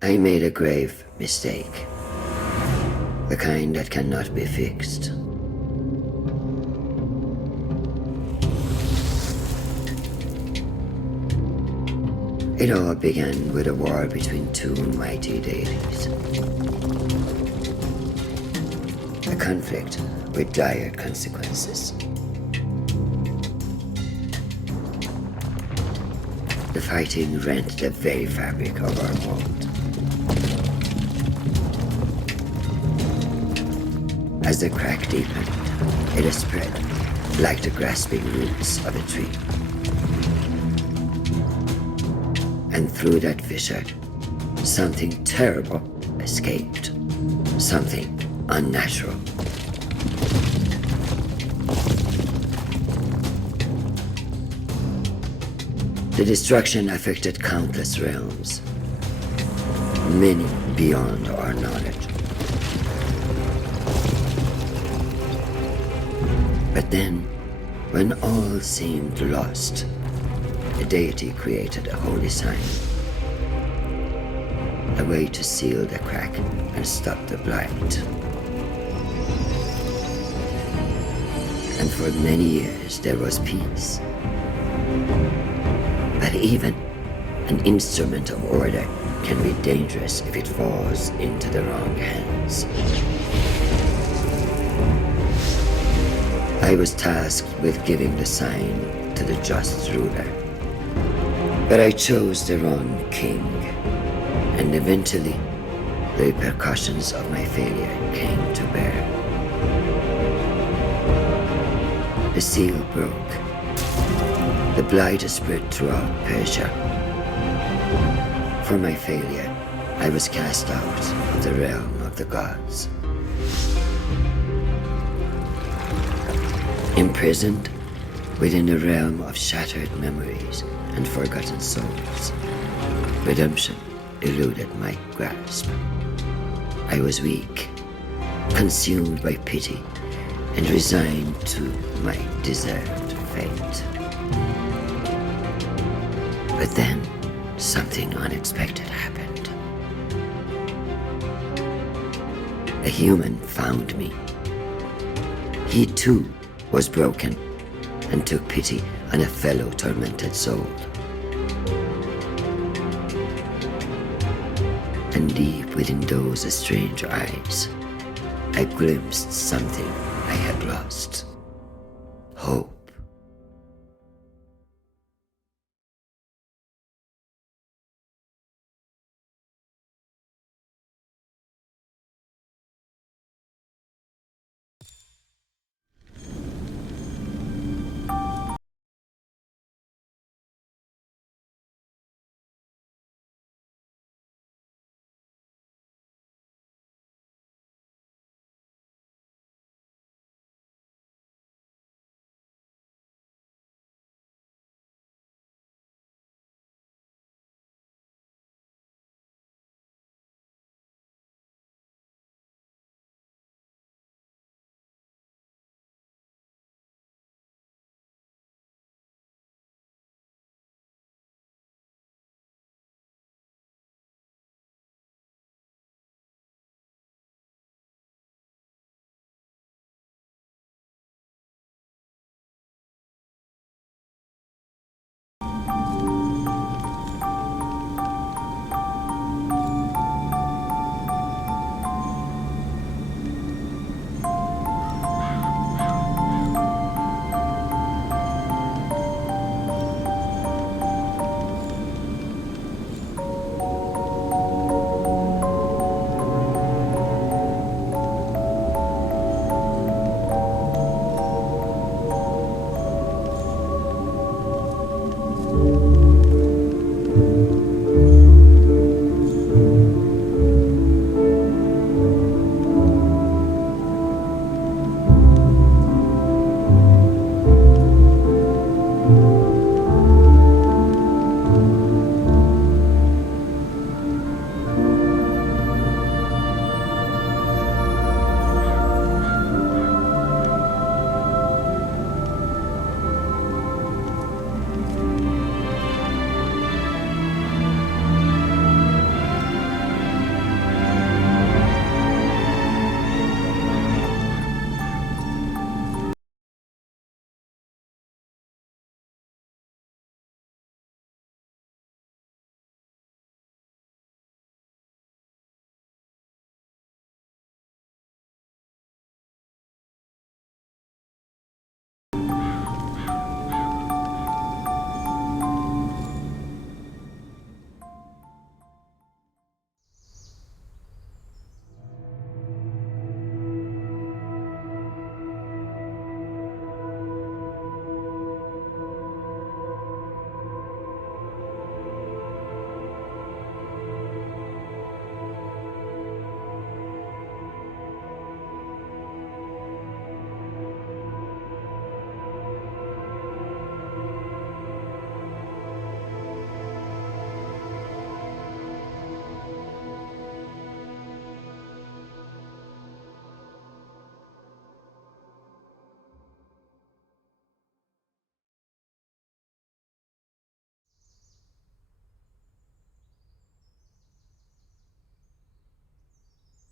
I made a grave mistake, the kind that cannot be fixed. It all began with a war between two mighty deities. A conflict with dire consequences. The fighting rent the very fabric of our world. As the crack deepened, it has spread like the grasping roots of a tree. And through that fissure, something terrible escaped. Something unnatural. The destruction affected countless realms, many beyond our knowledge. But then, when all seemed lost, the deity created a holy sign, a way to seal the crack and stop the blight. And for many years there was peace. But even an instrument of order can be dangerous if it falls into the wrong hands. I was tasked with giving the sign to the just ruler. But I chose the wrong king, and eventually the repercussions of my failure came to bear. The seal broke. The blight spread throughout Persia. For my failure, I was cast out of the realm of the gods. Imprisoned within a realm of shattered memories and forgotten souls, redemption eluded my grasp. I was weak, consumed by pity, and resigned to my deserved fate. But then, something unexpected happened. A human found me. He too was broken and took pity on a fellow tormented soul. And deep within those strange eyes, I glimpsed something I had lost. Hope.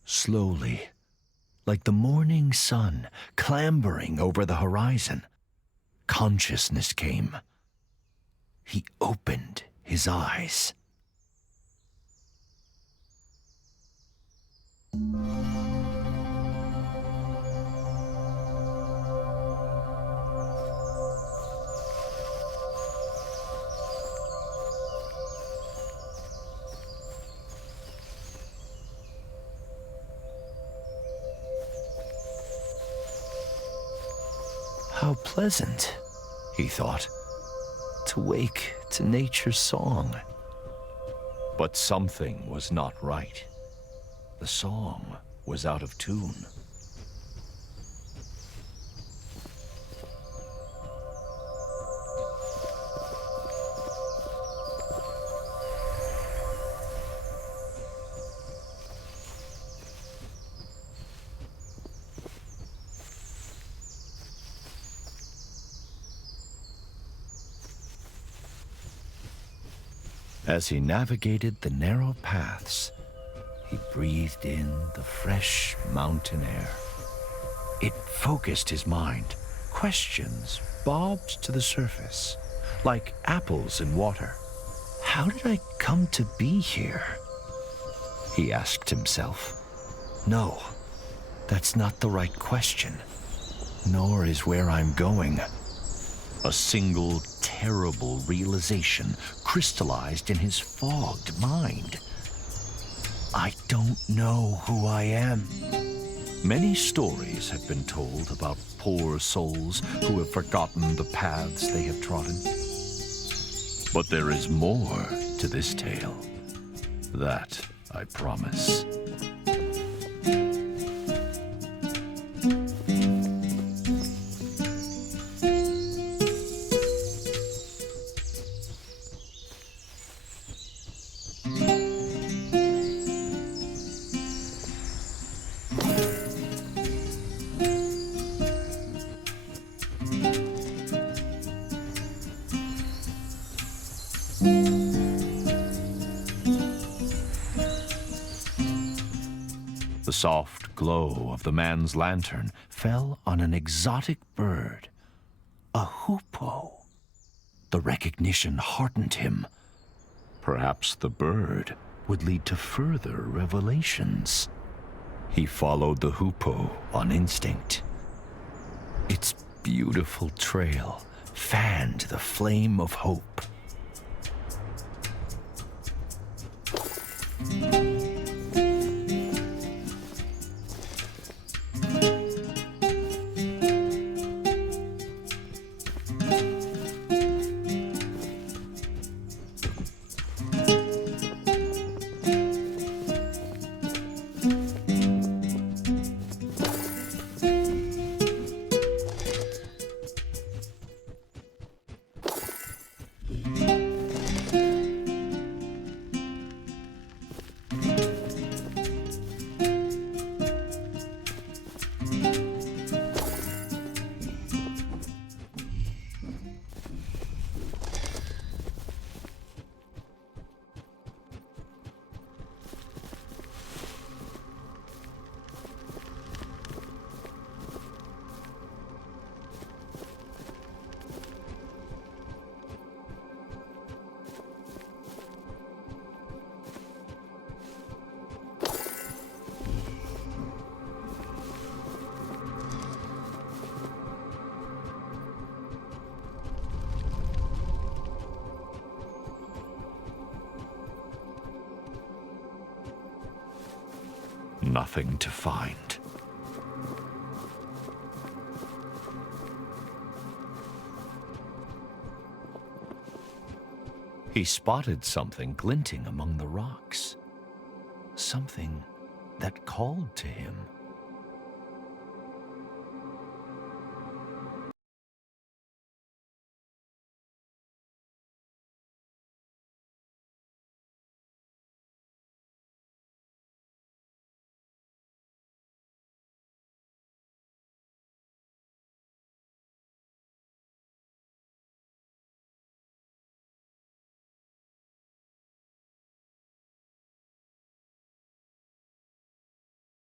Slowly, like the morning sun clambering over the horizon, consciousness came. He opened his eyes. How pleasant, he thought, to wake to nature's song. But something was not right. The song was out of tune. As he navigated the narrow paths, he breathed in the fresh mountain air. It focused his mind. Questions bobbed to the surface, like apples in water. How did I come to be here? He asked himself. No, that's not the right question, nor is where I'm going. A single terrible realization crystallized in his fogged mind. I don't know who I am. Many stories have been told about poor souls who have forgotten the paths they have trodden. But there is more to this tale. That I promise. The soft glow of the man's lantern fell on an exotic bird, a hoopoe. The recognition heartened him. Perhaps the bird would lead to further revelations. He followed the hoopoe on instinct. Its beautiful trail fanned the flame of hope. Nothing to find. He spotted something glinting among the rocks. Something that called to him.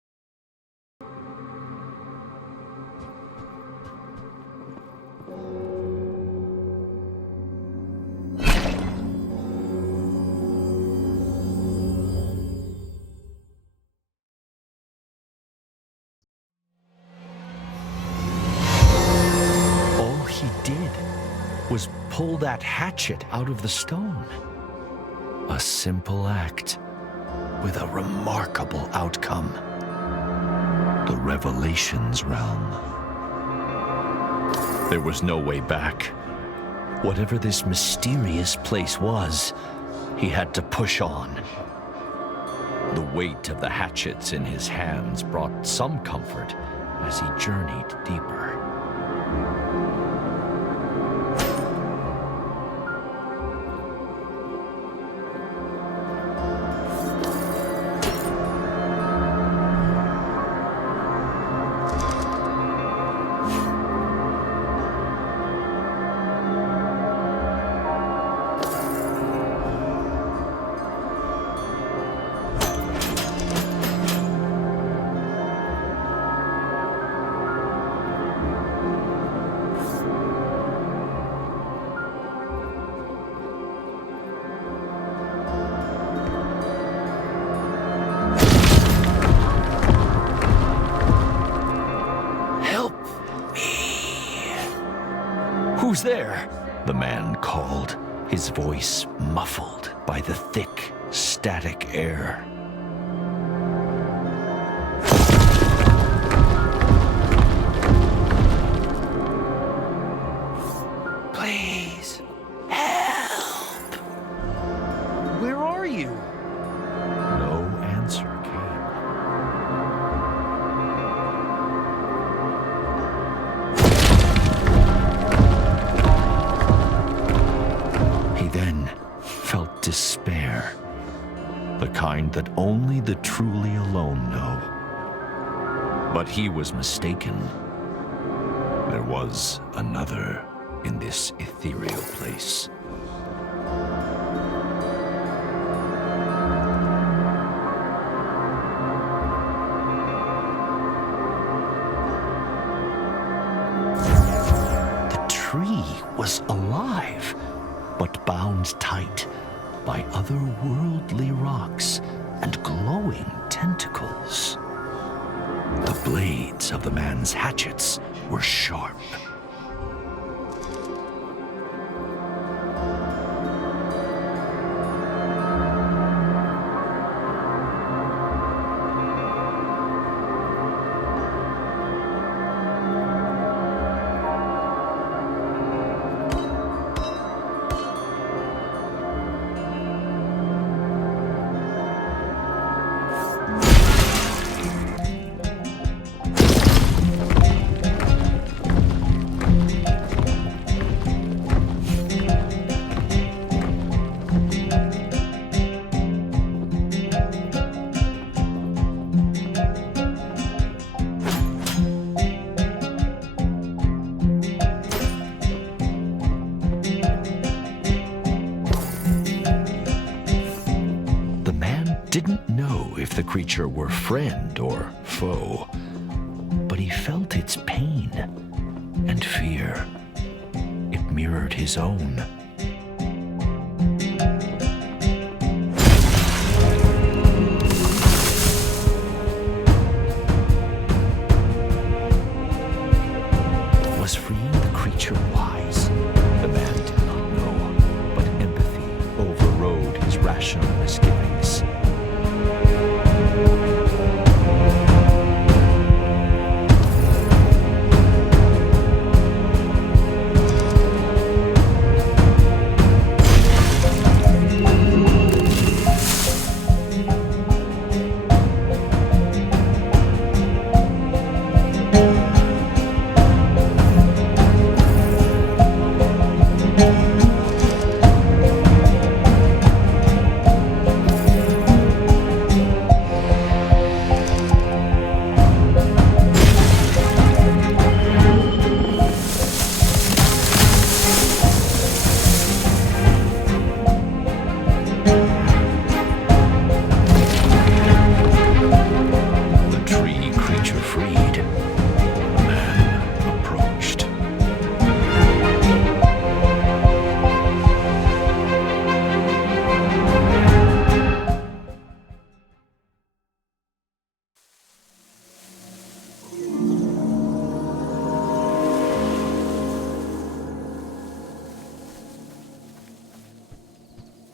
was pull that hatchet out of the stone. A simple act with a remarkable outcome. The Revelations realm. There was no way back. Whatever this mysterious place was, he had to push on. The weight of the hatchets in his hands brought some comfort as he journeyed deeper. Who's there? The man called, his voice muffled by the thick, static air. Please, help! Where are you? No answer came. Then felt despair, the kind that only the truly alone know. But he was mistaken. There was another in this ethereal place. The tree was alive, but bound tight by otherworldly rocks and glowing tentacles. The blades of the man's hatchets were sharp. Didn't know if the creature were friend or foe, but he felt its pain and fear. It mirrored his own. Was freeing the creature wise? The man did not know, but empathy overrode his rational misgivings.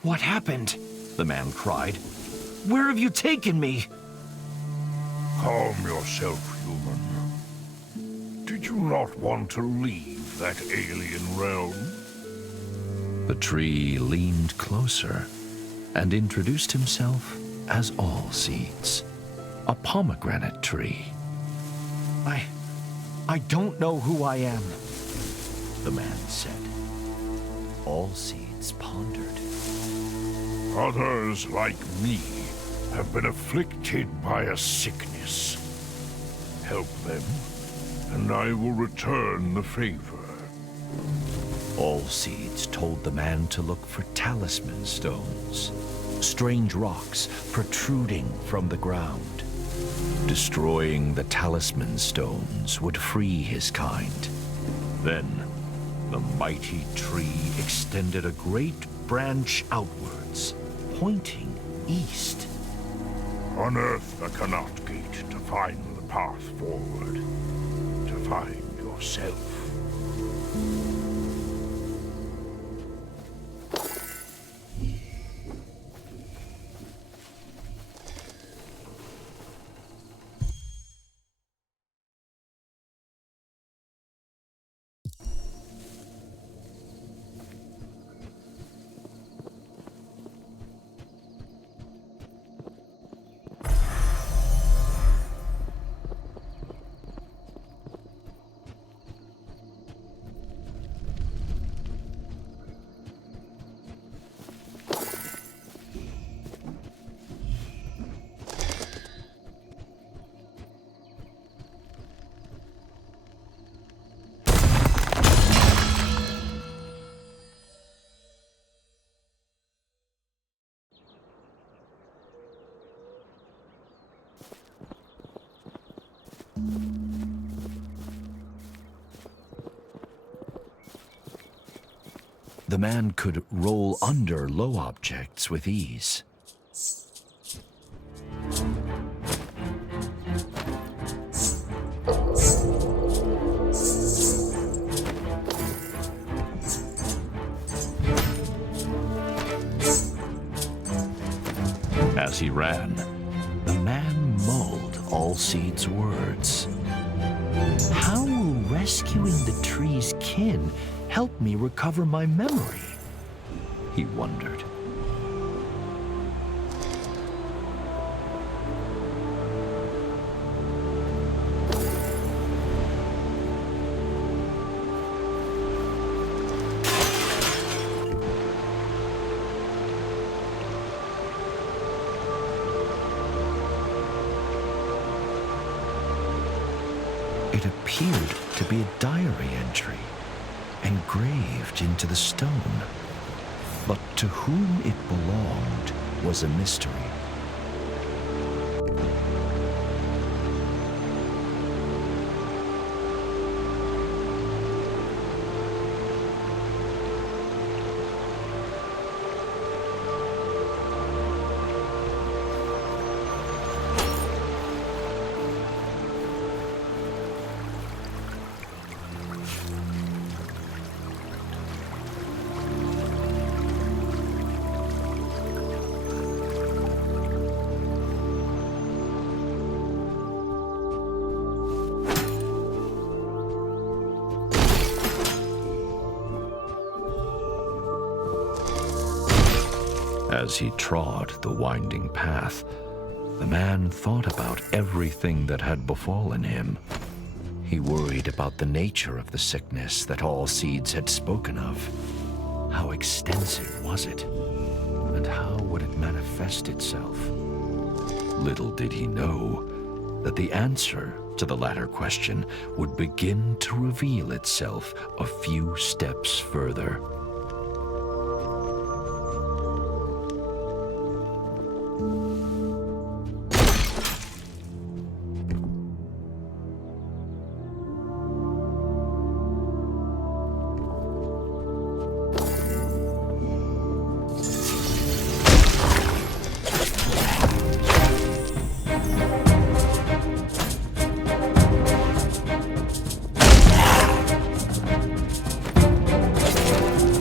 What happened? The man cried. Where have you taken me? Calm yourself, human. Did you not want to leave that alien realm? The tree leaned closer and introduced himself as All Seeds, a pomegranate tree. I don't know who I am, the man said. All Seeds pondered. Others like me have been afflicted by a sickness. Help them, and I will return the favor. All Seeds told the man to look for talisman stones, strange rocks protruding from the ground. Destroying the talisman stones would free his kind. Then, the mighty tree extended a great branch outwards, pointing east. Unearth the Canot Gate to find the path forward, to find yourself. The man could roll under low objects with ease. As he ran, the man mulled All Seeds' words. How will rescuing the tree's kin help me recover my memory? He wondered. It appeared to be a diary entry, engraved into the stone. But to whom it belonged was a mystery. As he trod the winding path, the man thought about everything that had befallen him. He worried about the nature of the sickness that All Seeds had spoken of. How extensive was it? And how would it manifest itself? Little did he know that the answer to the latter question would begin to reveal itself a few steps further.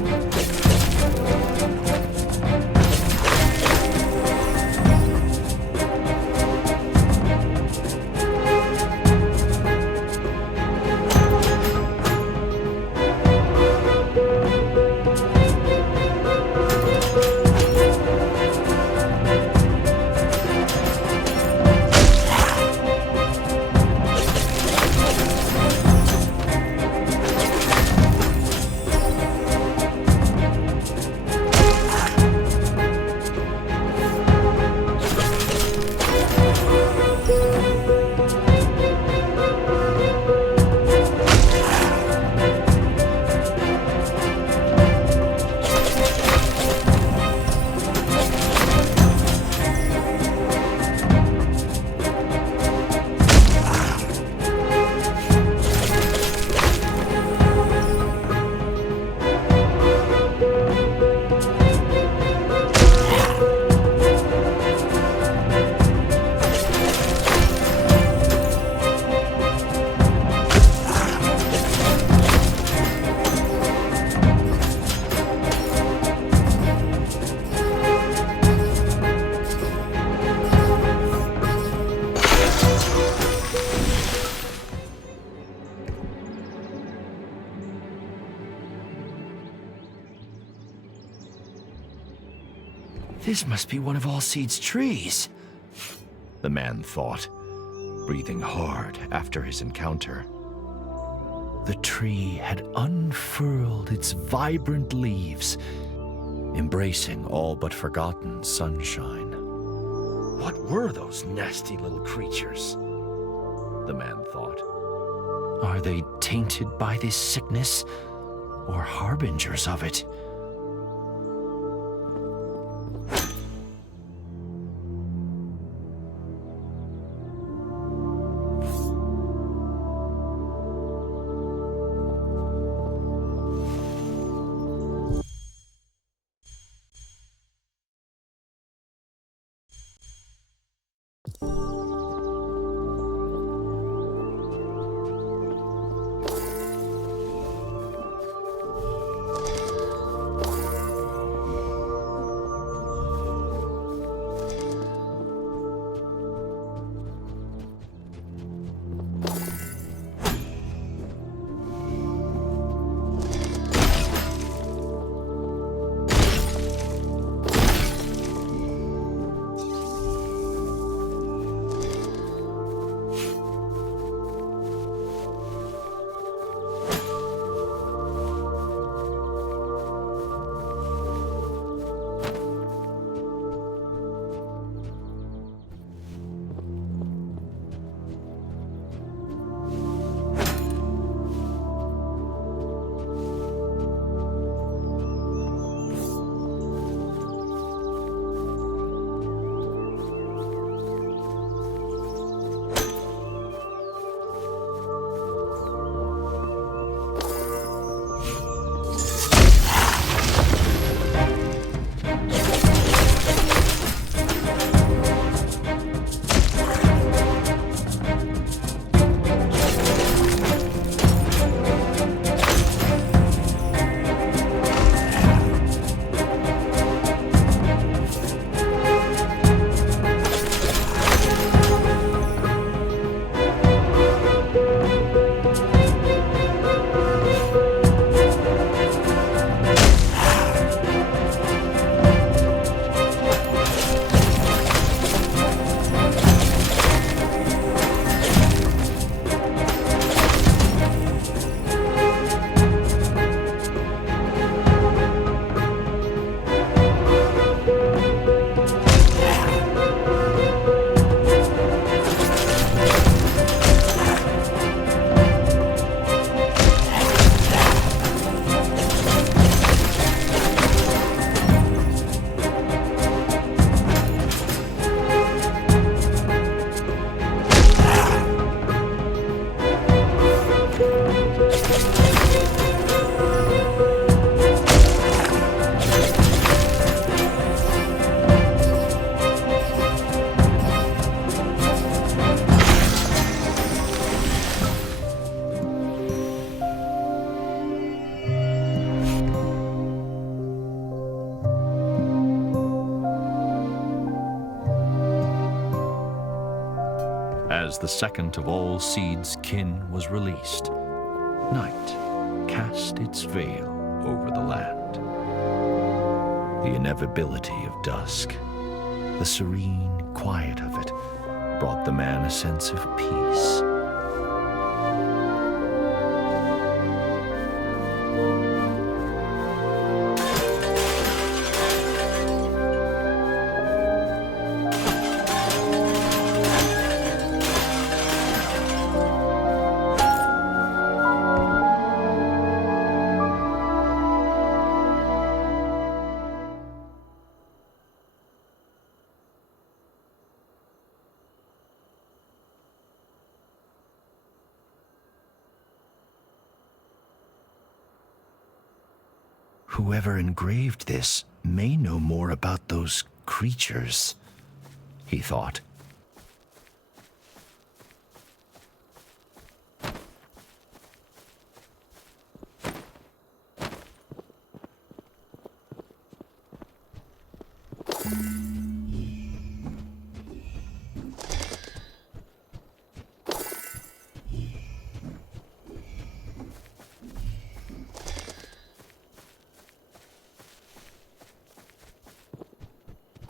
This must be one of Allseed's trees, the man thought, breathing hard after his encounter. The tree had unfurled its vibrant leaves, embracing all but forgotten sunshine. What were those nasty little creatures? The man thought. Are they tainted by this sickness, or harbingers of it? As the second of Allseed's kin was released, night cast its veil over the land. The inevitability of dusk, the serene quiet of it, brought the man a sense of peace. Whoever engraved this may know more about those creatures, he thought.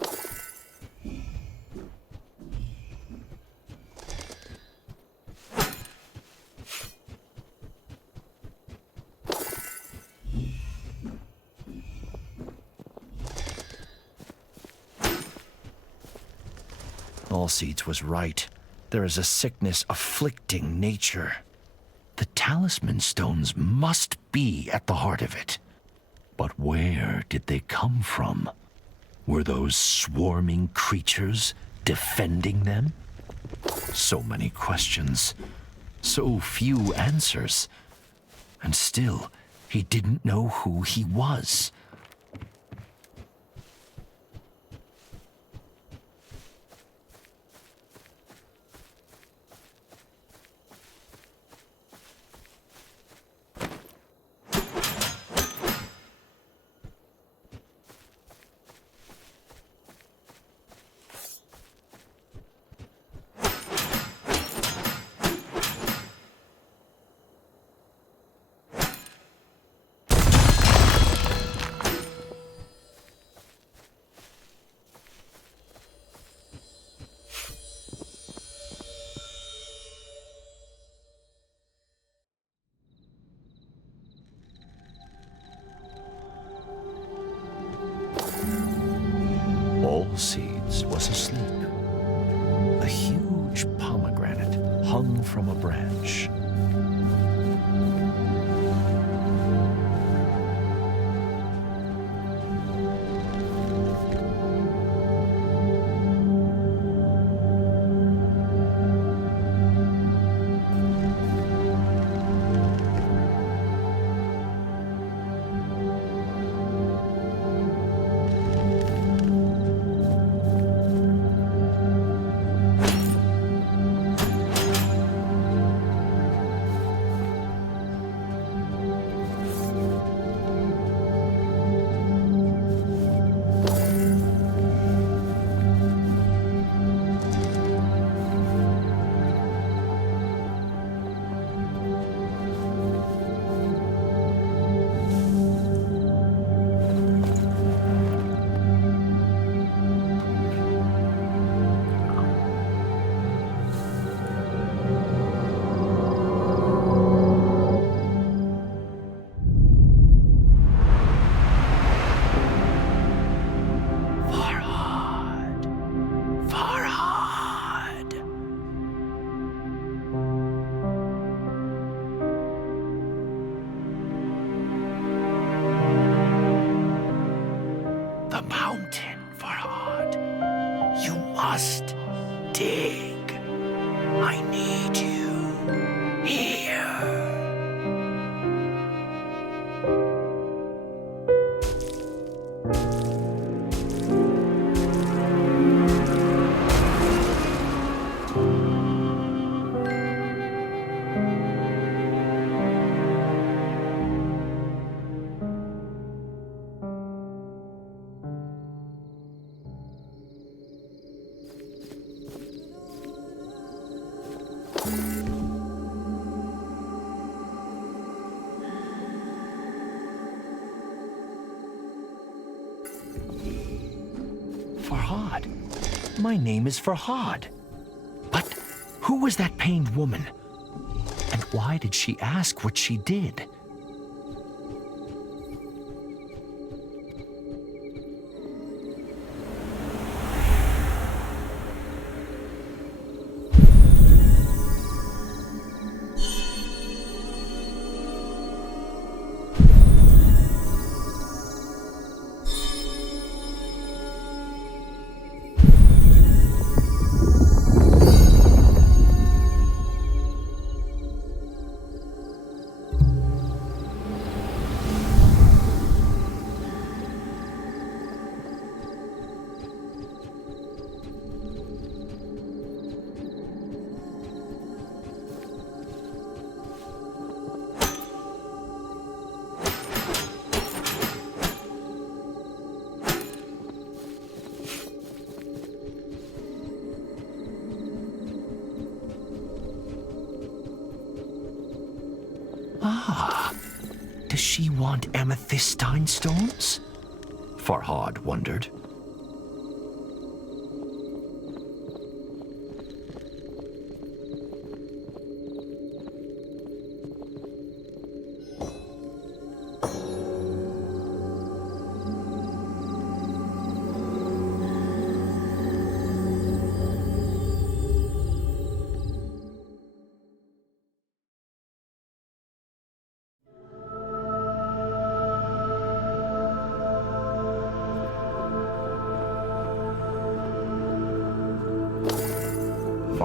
Smallseeds was right. There is a sickness afflicting nature. The talisman stones must be at the heart of it. But where did they come from? Were those swarming creatures defending them? So many questions, so few answers. And still, he didn't know who he was. Seeds was asleep. A huge pomegranate hung from a branch. Farhad. My name is Farhad. But who was that pained woman? And why did she ask what she did? Does she want amethystine stones? Farhad wondered.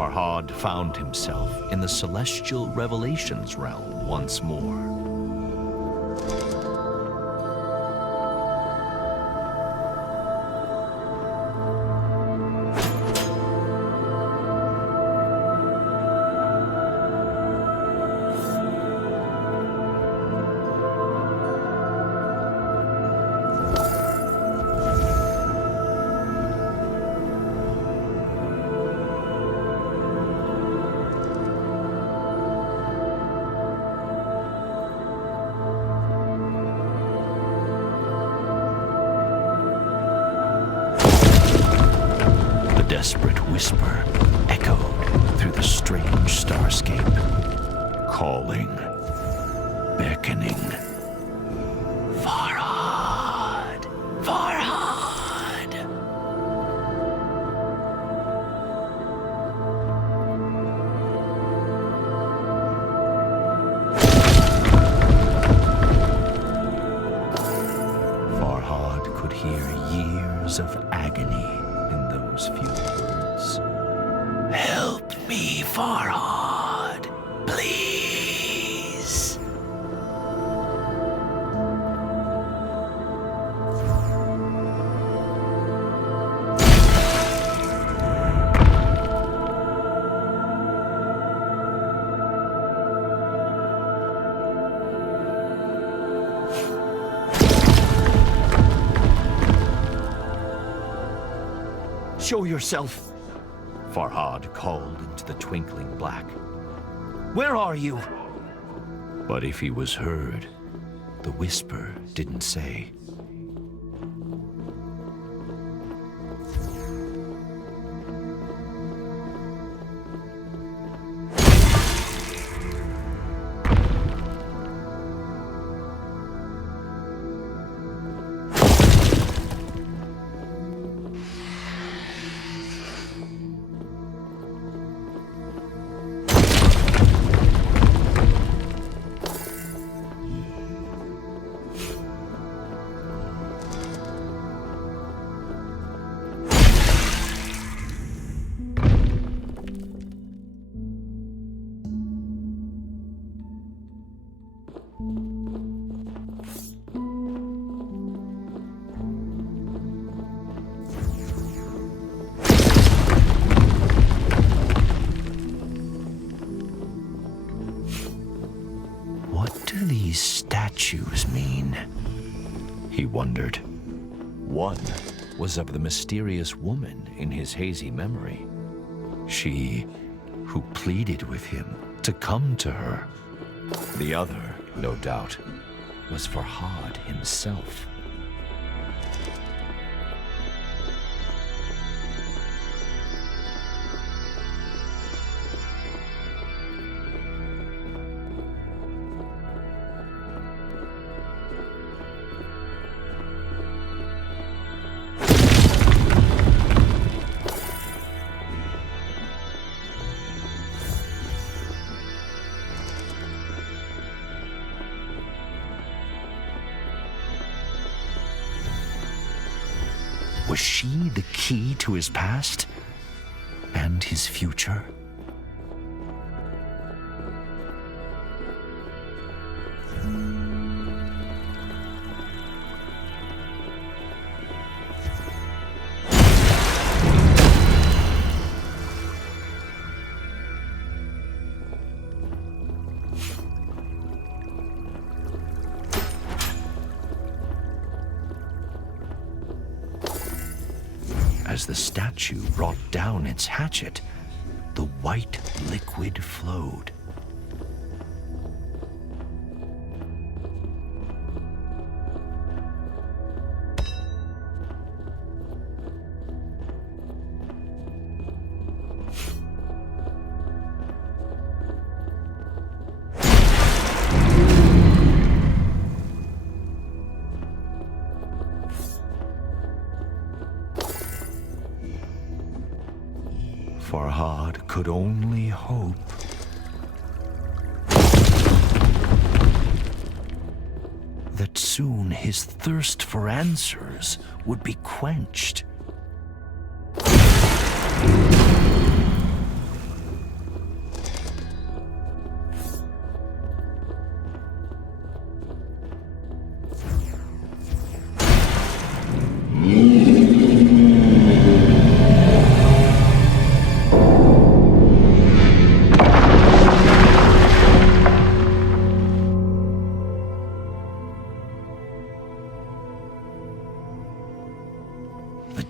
Farhad found himself in the celestial revelations realm once more. Desperate whisper echoed through the strange starscape, calling, beckoning. Farhad! Farhad! Farhad could hear years of agony in those few words. Help me, Farhad, please. Show yourself, Farhad called into the twinkling black. Where are you? But if he was heard, the whisper didn't say. Statues mean? He wondered. One was of the mysterious woman in his hazy memory. She who pleaded with him to come to her. The other, no doubt, was Farhad himself. Was she the key to his past and his future? As the statue brought down its hatchet, the white liquid flowed. Farhad could only hope that soon his thirst for answers would be quenched.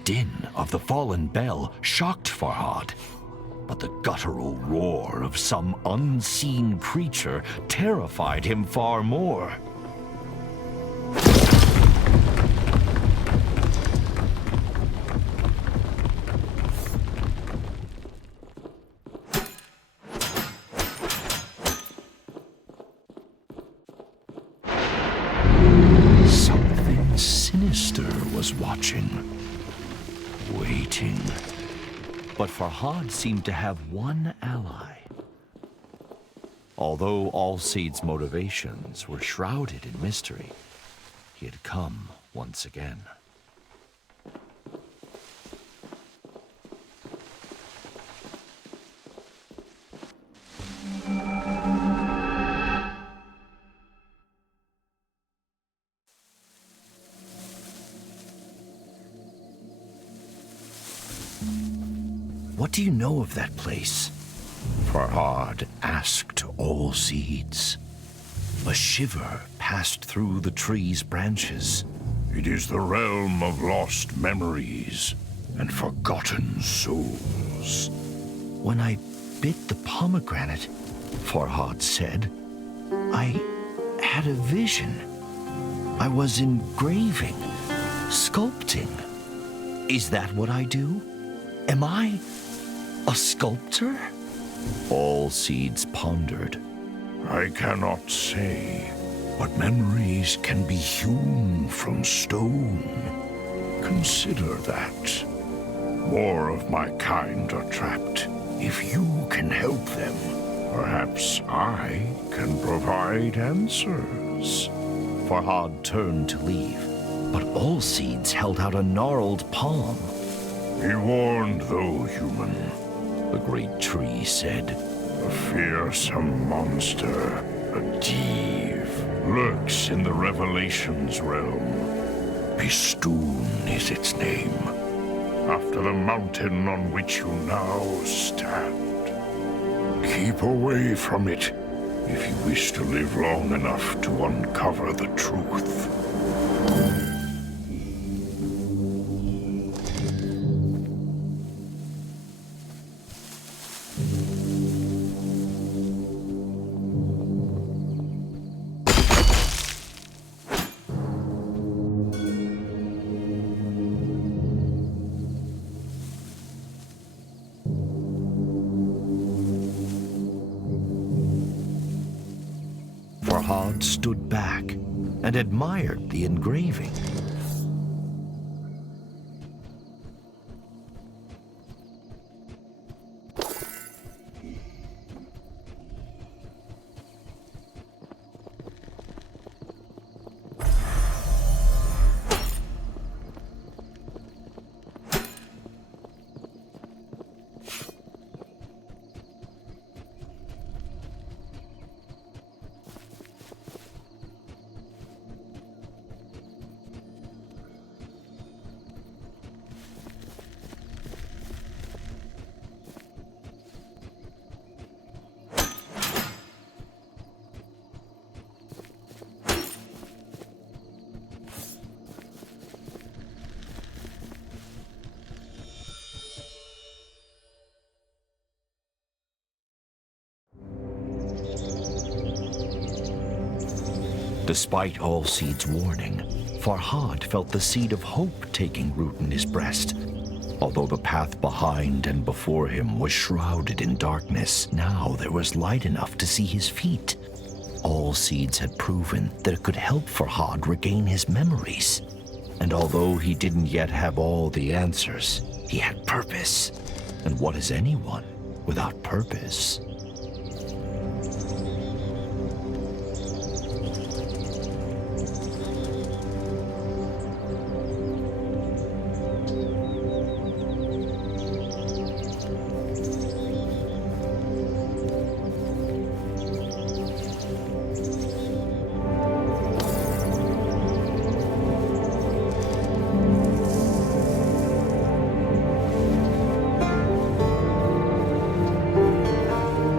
din of the fallen bell shocked Farhad, but the guttural roar of some unseen creature terrified him far more. Something sinister was watching, waiting. But Farhad seemed to have one ally. Although Alcede's motivations were shrouded in mystery, he had come once again. What do you know of that place? Farhad asked Alcedes. A shiver passed through the tree's branches. It is the realm of lost memories and forgotten souls. When I bit the pomegranate, Farhad said, I had a vision. I was engraving, sculpting. Is that what I do? Am I a sculptor? Alcedes pondered. I cannot say, but memories can be hewn from stone. Consider that. More of my kind are trapped. If you can help them, perhaps I can provide answers. Farhad turned to leave, but Alcedes held out a gnarled palm. Be warned, though, human, The great tree said. a fearsome monster, a div, lurks in the Revelations realm. Bistun is its name, after the mountain on which you now stand. Keep away from it if you wish to live long enough to uncover the truth. Farhad stood back and admired the engraving. Despite Alcede's warning, Farhad felt the seed of hope taking root in his breast. Although the path behind and before him was shrouded in darkness, now there was light enough to see his feet. Alcedes had proven that it could help Farhad regain his memories. And although he didn't yet have all the answers, he had purpose. And what is anyone without purpose?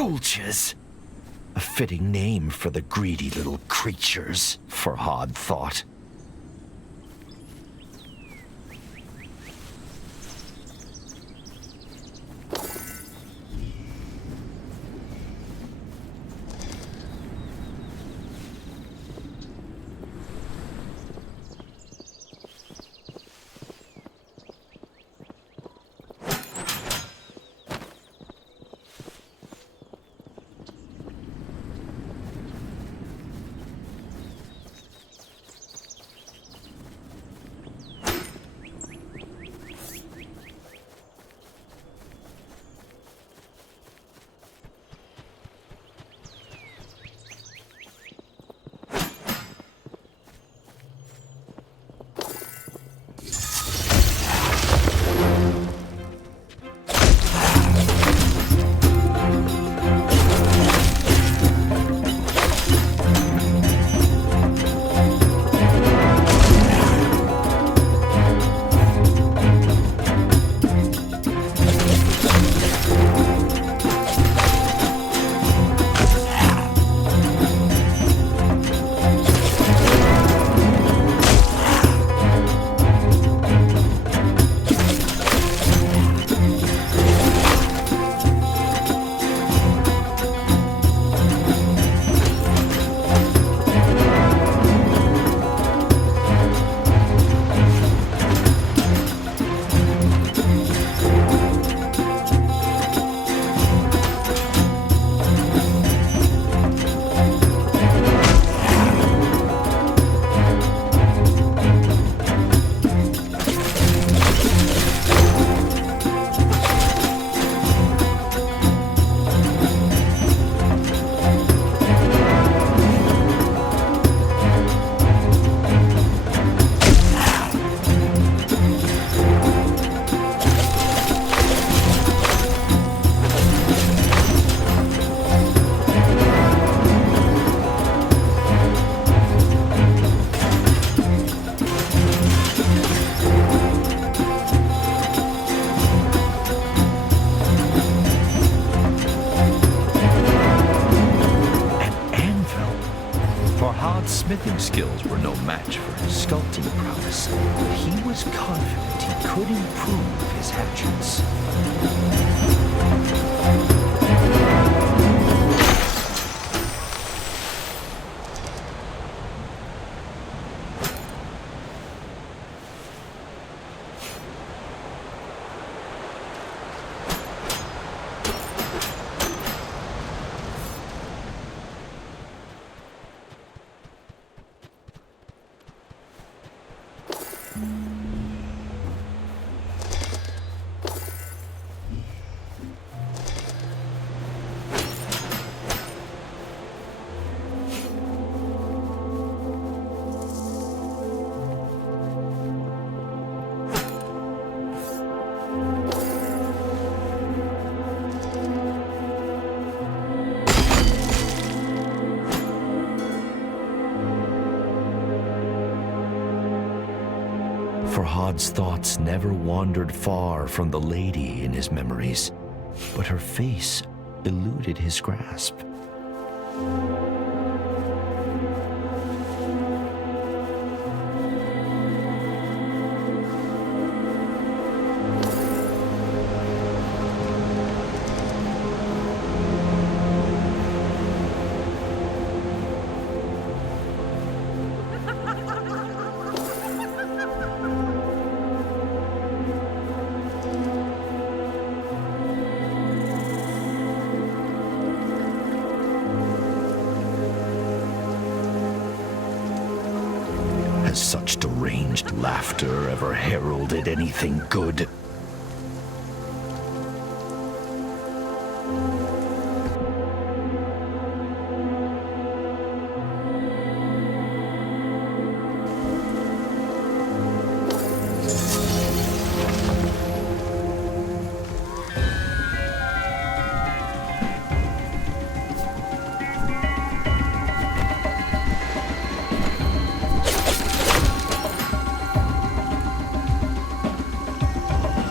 vultures! A fitting name for the greedy little creatures, Farhad thought. smithing skills were no match for his sculpting prowess, but he was confident he could improve his hatchets. Farhad's thoughts never wandered far from the lady in his memories, but her face eluded his grasp. Has such deranged laughter ever heralded anything good?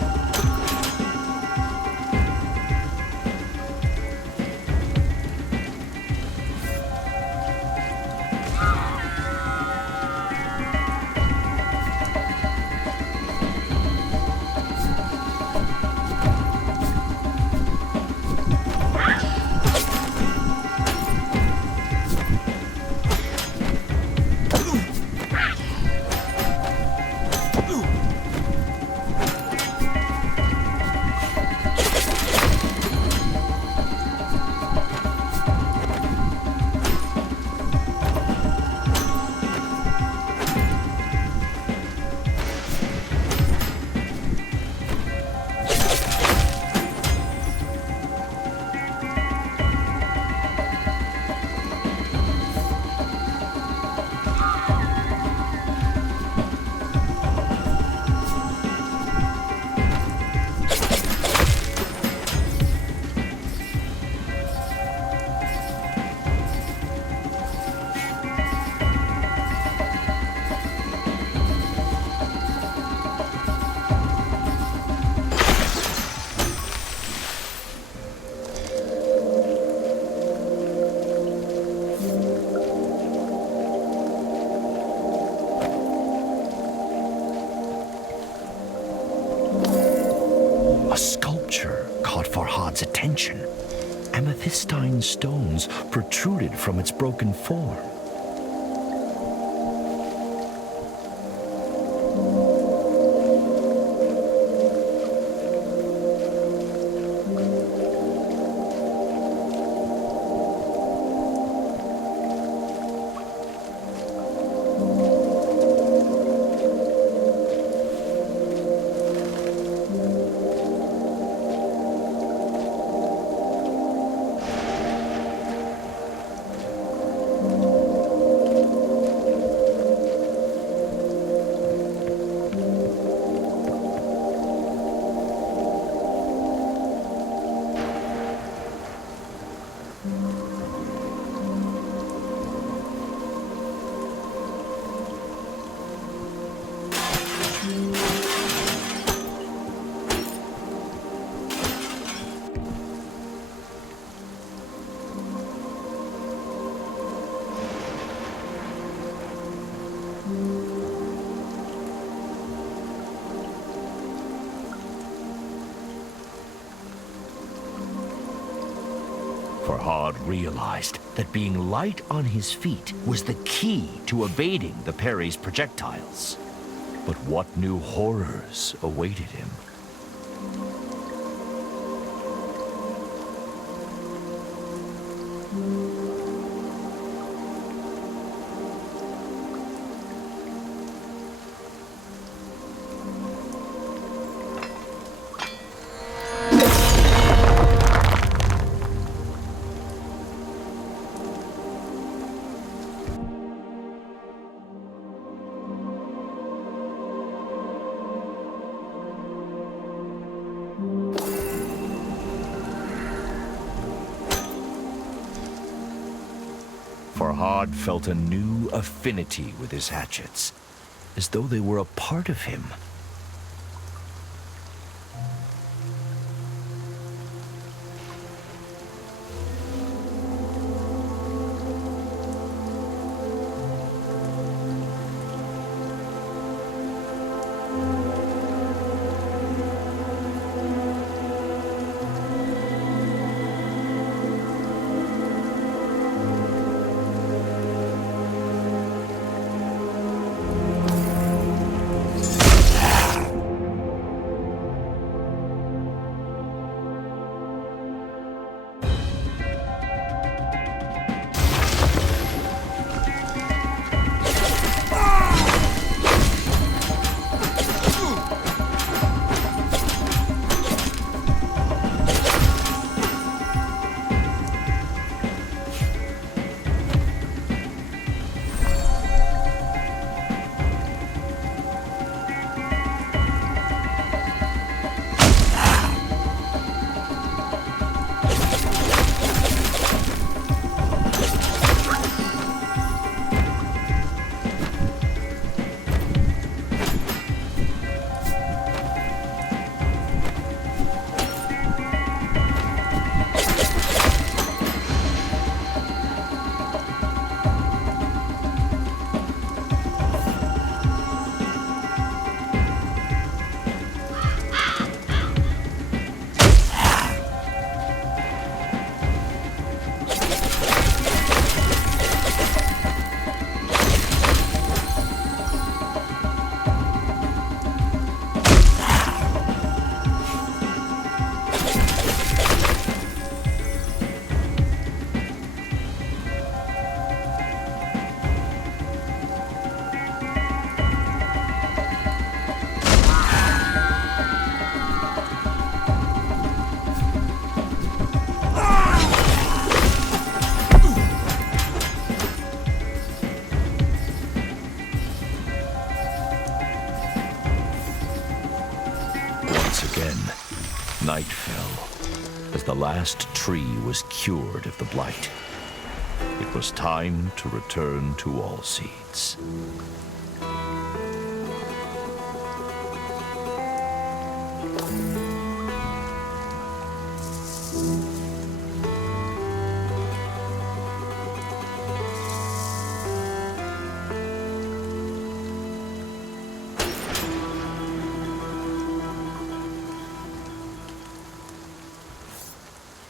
attention. Amethystine stones protruded from its broken form. Farhad realized that being light on his feet was the key to evading the Peri's projectiles. But what new horrors awaited him? Farhad felt a new affinity with his hatchets, as though they were a part of him. Night fell, as the last tree was cured of the blight. It was time to return to Allseeds.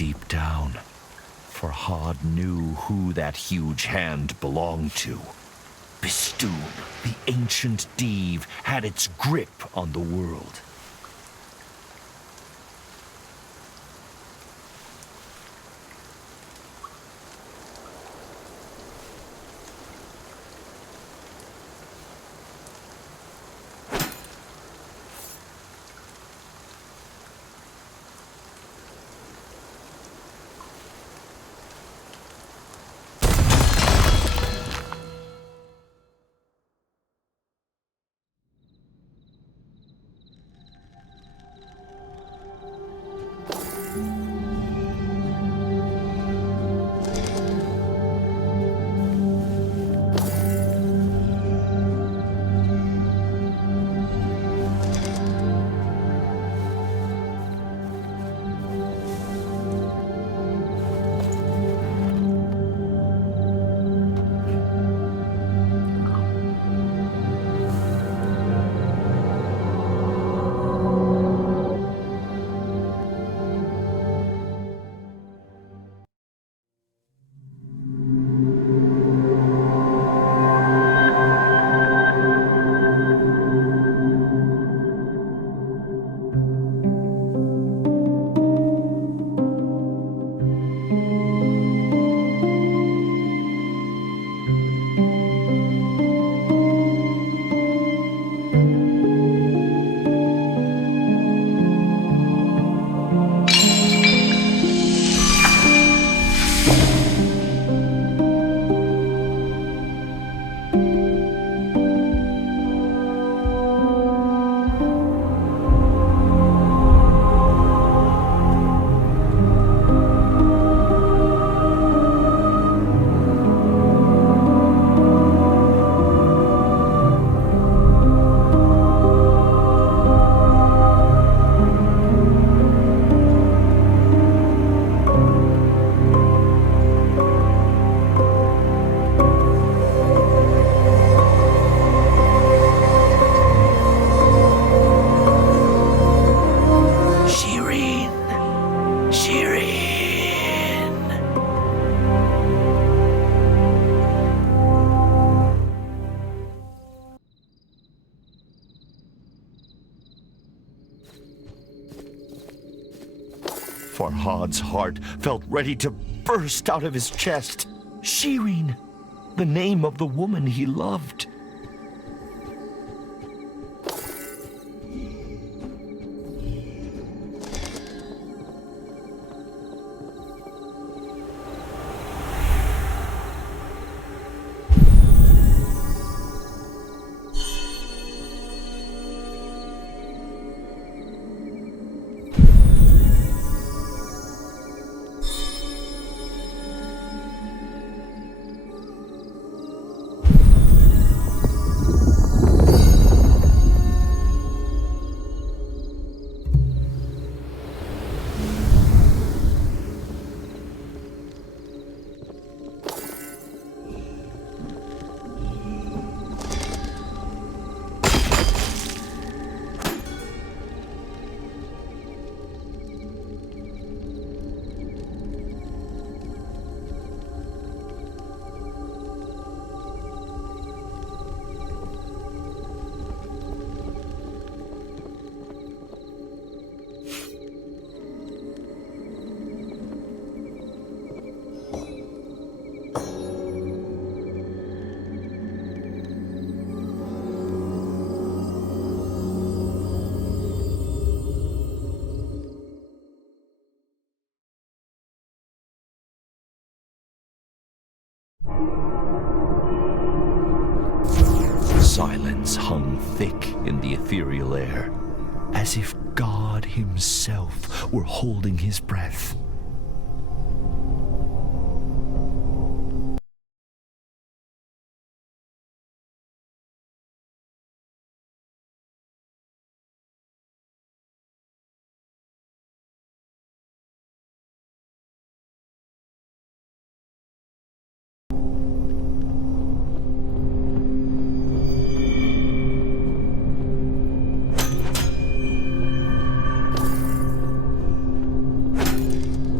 deep down, for Hod knew who that huge hand belonged to. Bistun, the ancient Div, had its grip on the world. Farhad's heart felt ready to burst out of his chest. Shireen, the name of the woman he loved. Silence hung thick in the ethereal air, as if God himself were holding his breath.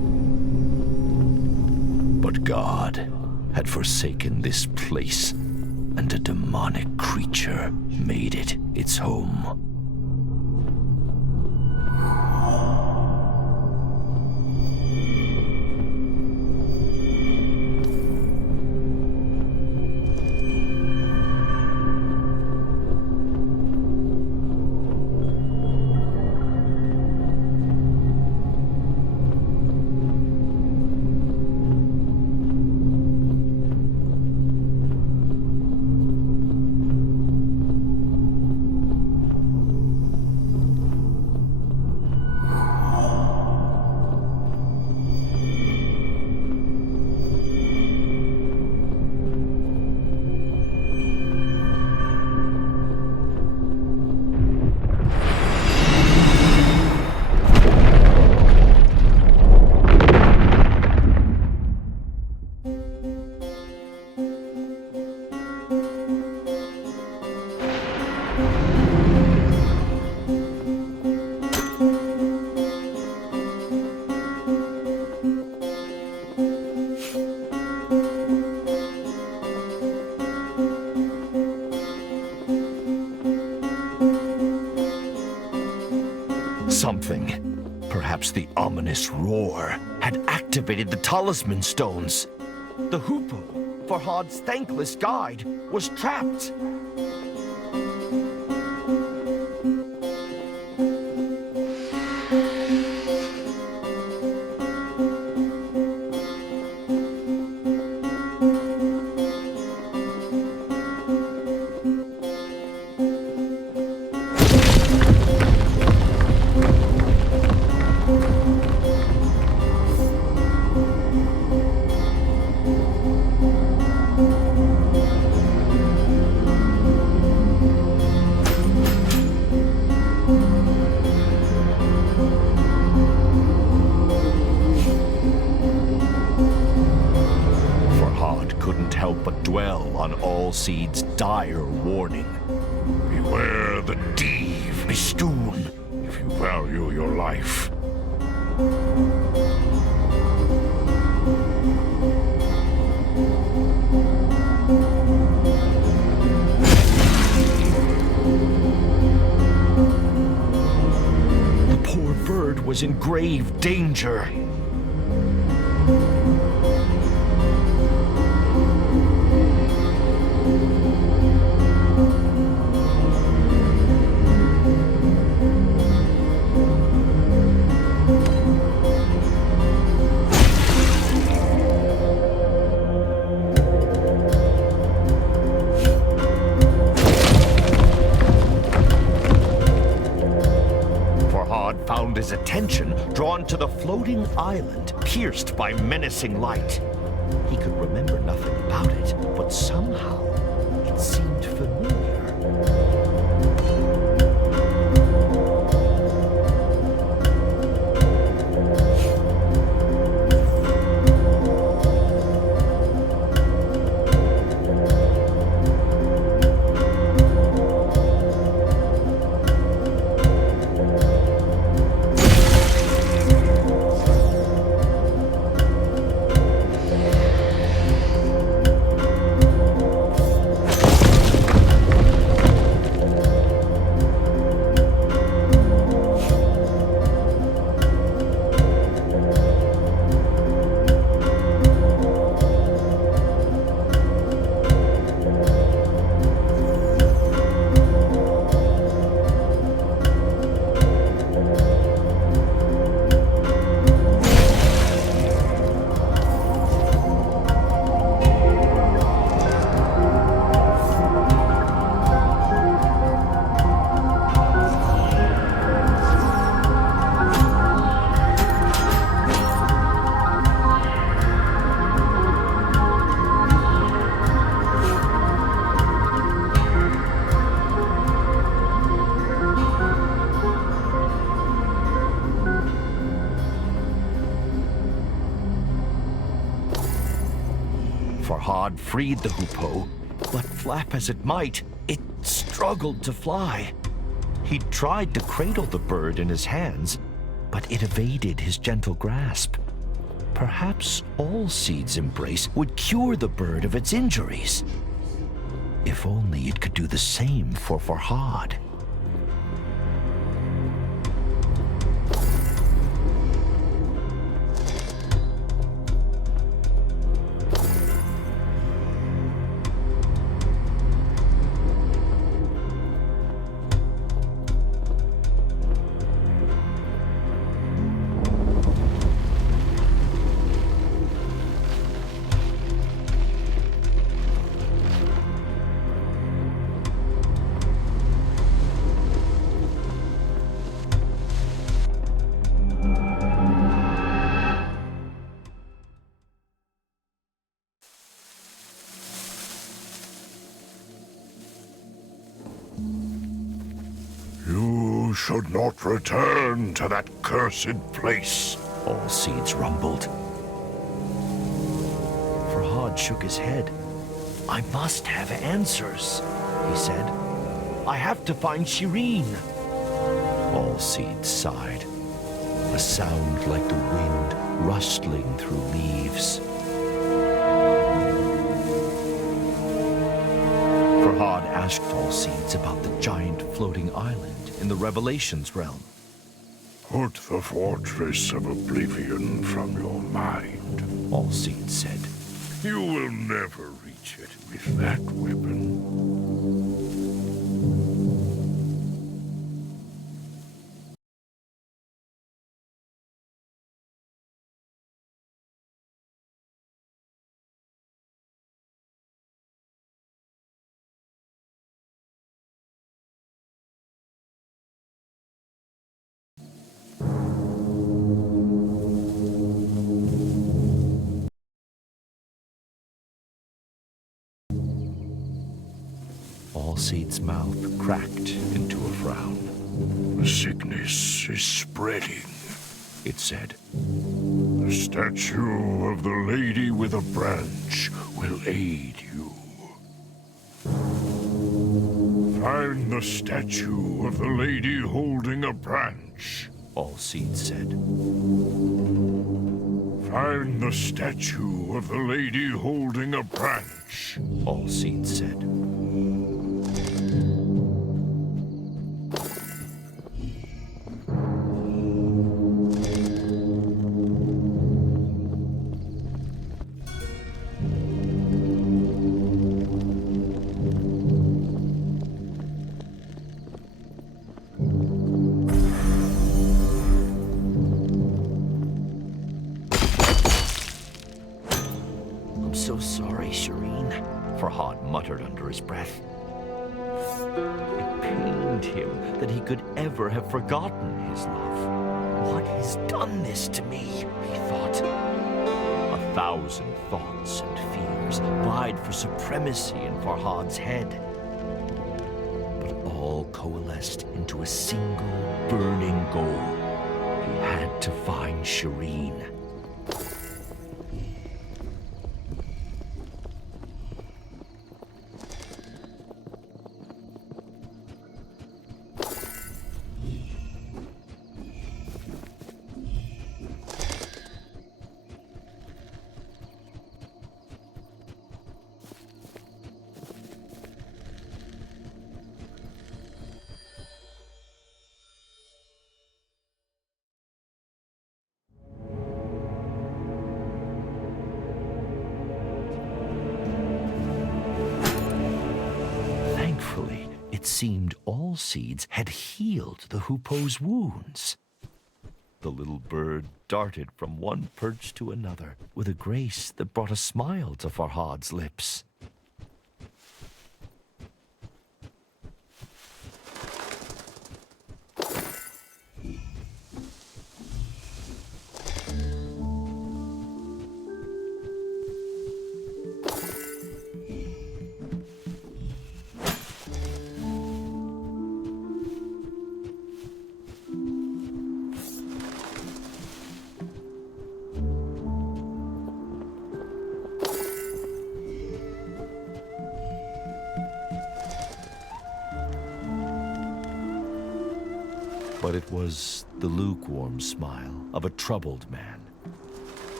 god had forsaken this place, and a demonic creature made it its home. Something, perhaps the ominous roar, had activated the talisman stones. The hoopoe, Farhad's thankless guide, was trapped. Seed's dire warning. Beware the Div, Bistun, if you value your life. The poor bird was in grave danger. His attention drawn to the floating island pierced by menacing light. He could remember nothing about it, but somehow it seemed familiar. Farhad freed the hoopoe, but flap as it might, it struggled to fly. He tried to cradle the bird in his hands, but it evaded his gentle grasp. Perhaps all Seed's embrace would cure the bird of its injuries. If only it could do the same for Farhad. You should not return to that cursed place. All Seeds rumbled. Farhad shook his head. I must have answers, he said. I have to find Shireen. All Seeds sighed. A sound like the wind rustling through leaves. Farhad asked All Seeds about the giant floating island in the Revelations realm. Put the fortress of oblivion from your mind. All Seeds said. You will never reach it with that weapon. All Seed's mouth cracked into a frown. The sickness is spreading, It said. The statue of the lady with a branch will aid you. Find the statue of the lady holding a branch. All Seeds said. Find the statue of the lady holding a branch. All Seeds said. So sorry, Shireen, Farhad muttered under his breath. It pained him that he could ever have forgotten his love. What has done this to me, he thought. 1,000 thoughts and fears vied for supremacy in Farhad's head. But all coalesced into a single burning goal. He had to find Shireen. Thankfully, it seemed All Seeds had healed the hoopoe's wounds. The little bird darted from one perch to another with a grace that brought a smile to Farhad's lips. But it was the lukewarm smile of a troubled man.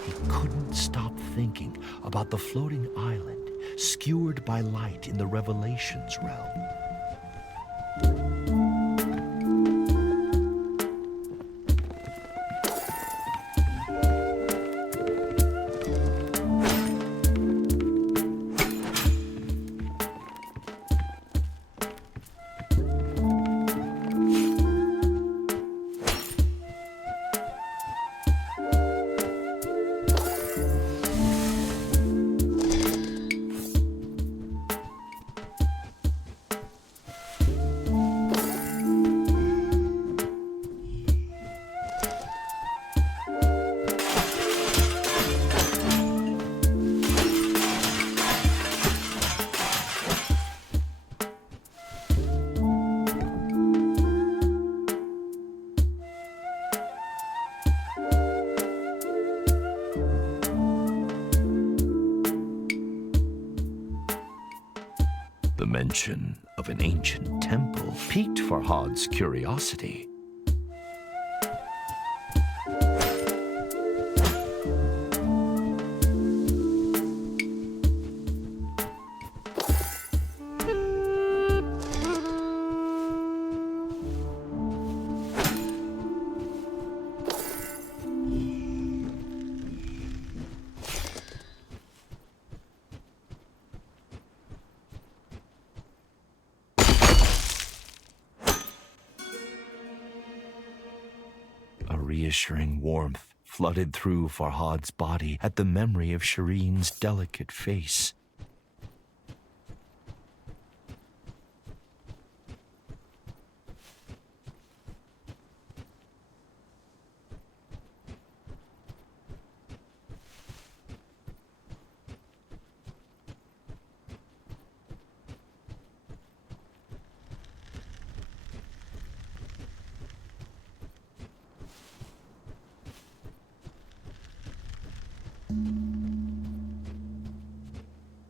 He couldn't stop thinking about the floating island, skewered by light in the Revelations realm. The mention of an ancient temple piqued Farhad's curiosity. A reassuring warmth flooded through Farhad's body at the memory of Shireen's delicate face.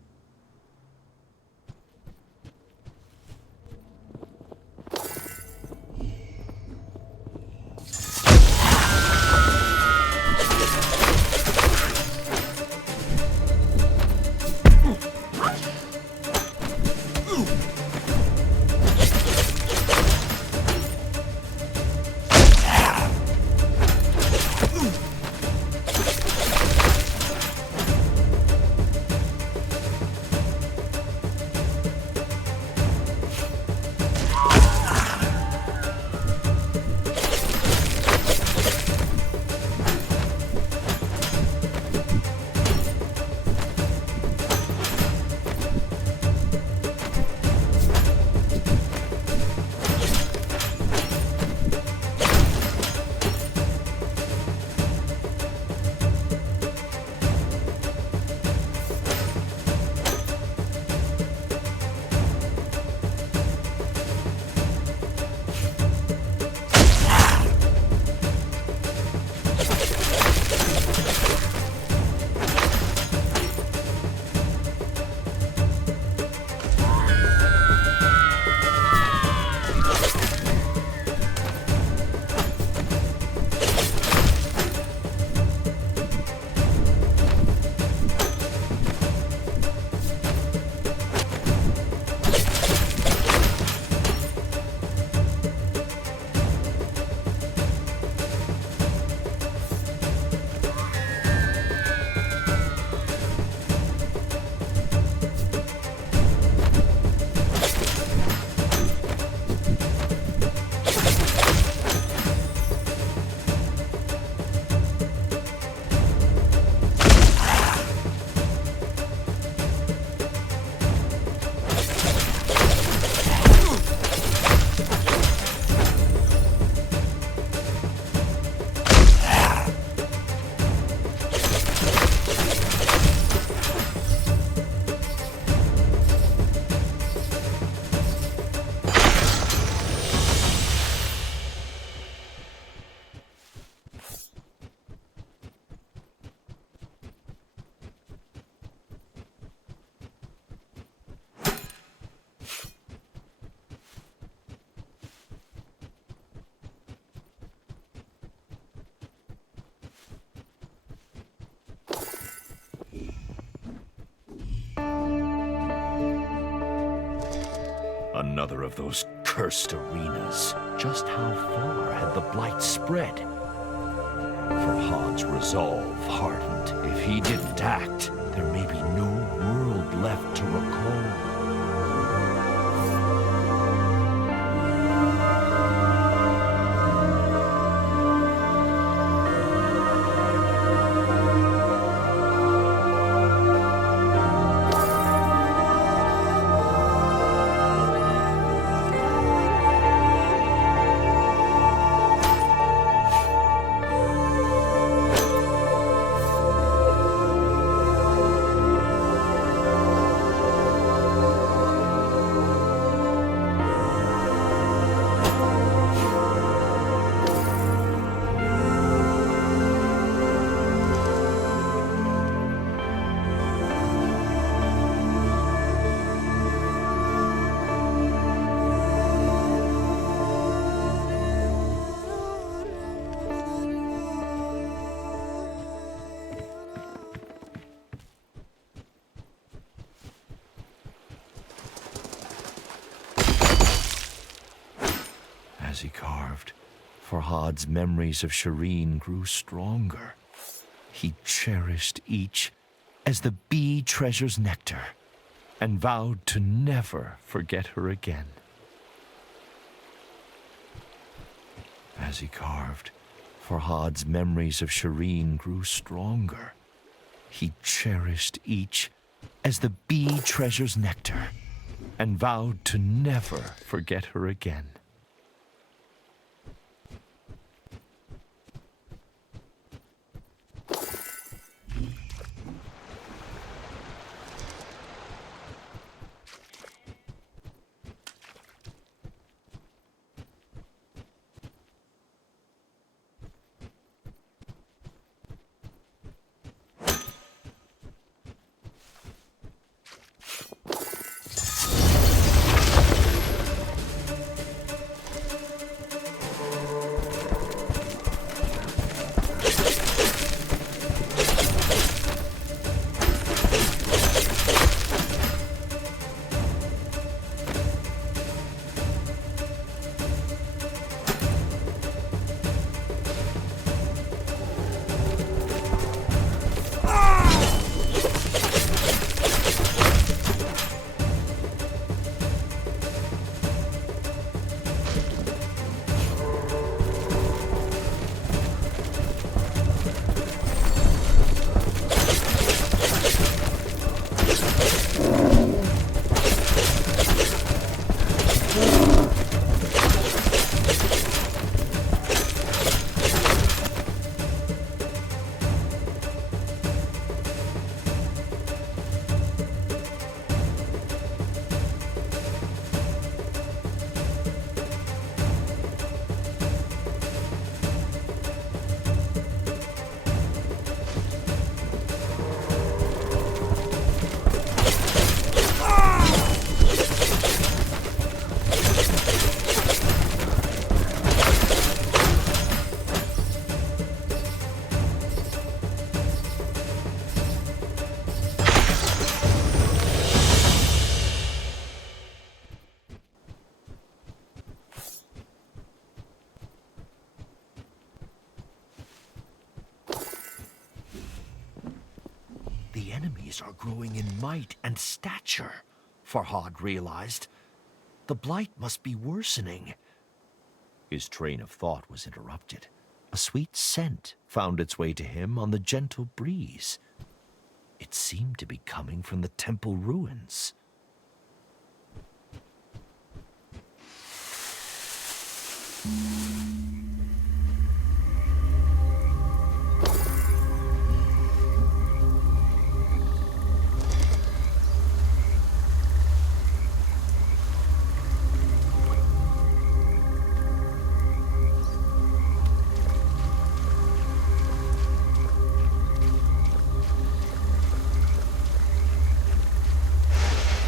Another of those cursed arenas. Just how far had the blight spread? For Hod's resolve hardened. If he didn't act, there may be no world left to recall. As he carved, Farhad's memories of Shireen grew stronger. He cherished each as the bee treasures nectar and vowed to never forget her again. As he carved, Farhad's memories of Shireen grew stronger. He cherished each as the bee treasures nectar and vowed to never forget her again. The enemies are growing in might and stature, Farhad realized. The blight must be worsening. His train of thought was interrupted. A sweet scent found its way to him on the gentle breeze. It seemed to be coming from the temple ruins.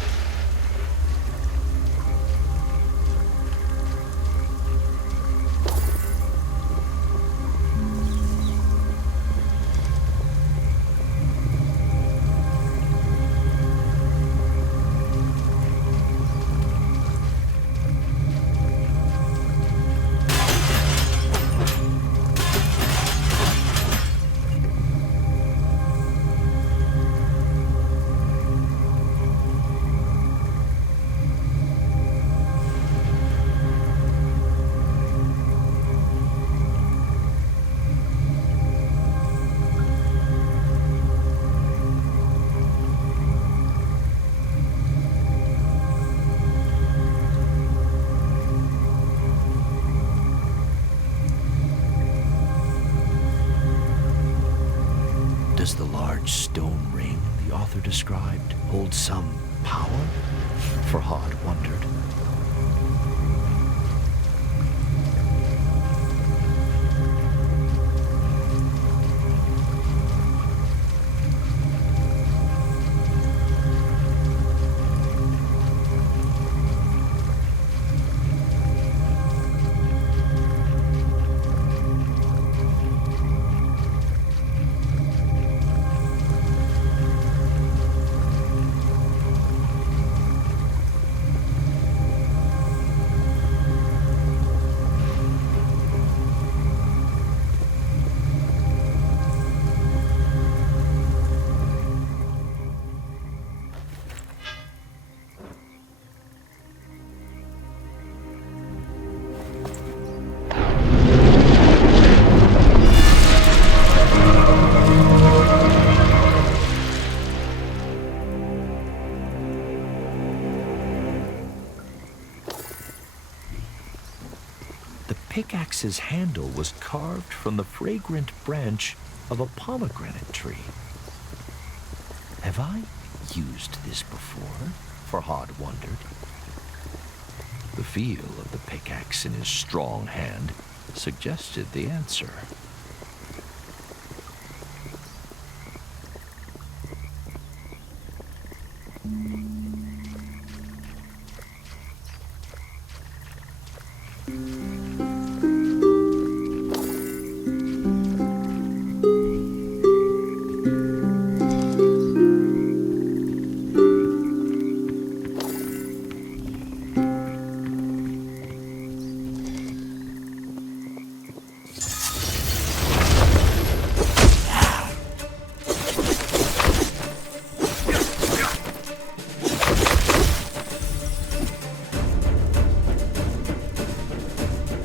author described hold some power? Farhad wondered. Pickaxe's handle was carved from the fragrant branch of a pomegranate tree. Have I used this before? Farhad wondered. The feel of the pickaxe in his strong hand suggested the answer.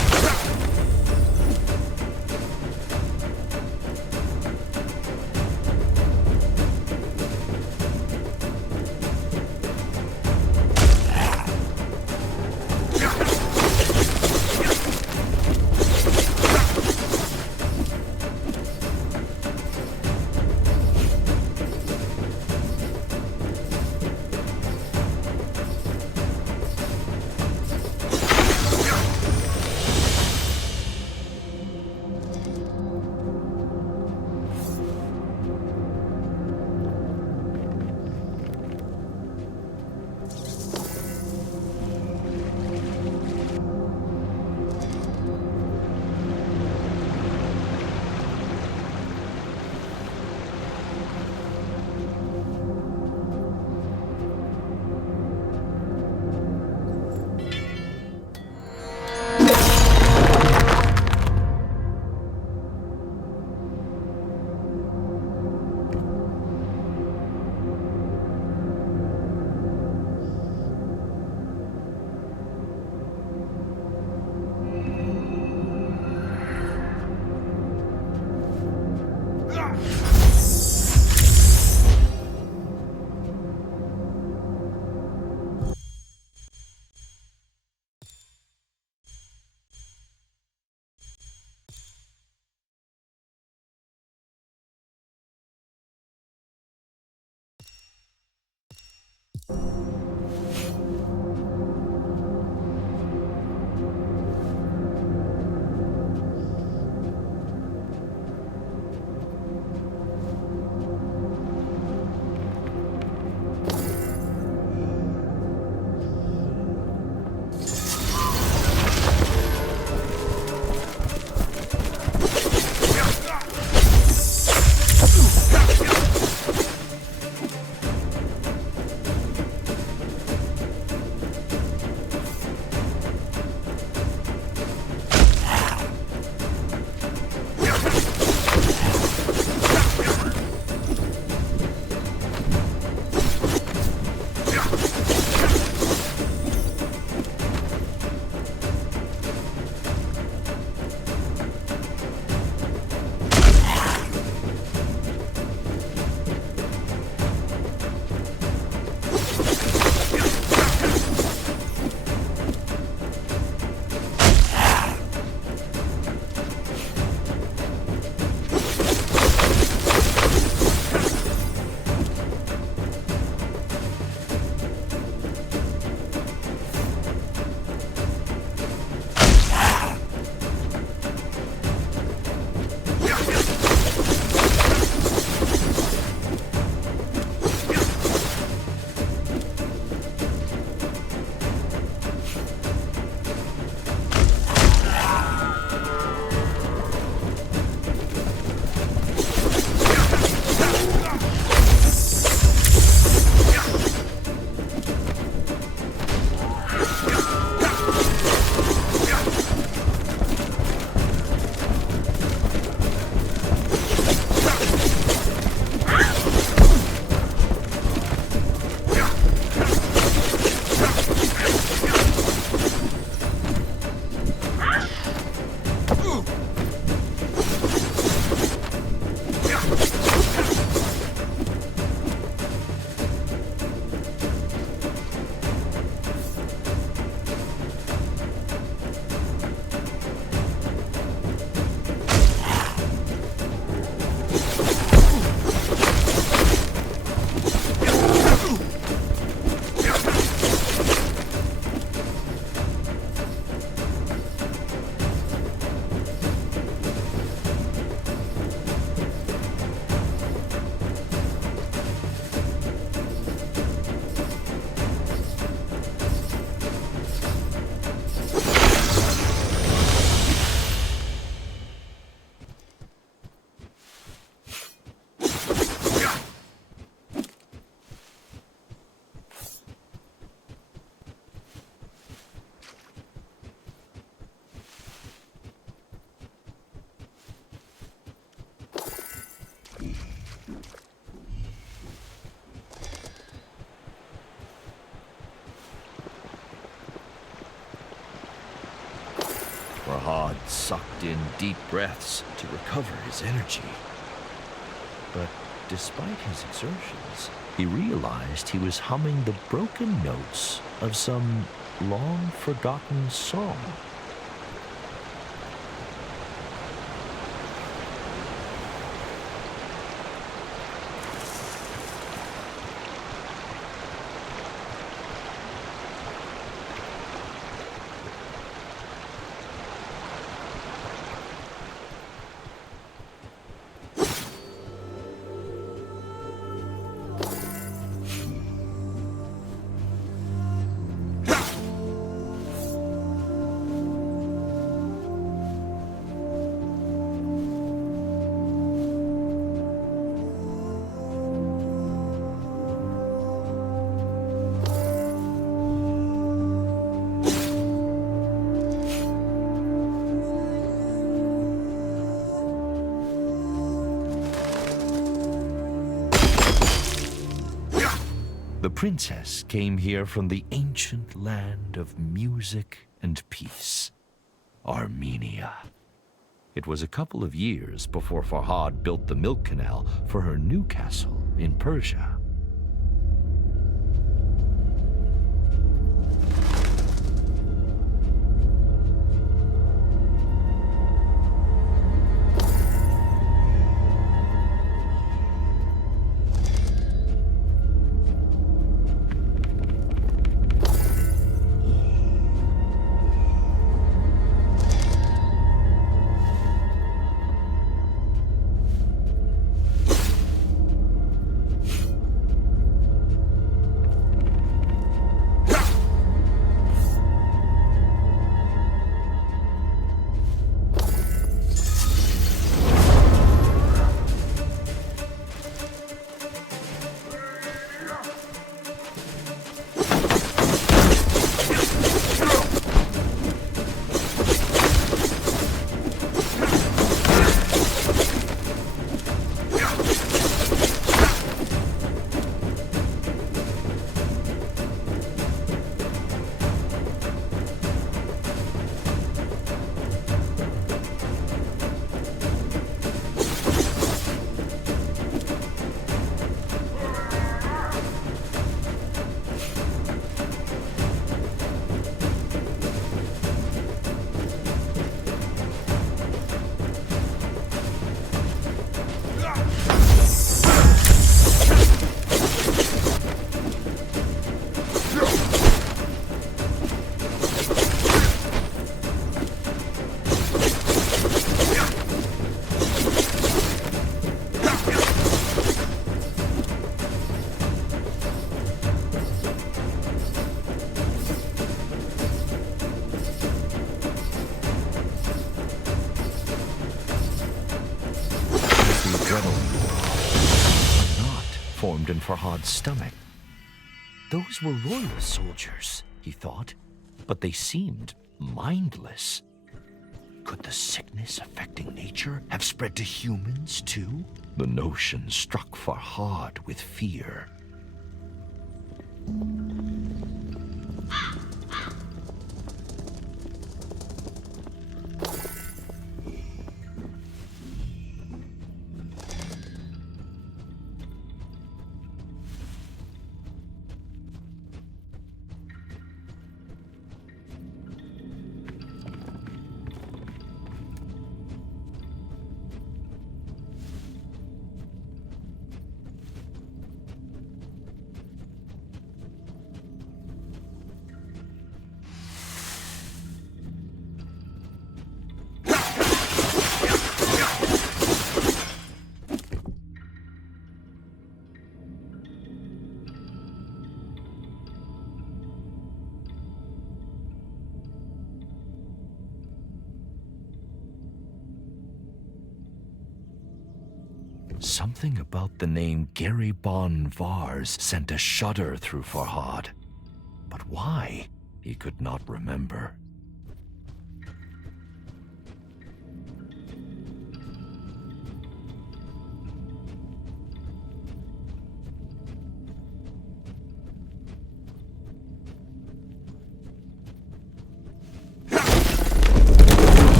Farhad sucked in deep breaths to recover his energy. But despite his exertions, he realized he was humming the broken notes of some long-forgotten song. The princess came here from the ancient land of music and peace, Armenia. It was a couple of years before Farhad built the milk canal for her new castle in Persia. Formed in Farhad's stomach. Those were royal soldiers, he thought, but they seemed mindless. Could the sickness affecting nature have spread to humans too? The notion struck Farhad with fear. Something about the name Garibon Vars sent a shudder through Farhad. But why? He could not remember.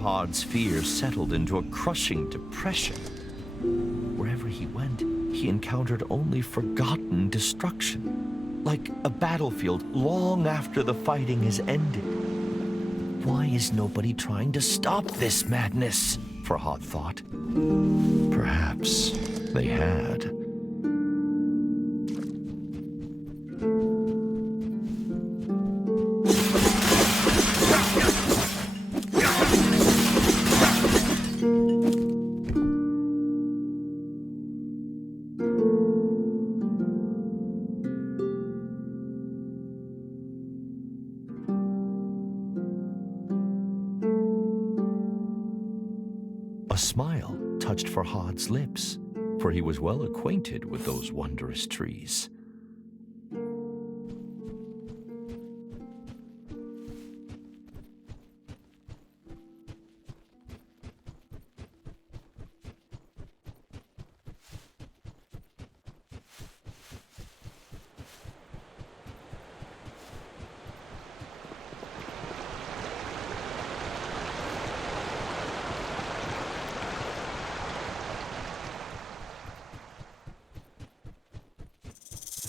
Hod's fear settled into a crushing depression. Wherever he went, he encountered only forgotten destruction, like a battlefield long after the fighting has ended. Why is nobody trying to stop this madness? Farhad thought. Perhaps they had. A smile touched Farhad's lips, for he was well acquainted with those wondrous trees.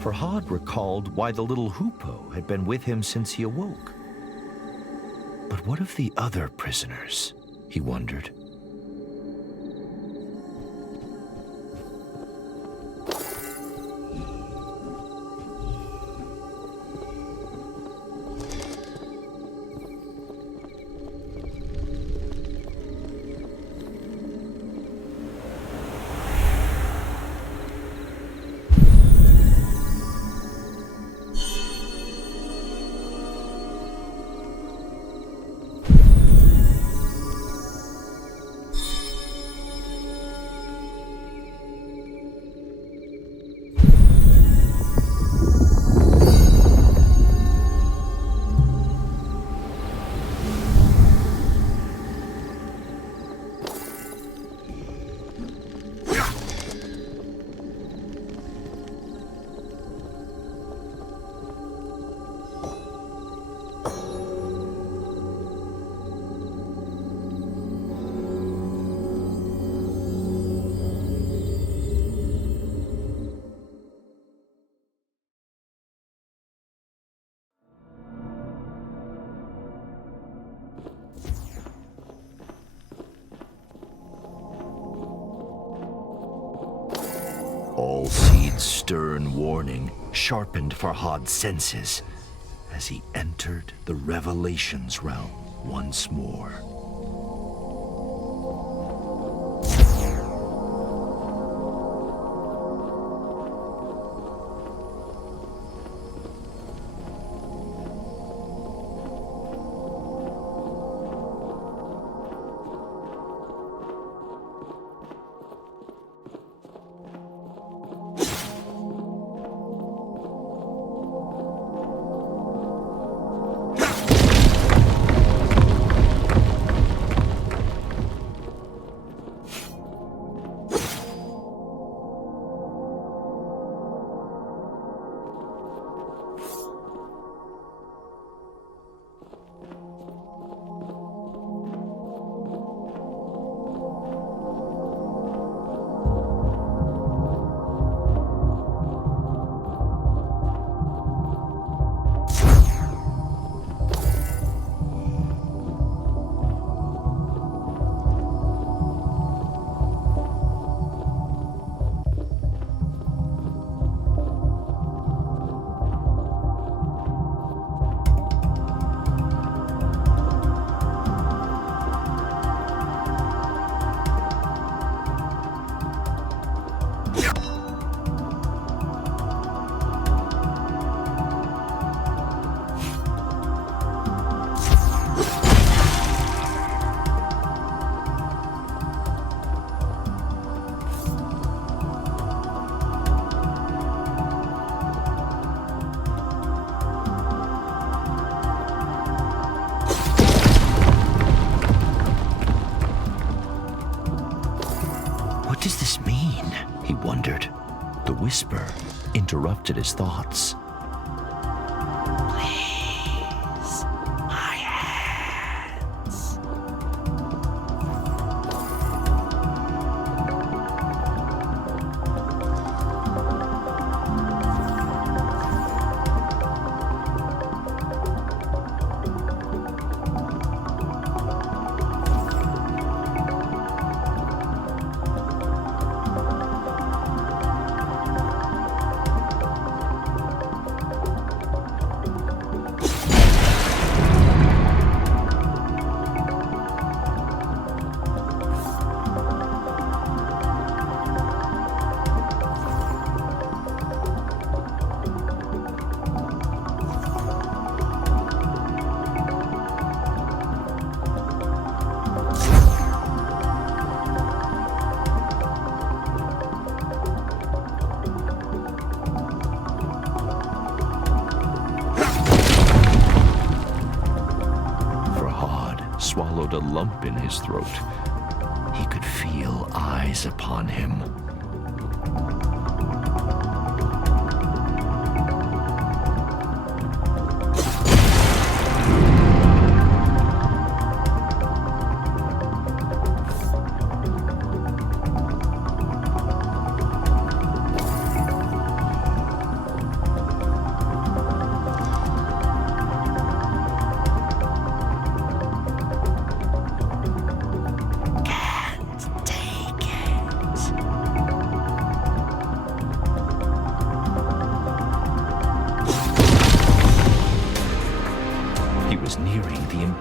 Farhad recalled why the little hoopoe had been with him since he awoke. But what of the other prisoners? He wondered. Alcede's stern warning sharpened Farhad's senses as he entered the Revelations realm once more. What does this mean? He wondered. The whisper interrupted his thoughts. Please, my hands. Swallowed a lump in his throat. He could feel eyes upon him.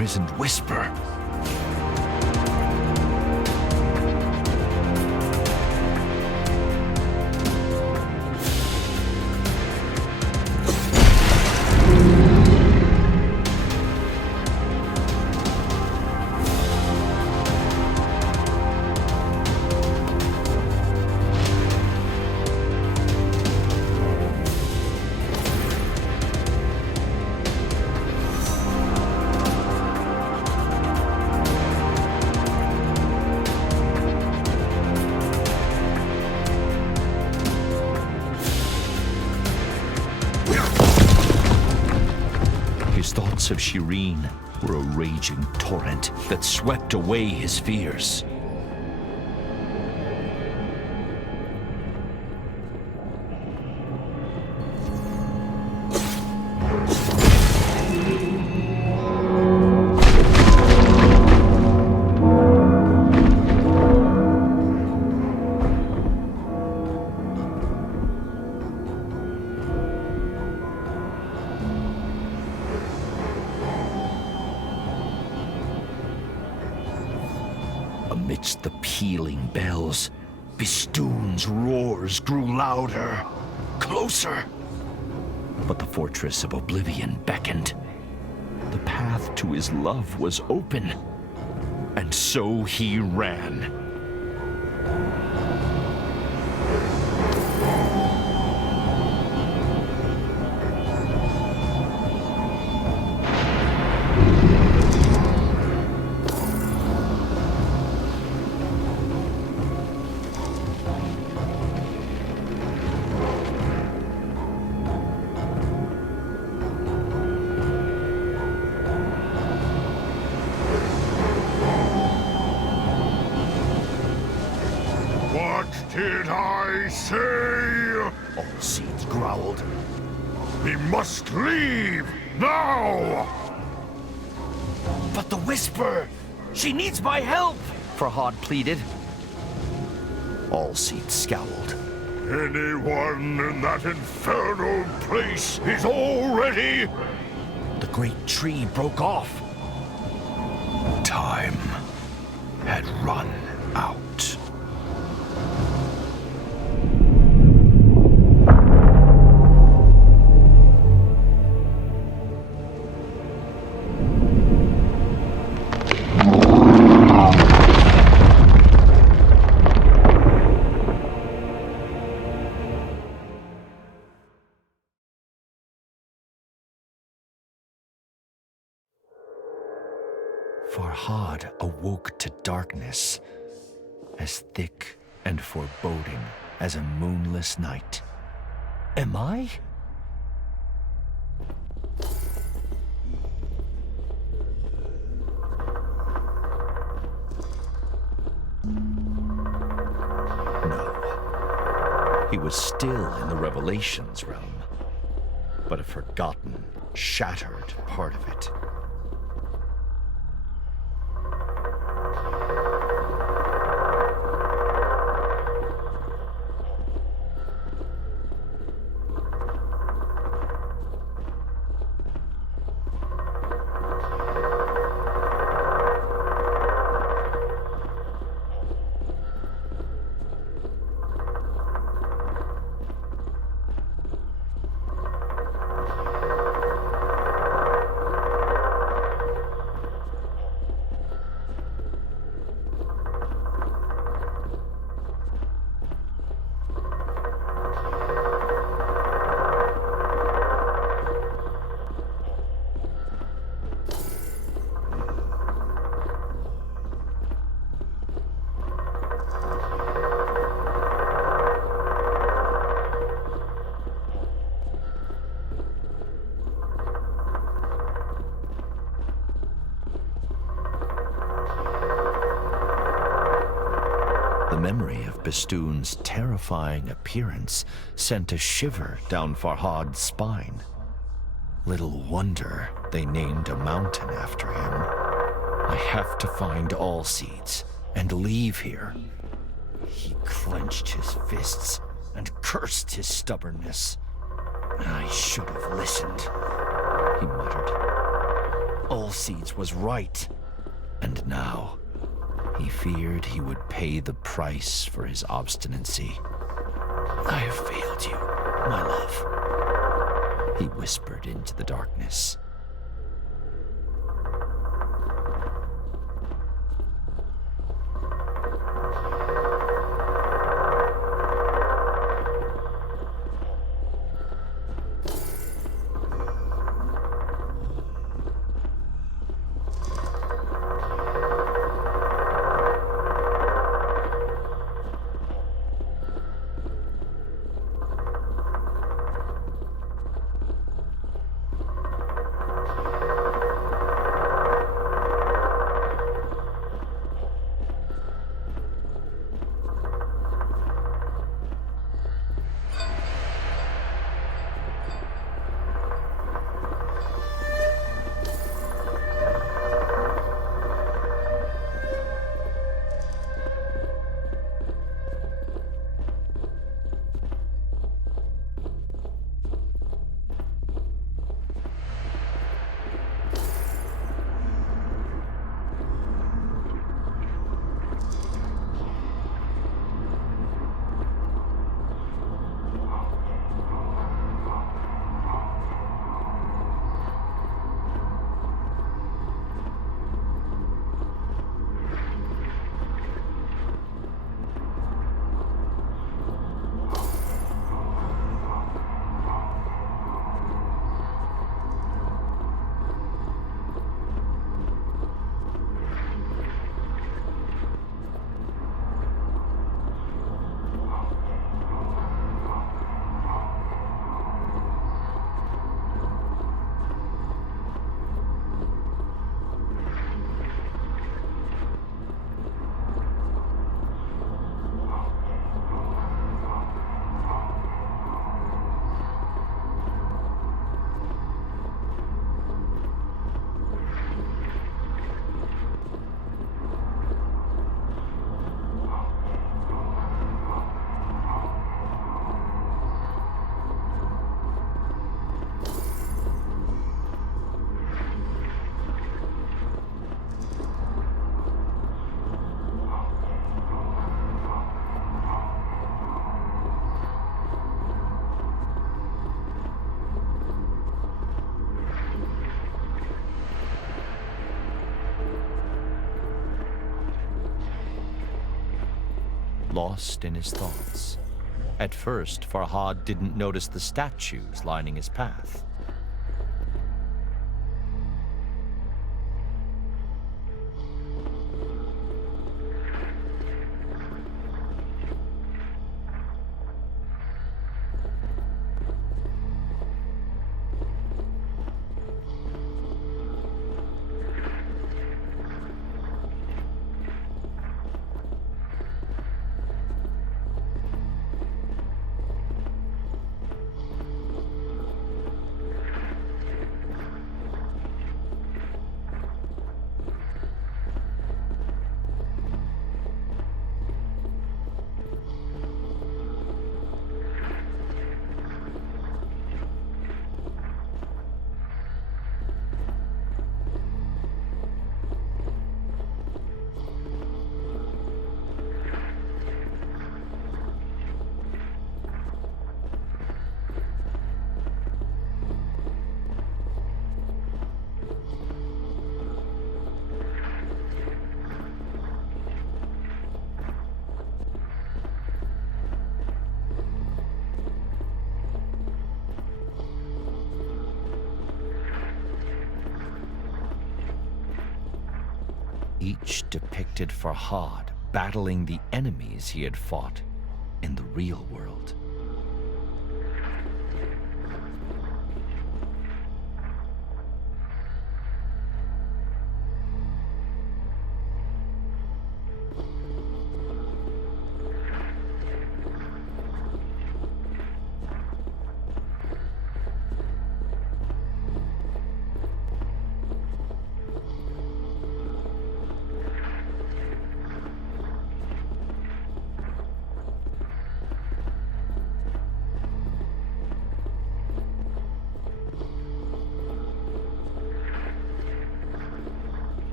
imprisoned whisper. His thoughts of Shireen were a raging torrent that swept away his fears. Amidst the pealing bells, Bistun's roars grew louder, closer. But the fortress of oblivion beckoned. The path to his love was open, and so he ran. Did I say? All seeds growled. We must leave now! But the whisper! She needs my help! Farhad pleaded. All seeds scowled. Anyone in that infernal place is already... The great tree broke off. Time had run out. Farhad awoke to darkness, as thick and foreboding as a moonless night. Am I? No. He was still in the Revelations realm, but a forgotten, shattered part of it. The memory of Bistun's terrifying appearance sent a shiver down Farhad's spine. Little wonder they named a mountain after him. I have to find all seeds and leave here. He clenched his fists and cursed his stubbornness. I should have listened, he muttered. Allseeds was right. And now, he feared he would pay the price for his obstinacy. "I have failed you, my love," he whispered into the darkness. Lost in his thoughts. At first, Farhad didn't notice the statues lining his path. Each depicted Farhad battling the enemies he had fought in the real world.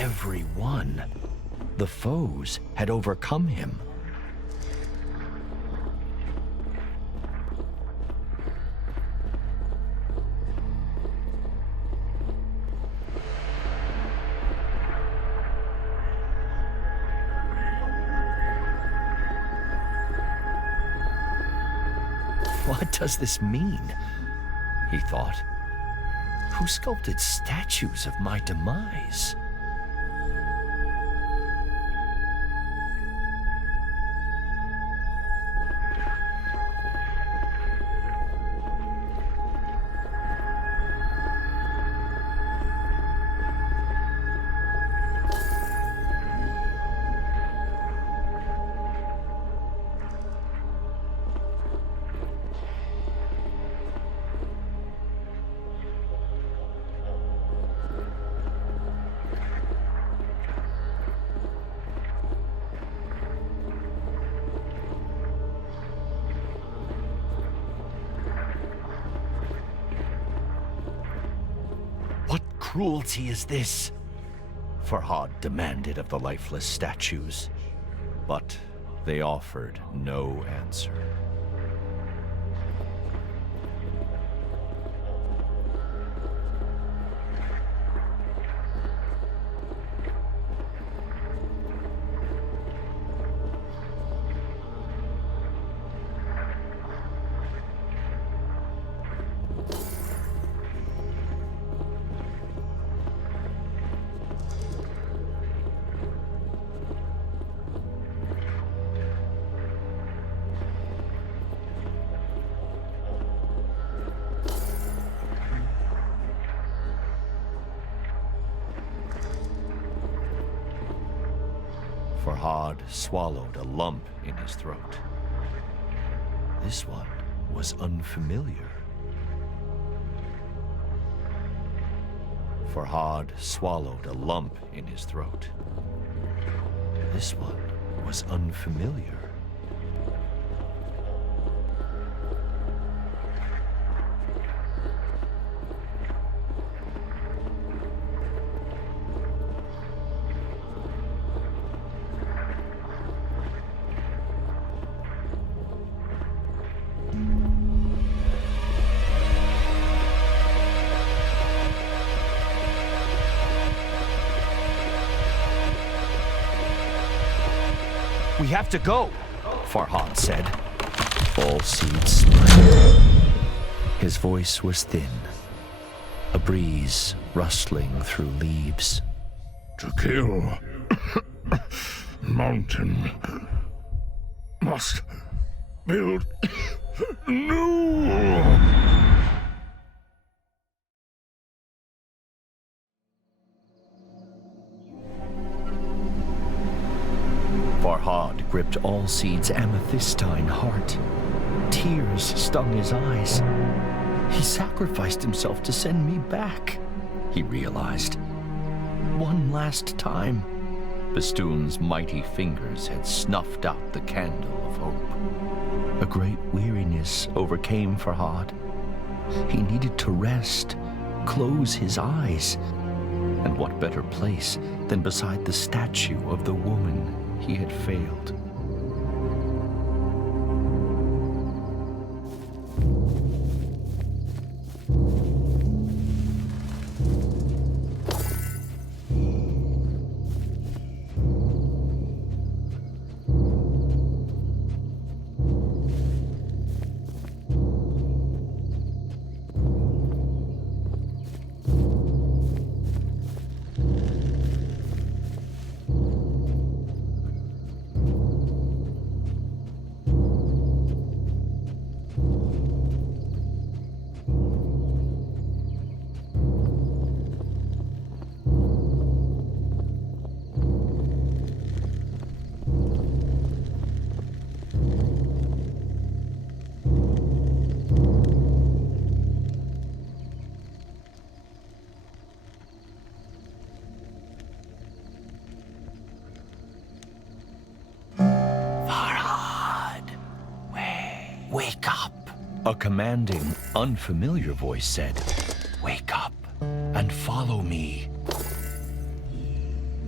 every one. The foes had overcome him. What does this mean? He thought. Who sculpted statues of my demise? Cruelty is this? Farhad demanded of the lifeless statues, but they offered no answer. Farhad swallowed a lump in his throat. This one was unfamiliar. Farhad swallowed a lump in his throat. This one was unfamiliar. We have to go, Farhad said. All seeds smiled. His voice was thin, a breeze rustling through leaves. To kill mountain must build new. Farhad gripped Allseed's amethystine heart. Tears stung his eyes. He sacrificed himself to send me back, he realized. One last time. Bistun's mighty fingers had snuffed out the candle of hope. A great weariness overcame Farhad. He needed to rest, close his eyes. And what better place than beside the statue of the woman he had failed. Wake up! A commanding, unfamiliar voice said, "Wake up and follow me."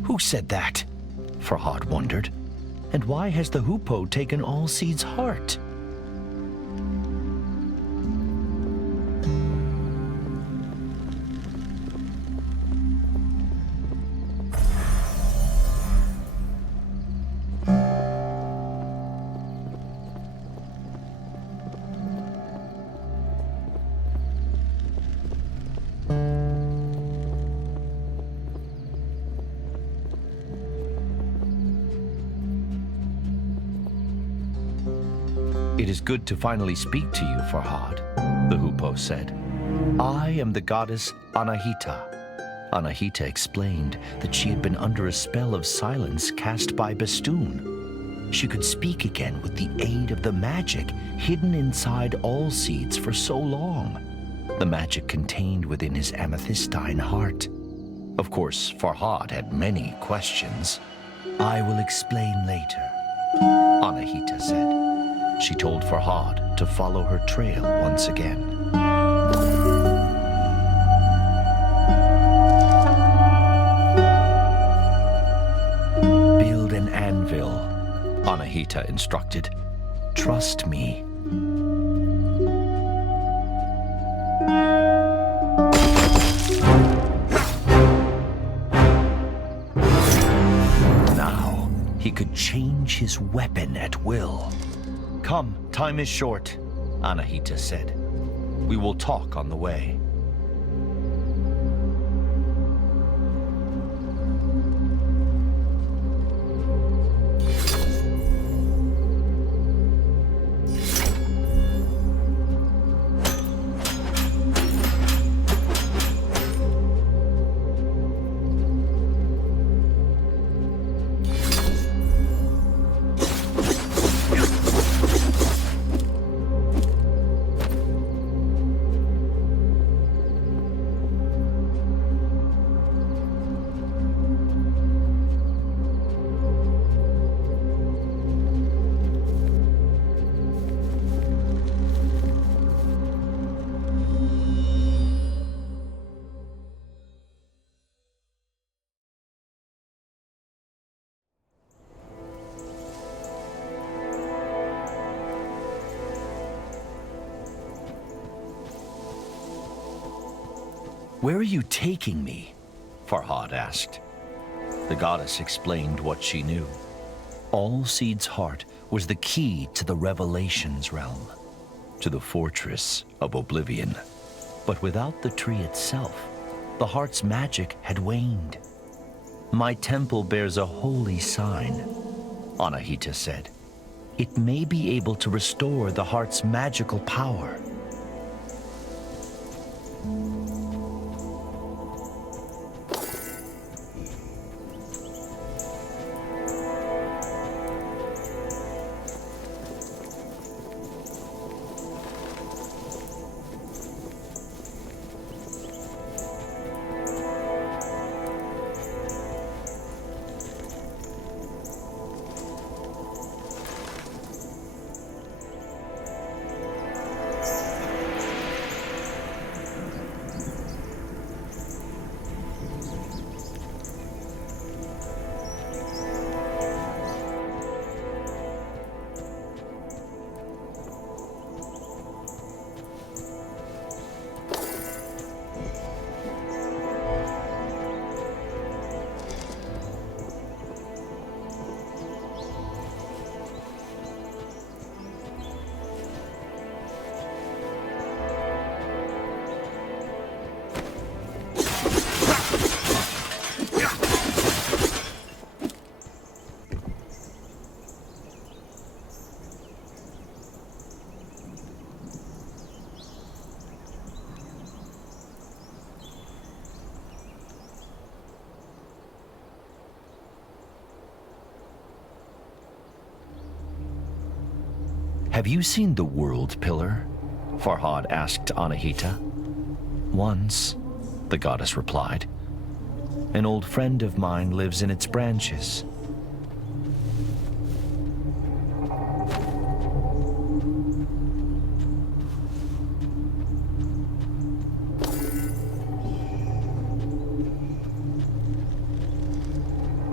Who said that? Farhad wondered. And why has the hoopoe taken Allseed's heart? It is good to finally speak to you, Farhad, the hoopoe said. I am the goddess Anahita. Anahita explained that she had been under a spell of silence cast by Bistun. She could speak again with the aid of the magic hidden inside Allseed's for so long. The magic contained within his amethystine heart. Of course, Farhad had many questions. I will explain later, Anahita said. She told Farhad to follow her trail once again. Build an anvil, Anahita instructed. Trust me. Now he could change his weapon at will. Come, time is short, Anahita said. We will talk on the way. Where are you taking me? Farhad asked. The goddess explained what she knew. Allseed's heart was the key to the Revelations realm, to the fortress of oblivion. But without the tree itself, the heart's magic had waned. My temple bears a holy sign, Anahita said. It may be able to restore the heart's magical power. Have you seen the World Pillar? Farhad asked Anahita. Once, the goddess replied. An old friend of mine lives in its branches.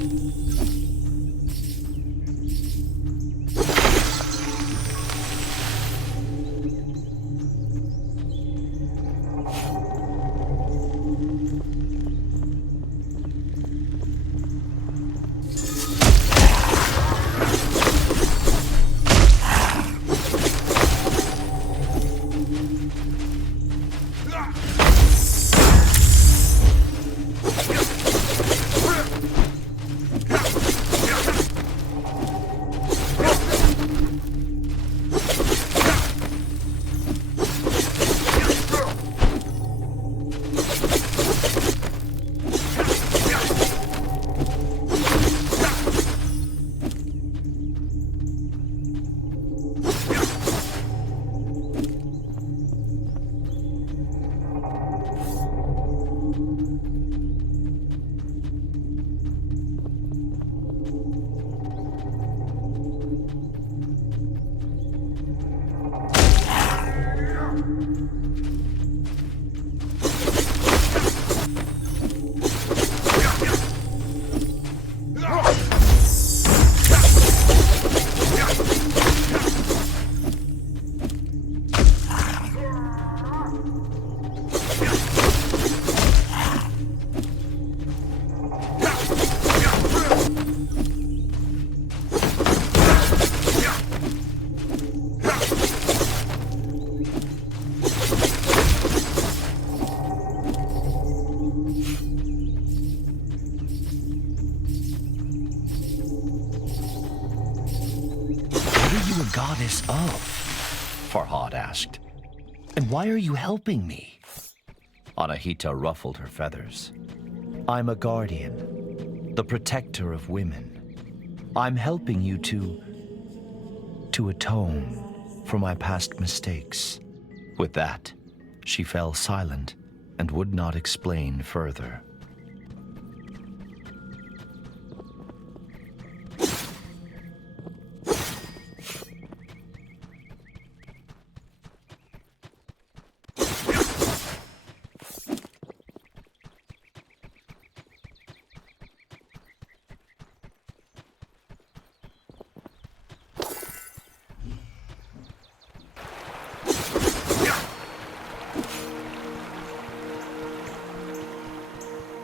Goddess of? Farhad asked. And why are you helping me? Anahita ruffled her feathers. I'm a guardian, the protector of women. I'm helping you to atone for my past mistakes. With that, she fell silent and would not explain further.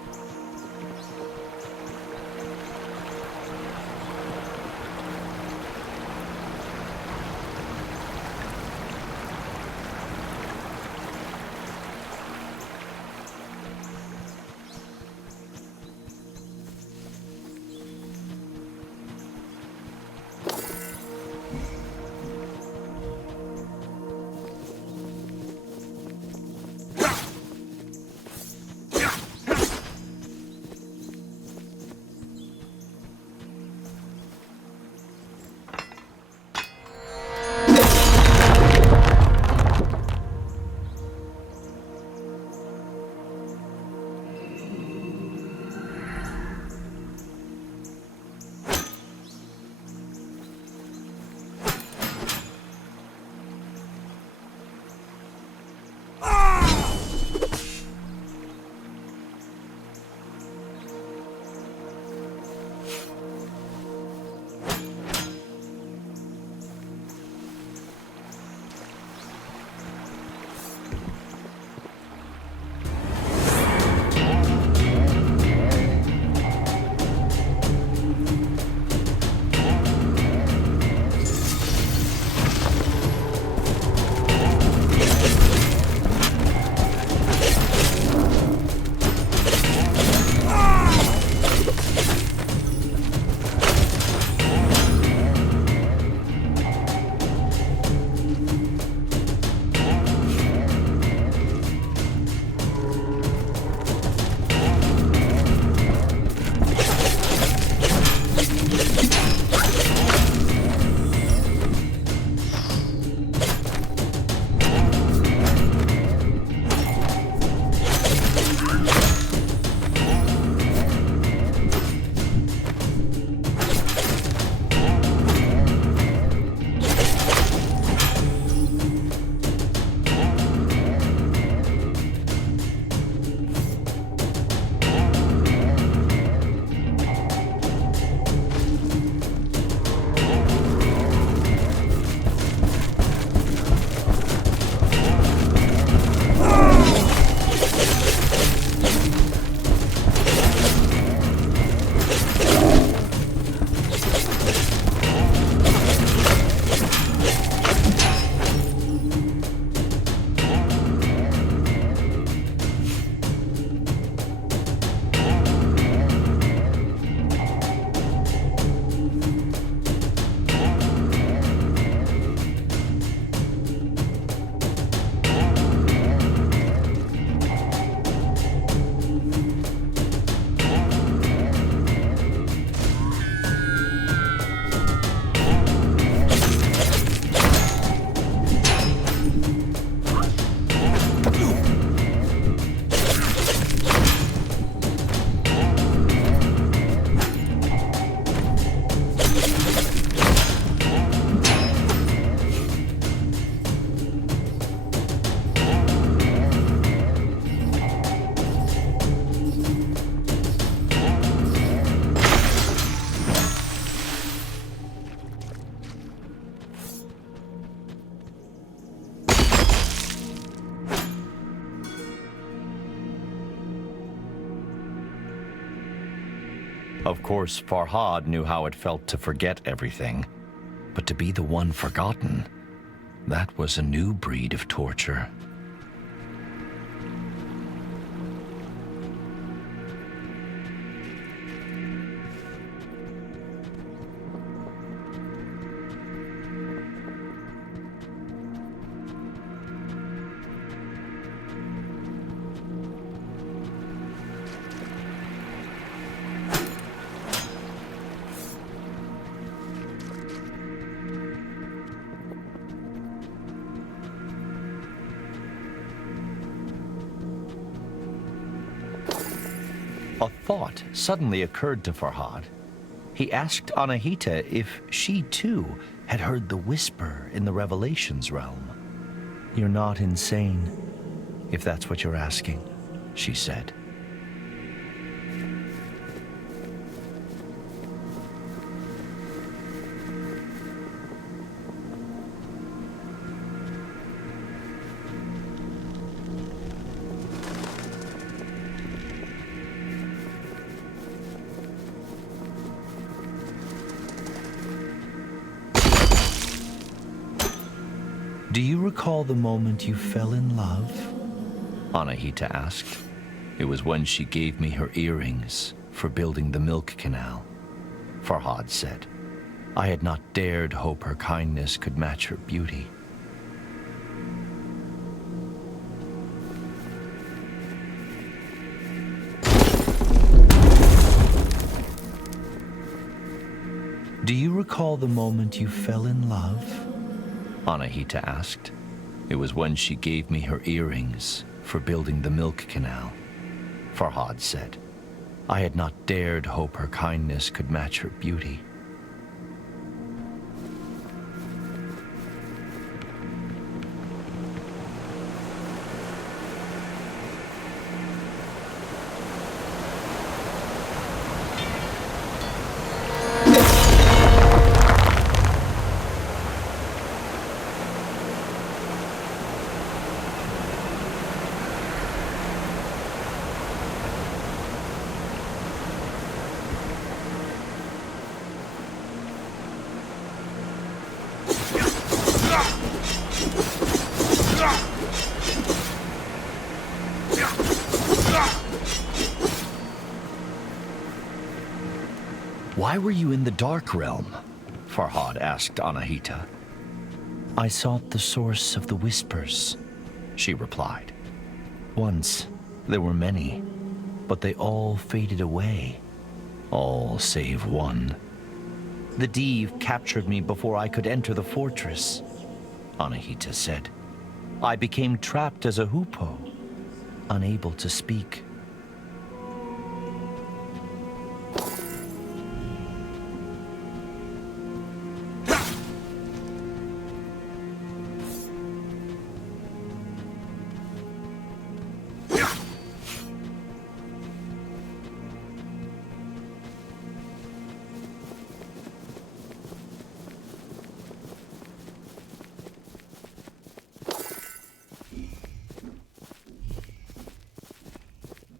Of course, Farhad knew how it felt to forget everything. But to be the one forgotten, that was a new breed of torture. A thought suddenly occurred to Farhad. He asked Anahita if she too had heard the whisper in the Revelations realm. "You're not insane, if that's what you're asking," she said. "Do you recall the moment you fell in love?" Anahita asked. "It was when she gave me her earrings for building the milk canal," Farhad said. "I had not dared hope her kindness could match her beauty." "Do you recall the moment you fell in love?" Anahita asked. "It was when she gave me her earrings for building the milk canal," Farhad said. "I had not dared hope her kindness could match her beauty." "Why were you in the Dark Realm?" Farhad asked Anahita. "I sought the source of the whispers," she replied. "Once there were many, but they all faded away. All save one. The Div captured me before I could enter the fortress," Anahita said. "I became trapped as a hoopoe, unable to speak."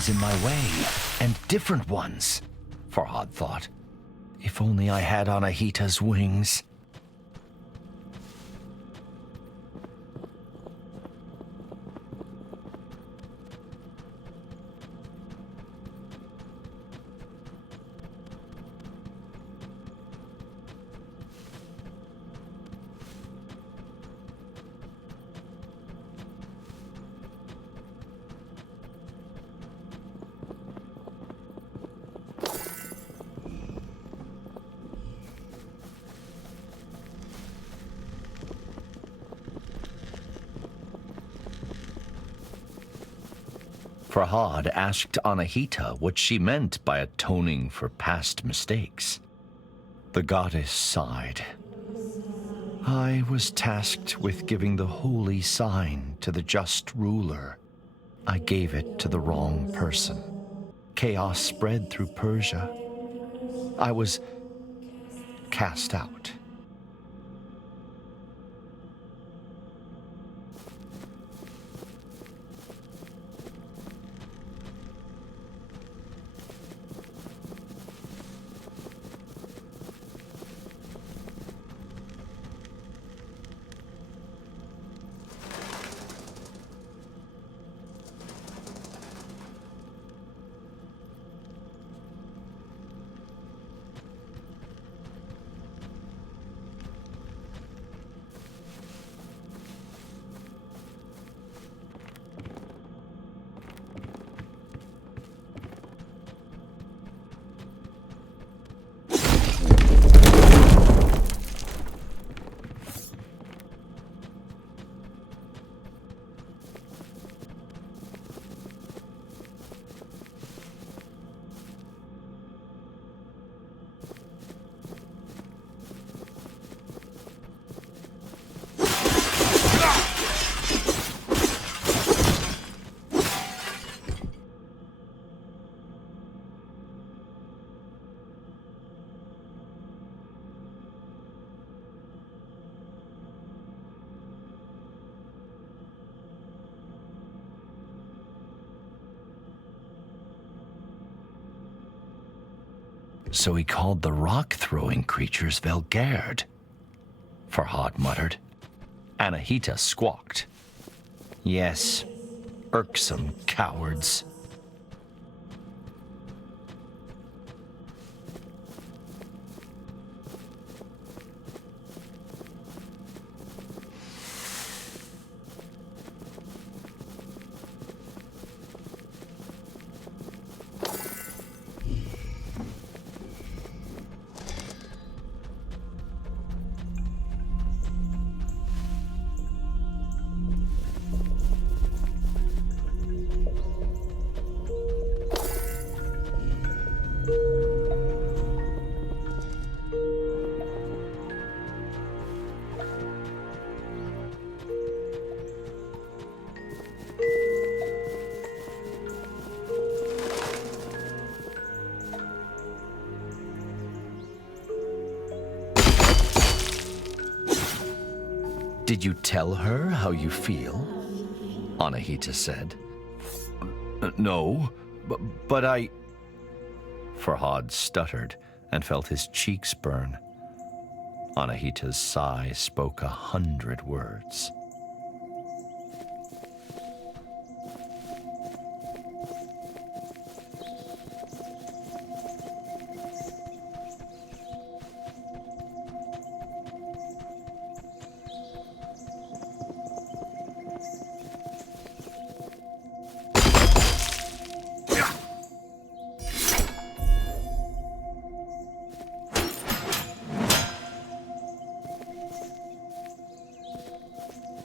enemies in my way, and different ones, Farhad thought. If only I had Anahita's wings. Farhad asked Anahita what she meant by atoning for past mistakes. The goddess sighed. I was tasked with giving the holy sign to the just ruler. I gave it to the wrong person. Chaos spread through Persia. I was cast out. So he called the rock-throwing creatures Velgerd, Farhad muttered. Anahita squawked. Yes, irksome cowards. Did you tell her how you feel? Anahita said. No, but I... Farhad stuttered and felt his cheeks burn. Anahita's sigh spoke 100 words.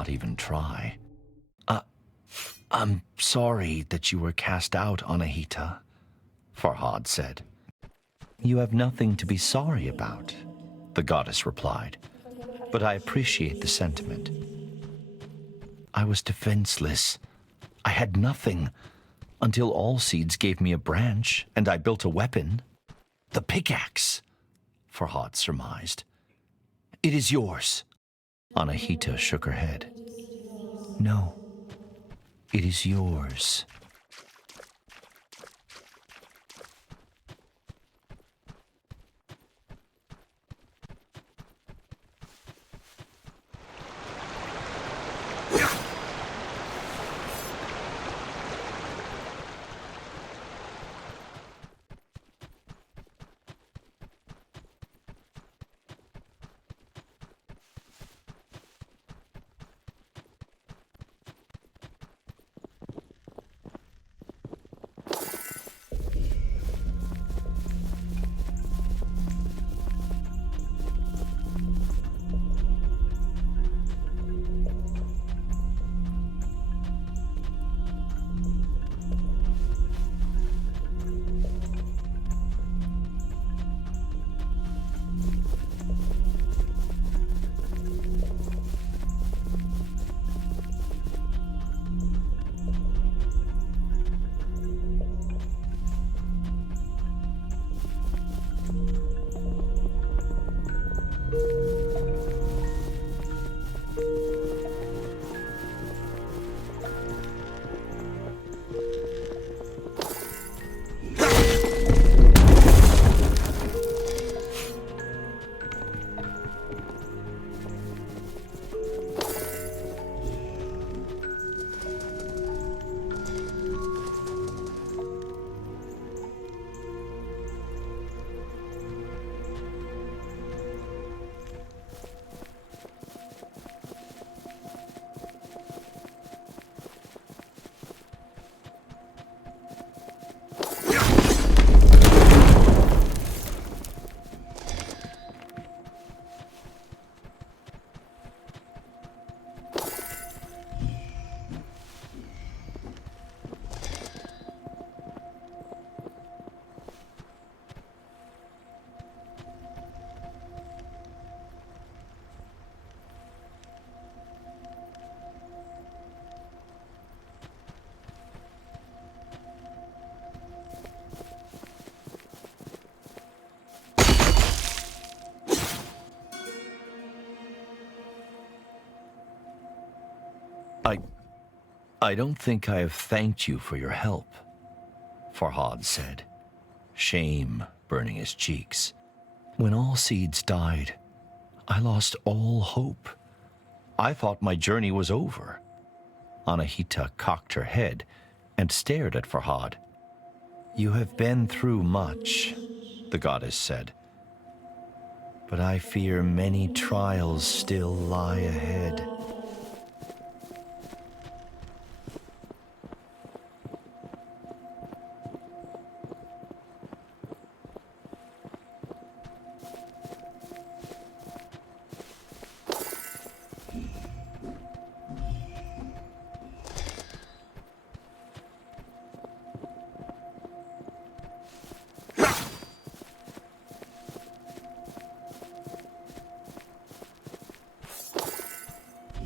not even try. I'm sorry that you were cast out, Anahita, Farhad said. You have nothing to be sorry about, the goddess replied, but I appreciate the sentiment. I was defenseless. I had nothing, until Allseeds gave me a branch, and I built a weapon. The pickaxe, Farhad surmised. It is yours. Anahita shook her head. No, it is yours. I don't think I have thanked you for your help, Farhad said, shame burning his cheeks. When Allseeds died, I lost all hope. I thought my journey was over. Anahita cocked her head and stared at Farhad. You have been through much, the goddess said, but I fear many trials still lie ahead.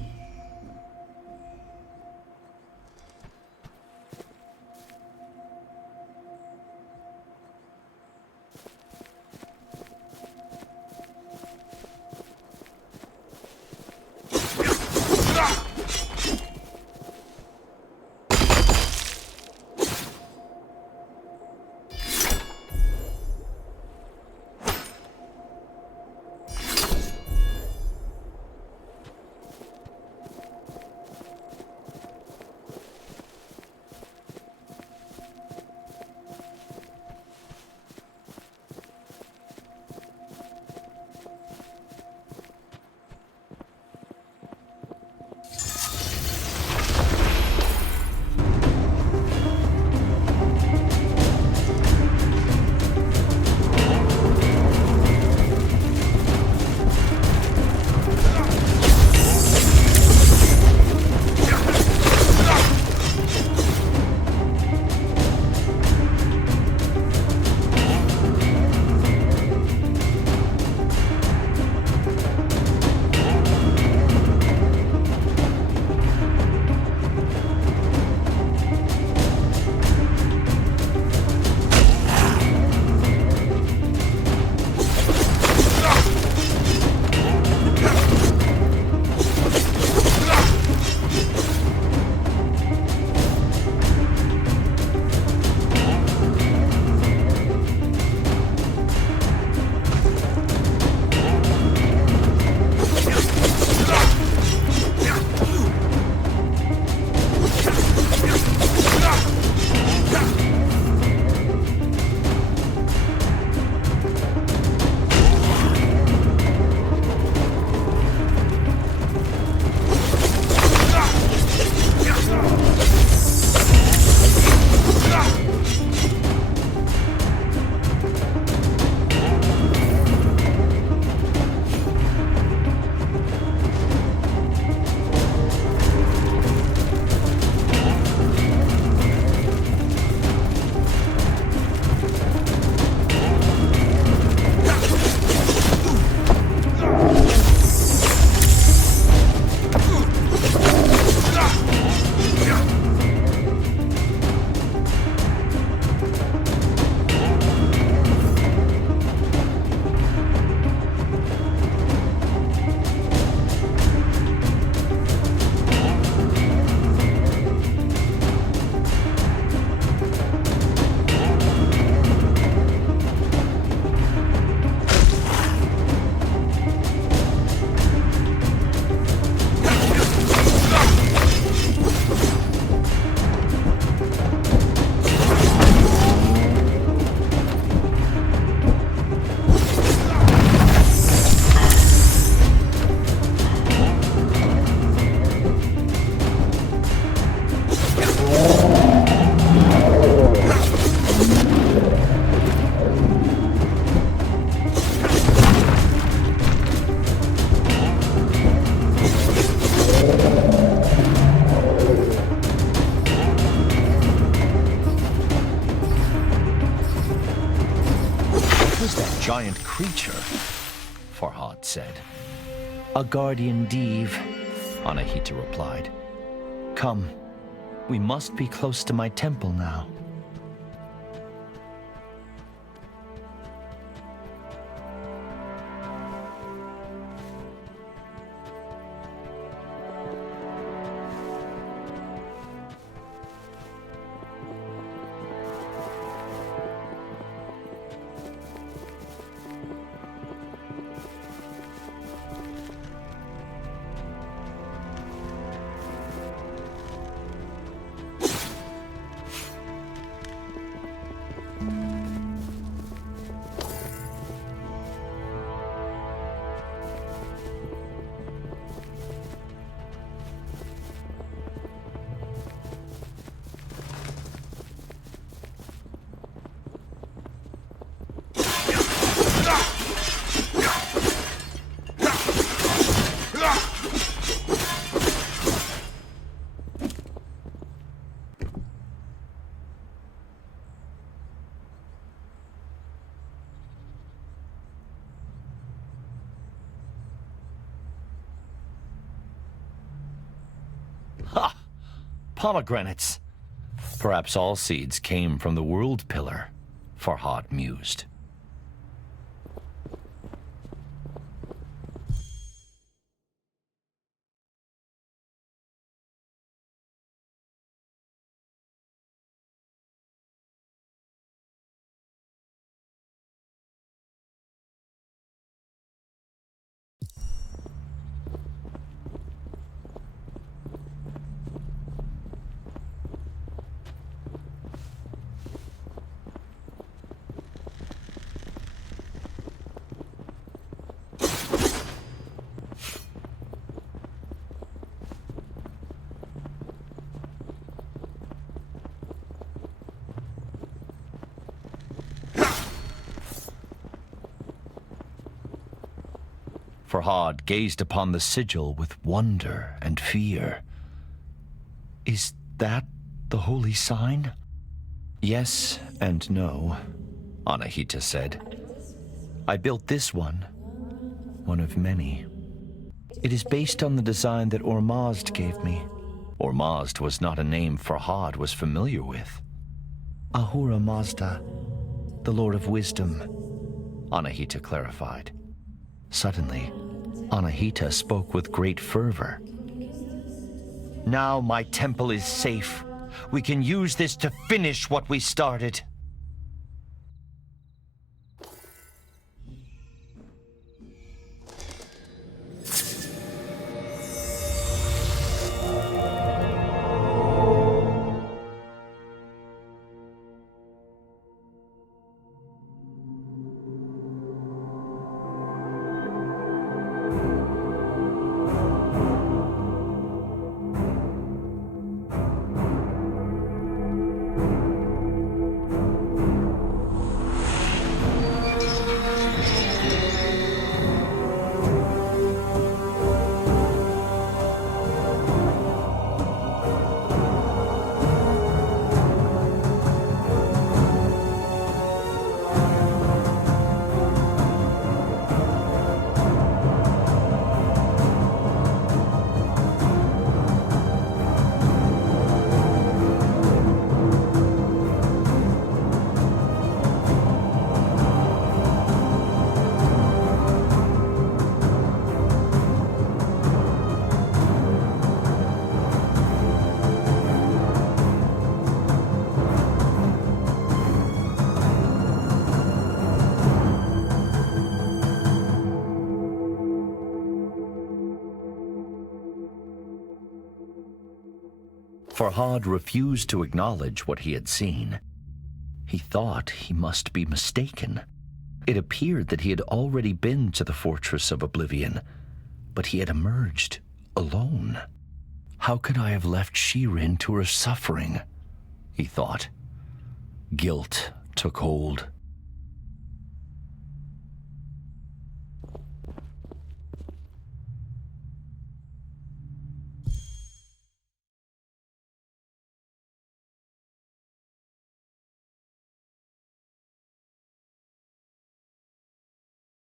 creature, Farhad said. A guardian Div, Anahita replied. Come, we must be close to my temple now. Ha! Pomegranates! Perhaps all seeds came from the world pillar, Farhad mused. Farhad gazed upon the sigil with wonder and fear. Is that the holy sign? Yes and no, Anahita said. I built this one of many. It is based on the design that Ormazd gave me. Ormazd was not a name Farhad was familiar with. Ahura Mazda, the Lord of Wisdom, Anahita clarified. Suddenly, Anahita spoke with great fervor. Now my temple is safe. We can use this to finish what we started. Farhad refused to acknowledge what he had seen. He thought he must be mistaken. It appeared that he had already been to the Fortress of Oblivion, but he had emerged alone. How could I have left Shirin to her suffering? He thought. Guilt took hold.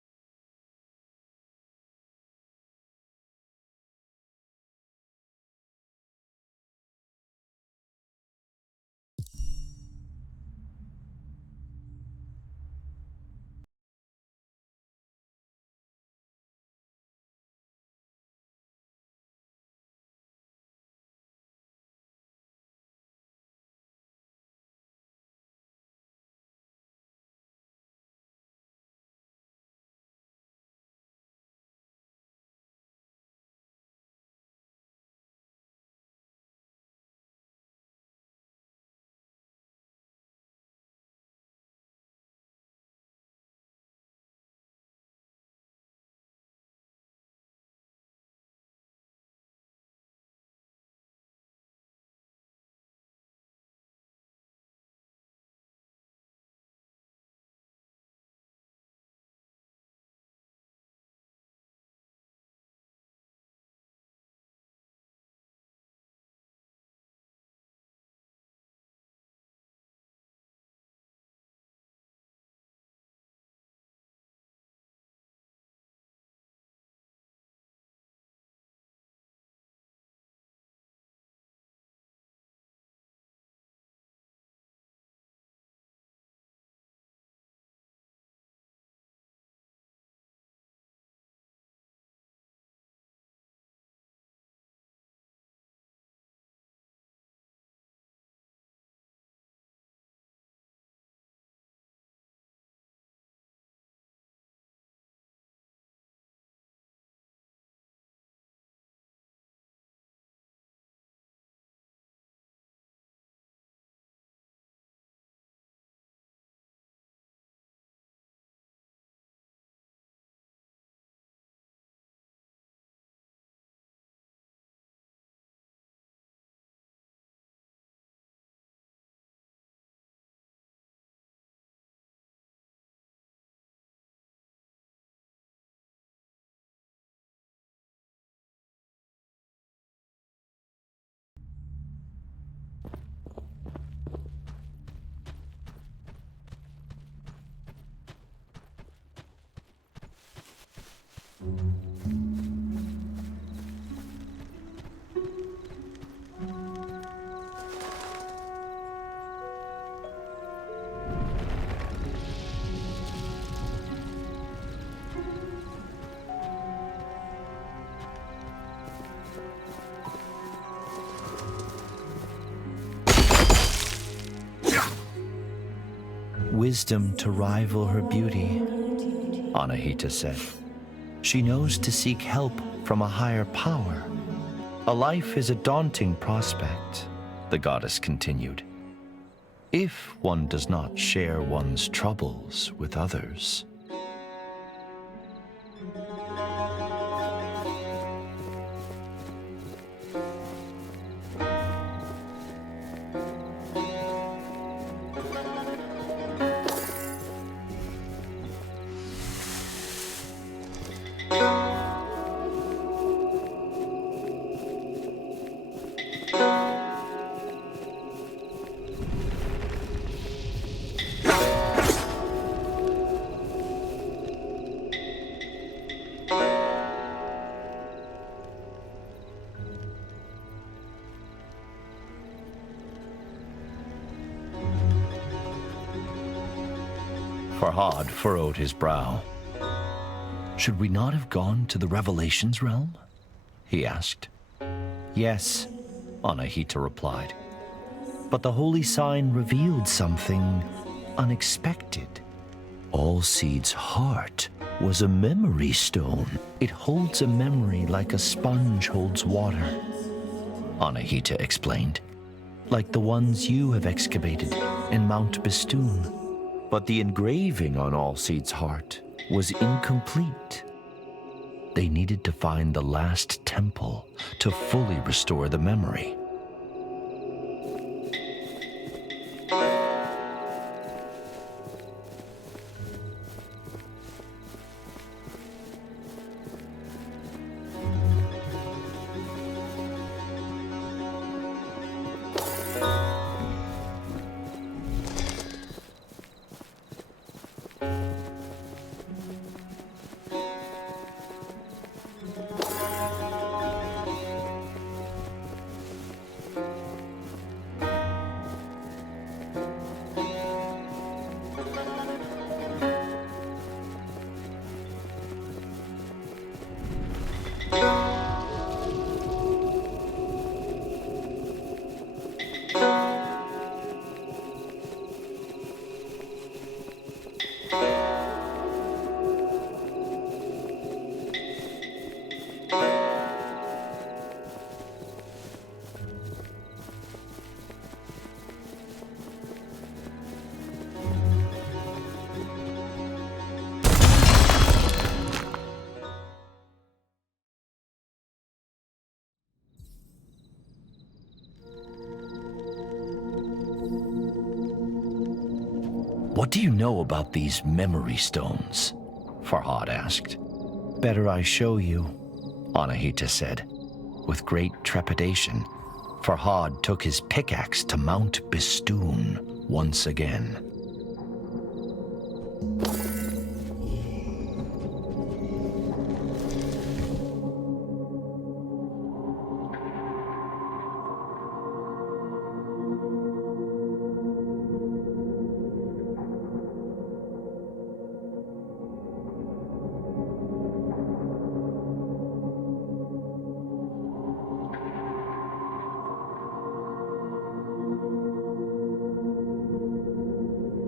wisdom to rival her beauty, Anahita said. She knows to seek help from a higher power. A life is a daunting prospect, the goddess continued, if one does not share one's troubles with others. Farhad furrowed his brow. Should we not have gone to the Revelations realm? He asked. Yes, Anahita replied. But the holy sign revealed something unexpected. Allseed's heart was a memory stone. It holds a memory like a sponge holds water, Anahita explained, like the ones you have excavated in Mount Bistun. But the engraving on Allseed's heart was incomplete. They needed to find the last temple to fully restore the memory. What do you know about these memory stones? Farhad asked. Better I show you, Anahita said. With great trepidation, Farhad took his pickaxe to Mount Bistun once again.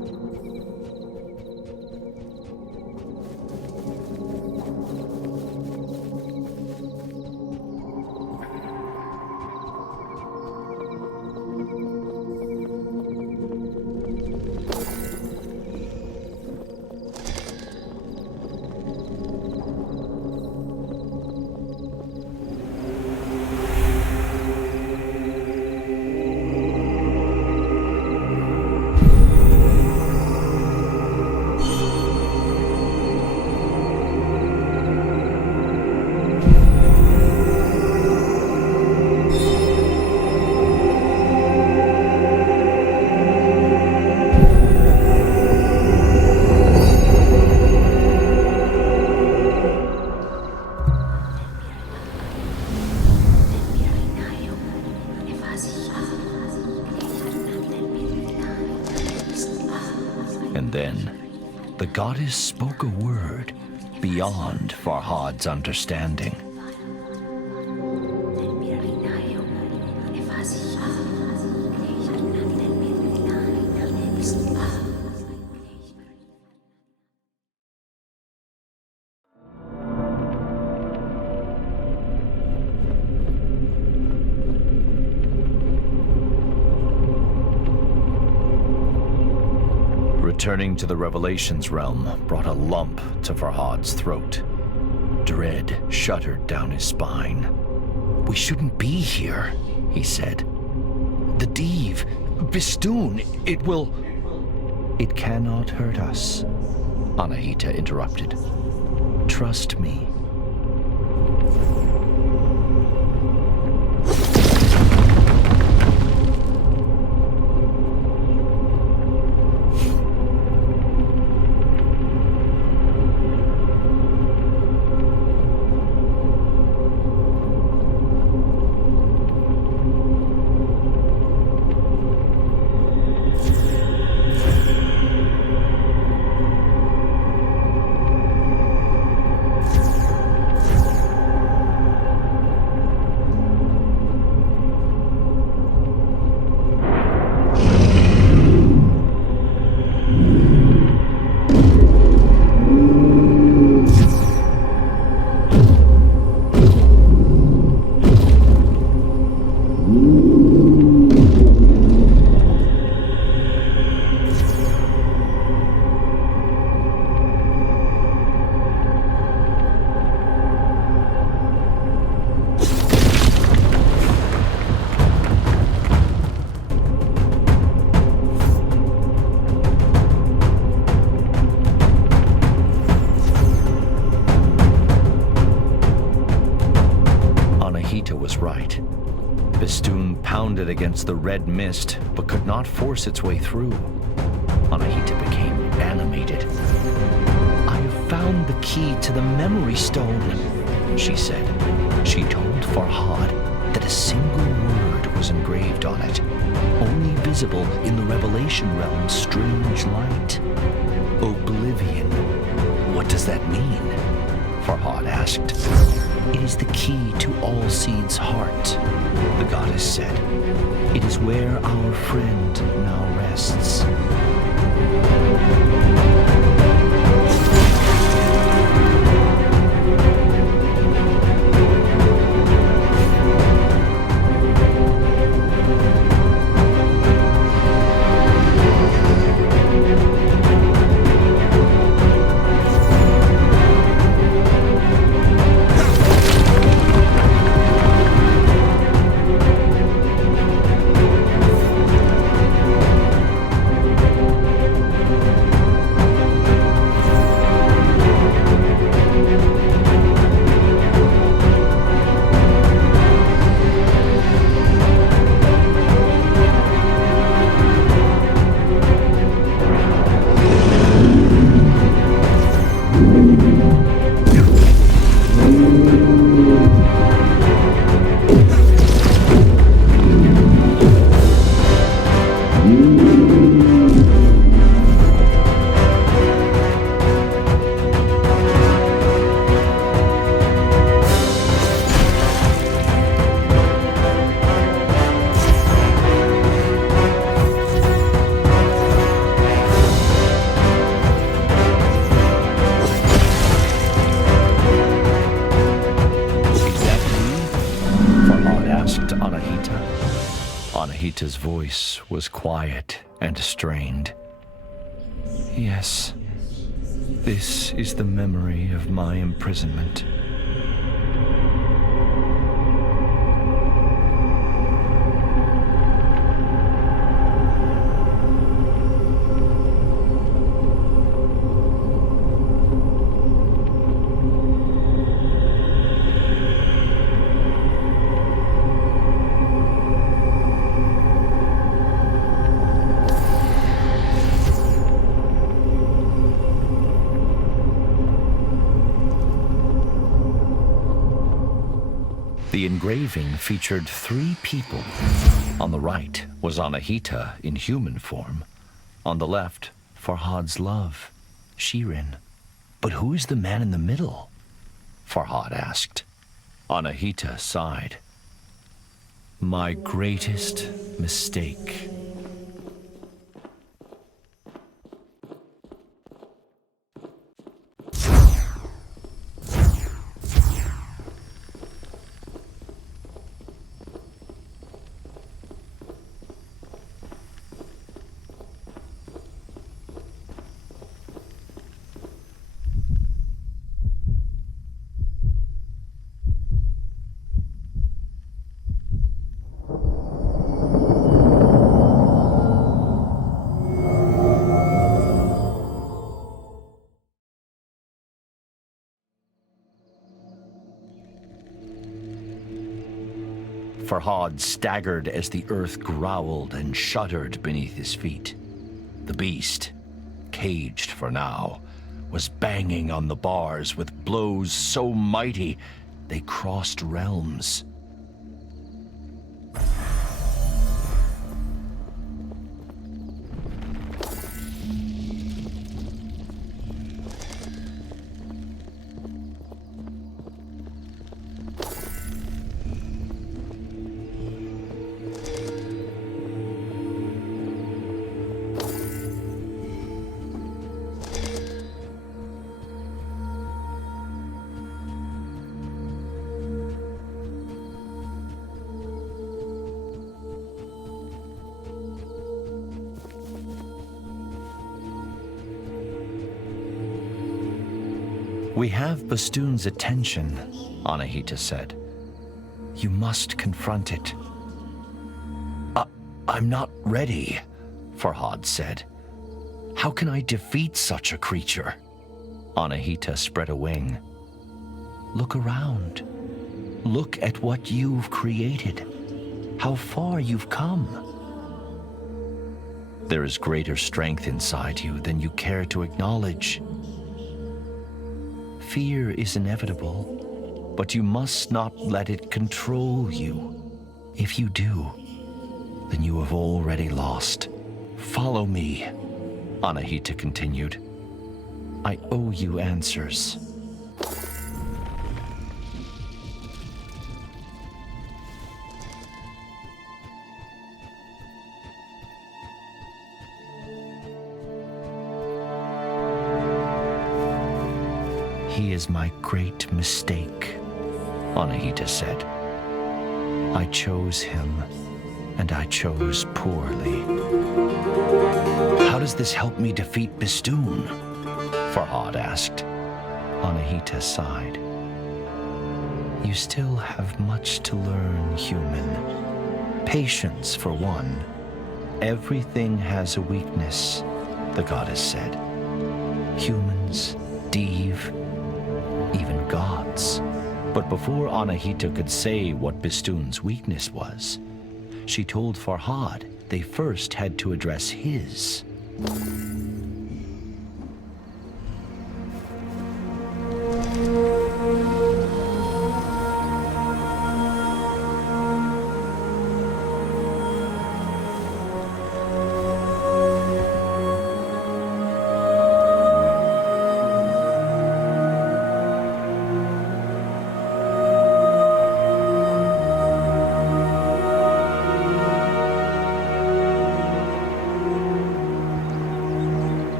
Then, the goddess spoke a word beyond Farhad's understanding. Returning to the Revelations realm brought a lump to Farhad's throat. Dread shuddered down his spine. "We shouldn't be here," he said. "The Div, Bistun, it will..." "It cannot hurt us," Anahita interrupted. "Trust me." Bistun pounded against the red mist, but could not force its way through. Anahita became animated. "I have found the key to the memory stone," she said. She told Farhad that a single word was engraved on it, only visible in the Revelation realm's strange light. "Oblivion. What does that mean?" Farhad asked. "It is the key to all seeds' heart," the goddess said. "It is where our friend now rests." Anahita's voice was quiet and strained. "Yes, this is the memory of my imprisonment." The engraving featured 3 people. On the right was Anahita in human form. On the left, Farhad's love, Shirin. But who is the man in the middle? Farhad asked. Anahita sighed. My greatest mistake. Farhad staggered as the earth growled and shuddered beneath his feet. The beast, caged for now, was banging on the bars with blows so mighty they crossed realms. We have Bistun's attention, Anahita said. You must confront it. I'm not ready, Farhad said. How can I defeat such a creature? Anahita spread a wing. Look around. Look at what you've created. How far you've come. There is greater strength inside you than you care to acknowledge. Fear is inevitable, but you must not let it control you. If you do, then you have already lost. Follow me, Anahita continued. I owe you answers. He is my great mistake, Anahita said. I chose him, and I chose poorly. How does this help me defeat Bistun? Farhad asked. Anahita sighed. You still have much to learn, human. Patience, for one. Everything has a weakness, the goddess said. Humans, Div, even gods. But before Anahita could say what Bistun's weakness was, she told Farhad they first had to address his.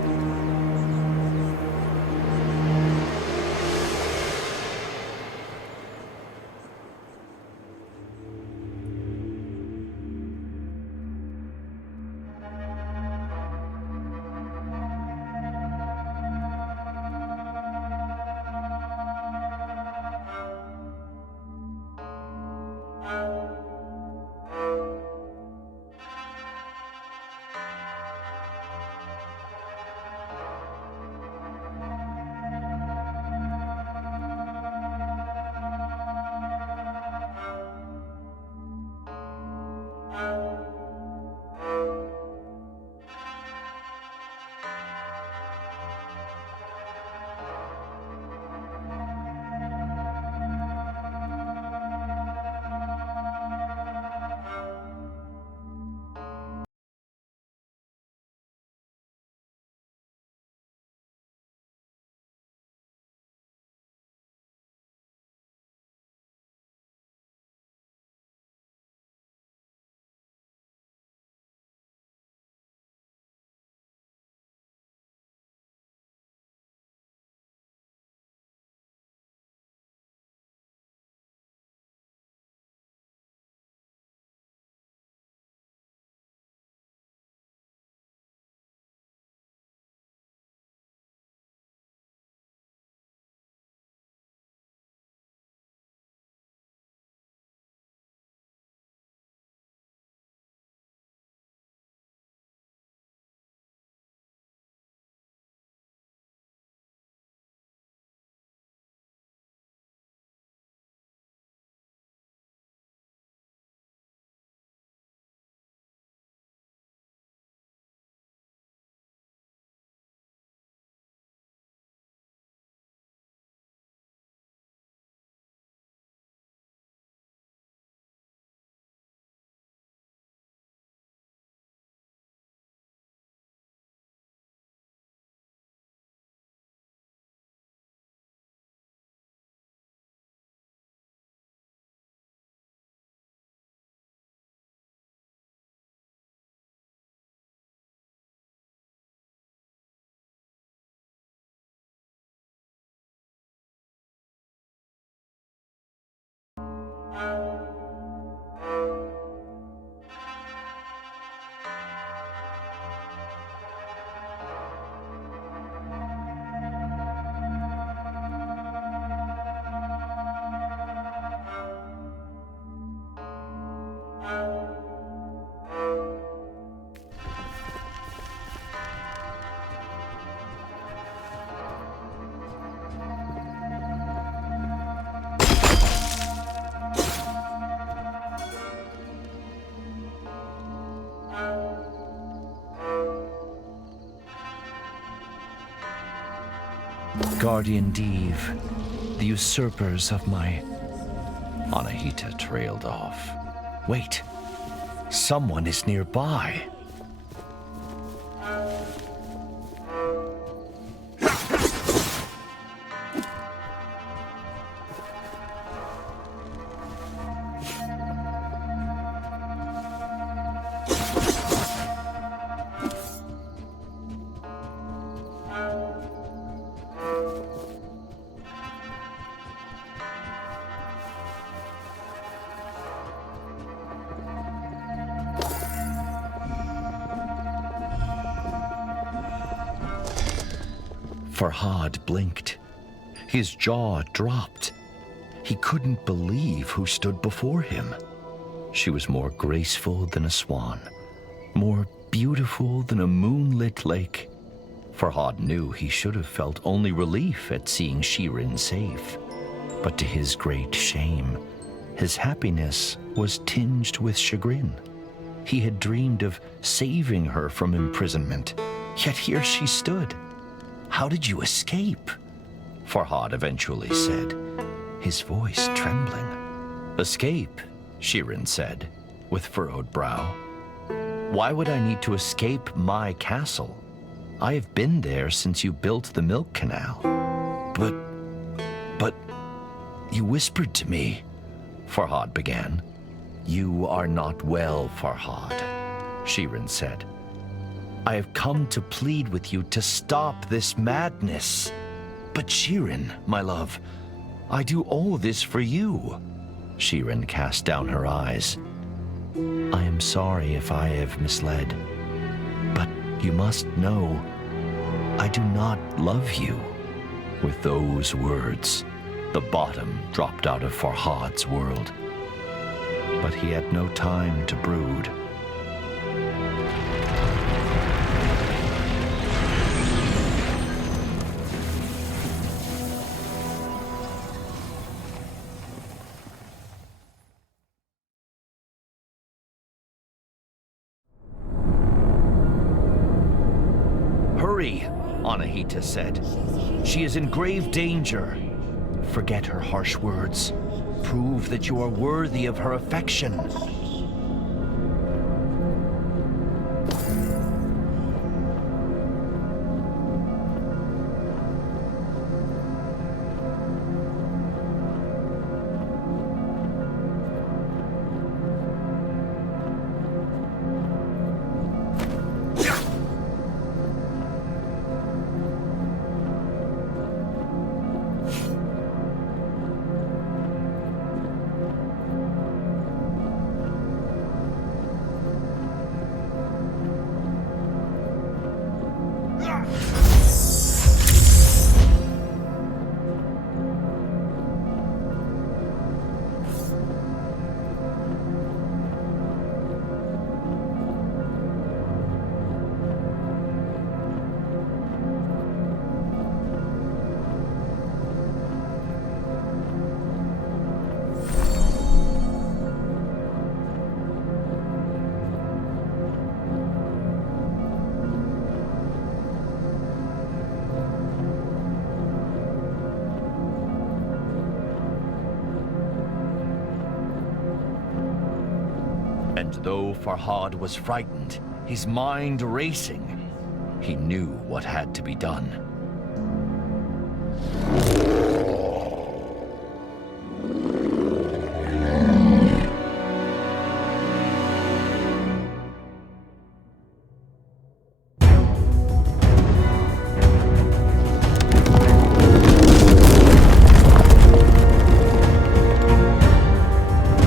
Guardian Div, the usurpers of my... Anahita trailed off. Wait, someone is nearby. Farhad blinked. His jaw dropped. He couldn't believe who stood before him. She was more graceful than a swan, more beautiful than a moonlit lake. Farhad knew he should have felt only relief at seeing Shirin safe. But to his great shame, his happiness was tinged with chagrin. He had dreamed of saving her from imprisonment, yet here she stood. How did you escape? Farhad eventually said, his voice trembling. Escape, Shirin said, with furrowed brow. Why would I need to escape my castle? I have been there since you built the milk canal. But, you whispered to me, Farhad began. You are not well, Farhad, Shirin said. I have come to plead with you to stop this madness. But Shirin, my love, I do all this for you. Shirin cast down her eyes. I am sorry if I have misled, but you must know, I do not love you. With those words, the bottom dropped out of Farhad's world. But he had no time to brood. Hurry, Anahita said. She is in grave danger. Forget her harsh words. Prove that you are worthy of her affection. And though Farhad was frightened, his mind racing, he knew what had to be done.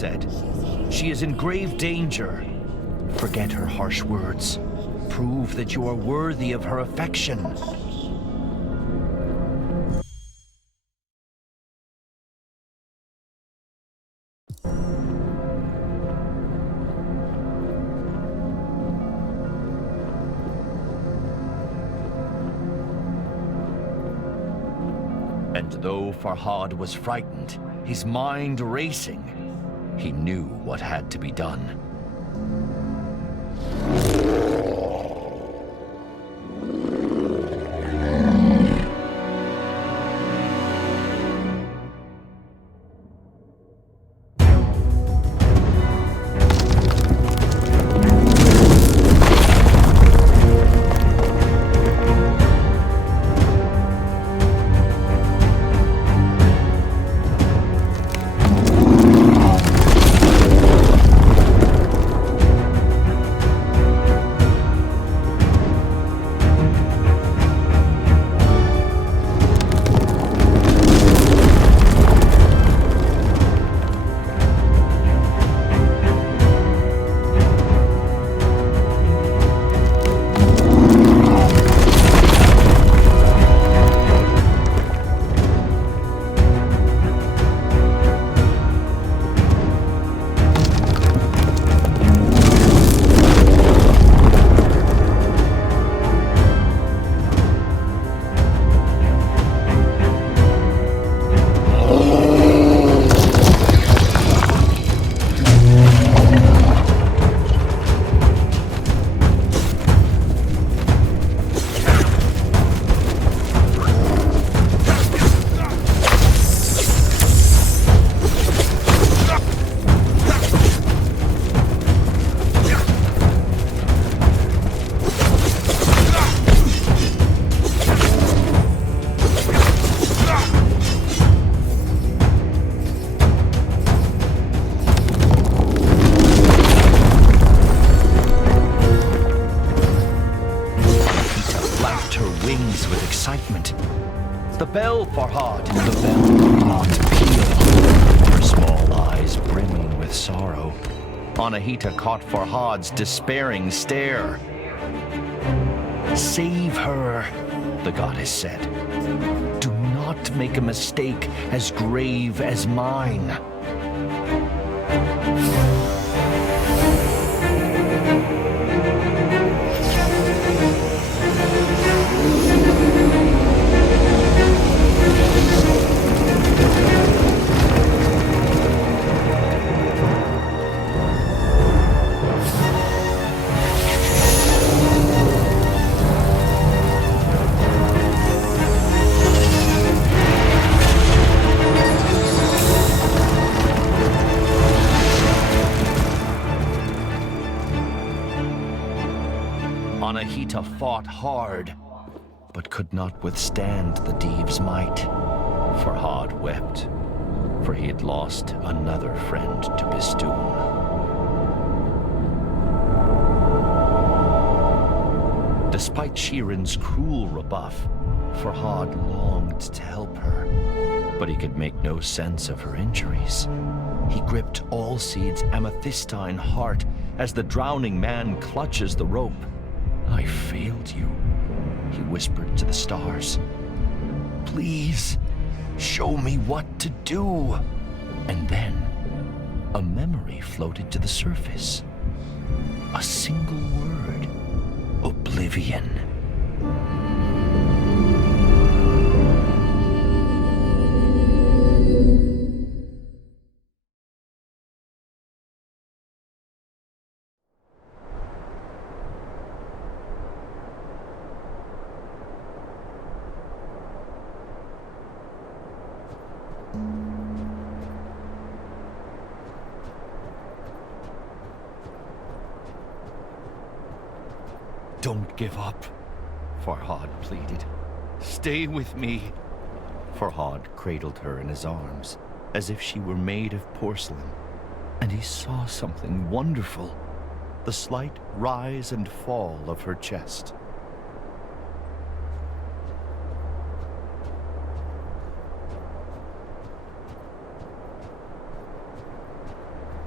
said. She is in grave danger. Forget her harsh words. Prove that you are worthy of her affection. And though Farhad was frightened, his mind racing, he knew what had to be done. The bell, Farhad, the bell did not peal, her small eyes brimming with sorrow. Anahita caught Farhad's despairing stare. Save her, the goddess said. Do not make a mistake as grave as mine. Anahita fought hard, but could not withstand the Diev's might. Farhad wept, for he had lost another friend to Bistun. Despite Shirin's cruel rebuff, Farhad longed to help her, but he could make no sense of her injuries. He gripped Allseed's amethystine heart as the drowning man clutches the rope. I failed you, he whispered to the stars. Please, show me what to do. And then, a memory floated to the surface. A single word, oblivion. Don't give up, Farhad pleaded. Stay with me. Farhad cradled her in his arms, as if she were made of porcelain, and he saw something wonderful, the slight rise and fall of her chest.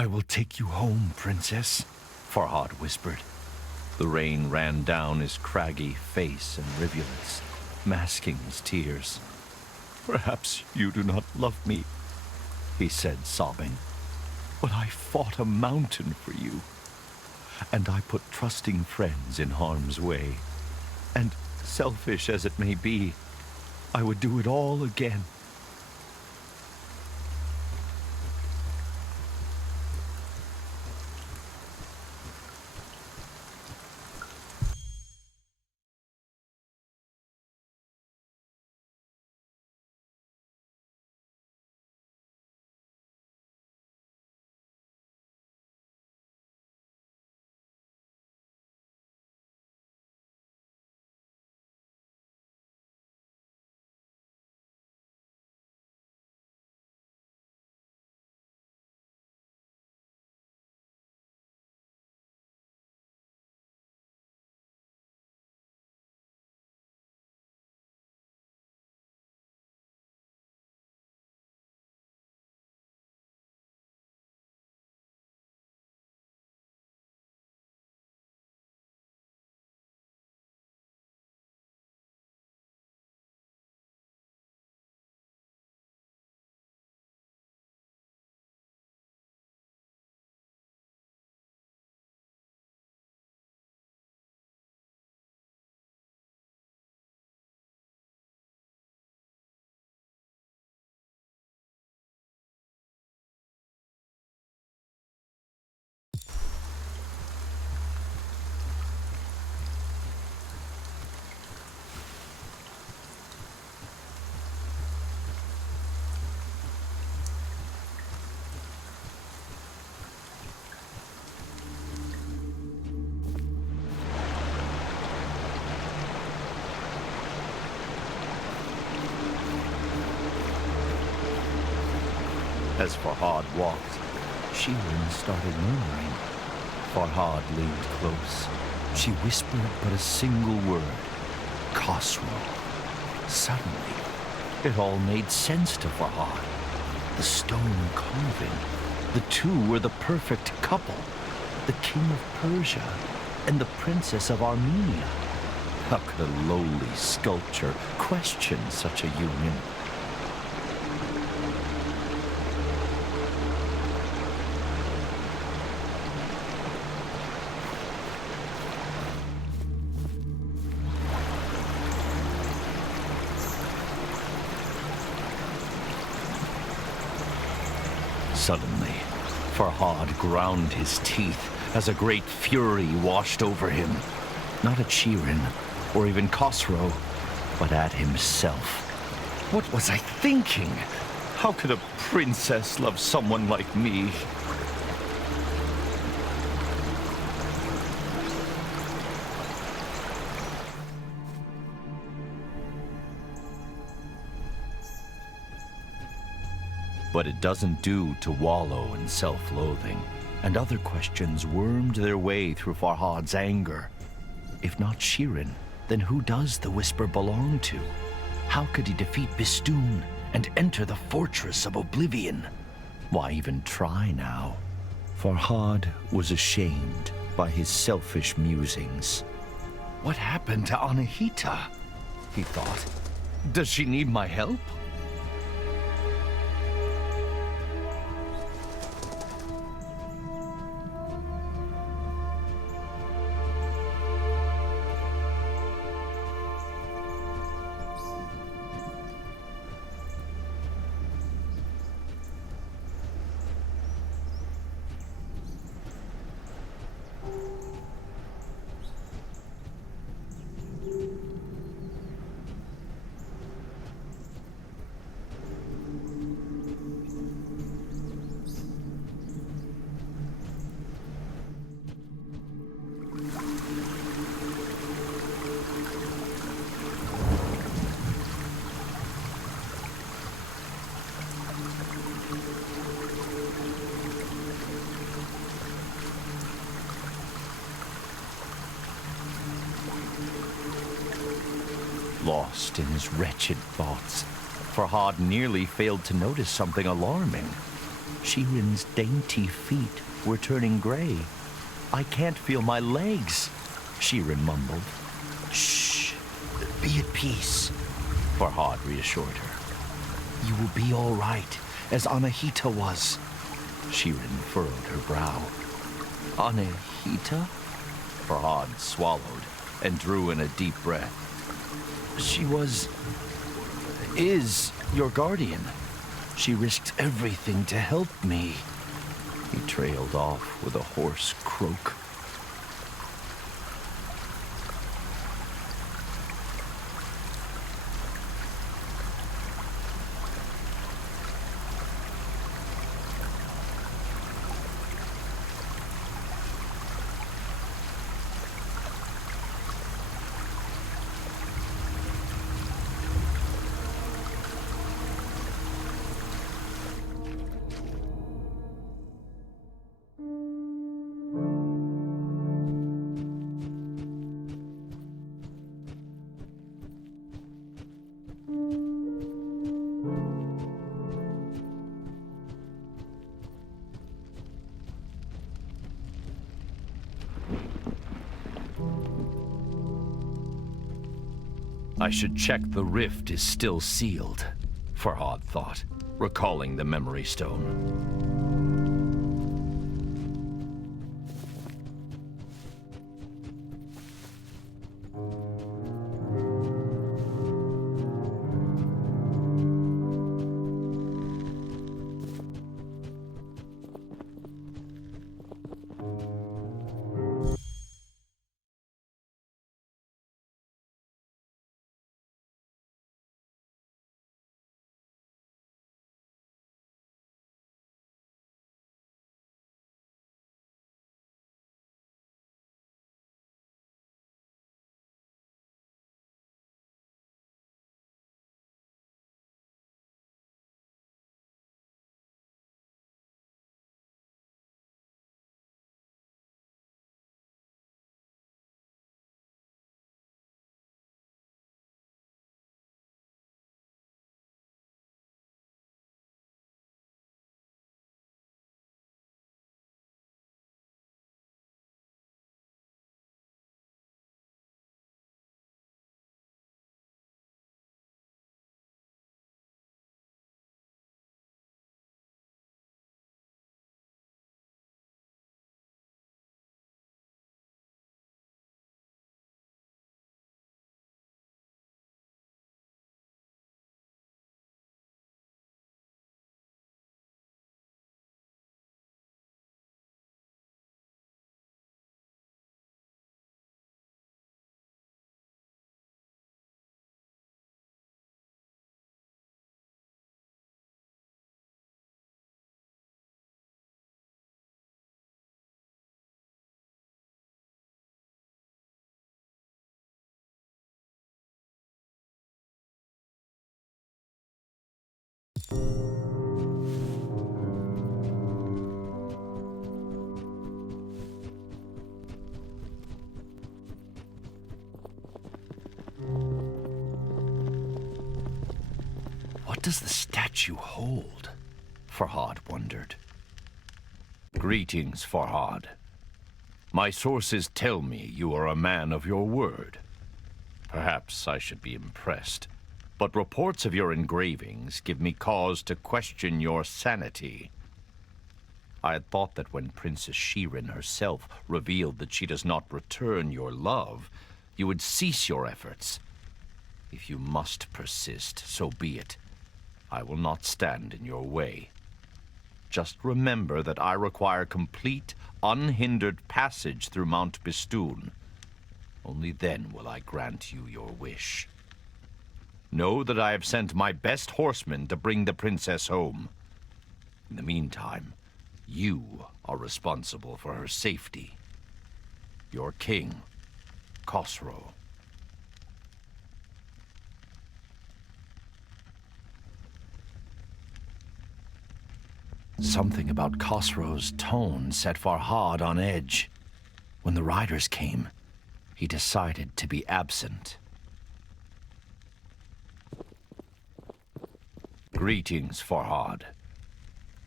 I will take you home, princess, Farhad whispered. The rain ran down his craggy face and rivulets, masking his tears. Perhaps you do not love me, he said, sobbing. But I fought a mountain for you, and I put trusting friends in harm's way. And selfish as it may be, I would do it all again. As Farhad walked, Shirin started murmuring. Farhad leaned close. She whispered but a single word. Khosrow. Suddenly, it all made sense to Farhad. The stone carving. The two were the perfect couple. The king of Persia and the princess of Armenia. How could a lowly sculpture question such a union? Suddenly, Farhad ground his teeth as a great fury washed over him. Not at Shirin, or even Khosrow, but at himself. What was I thinking? How could a princess love someone like me? But it doesn't do to wallow in self-loathing, and other questions wormed their way through Farhad's anger. If not Shirin, then who does the whisper belong to? How could he defeat Bistun and enter the fortress of oblivion? Why even try now? Farhad was ashamed by his selfish musings. What happened to Anahita? He thought. Does she need my help? Lost in his wretched thoughts, Farhad nearly failed to notice something alarming. Shirin's dainty feet were turning gray. I can't feel my legs, Shirin mumbled. Shh, be at peace, Farhad reassured her. You will be all right, as Anahita was. Shirin furrowed her brow. Anahita? Farhad swallowed and drew in a deep breath. She is your guardian. She risked everything to help me. He trailed off with a hoarse croak. I should check the rift is still sealed, Farhad thought, recalling the memory stone. What does the statue hold? Farhad wondered. Greetings, Farhad. My sources tell me you are a man of your word. Perhaps I should be impressed, but reports of your engravings give me cause to question your sanity. I had thought that when Princess Shirin herself revealed that she does not return your love, you would cease your efforts. If you must persist, so be it. I will not stand in your way. Just remember that I require complete, unhindered passage through Mount Bistun. Only then will I grant you your wish. Know that I have sent my best horsemen to bring the princess home. In the meantime, you are responsible for her safety. Your king, Khosrow. Something about Khosrow's tone set Farhad on edge. When the riders came, he decided to be absent. Greetings, Farhad.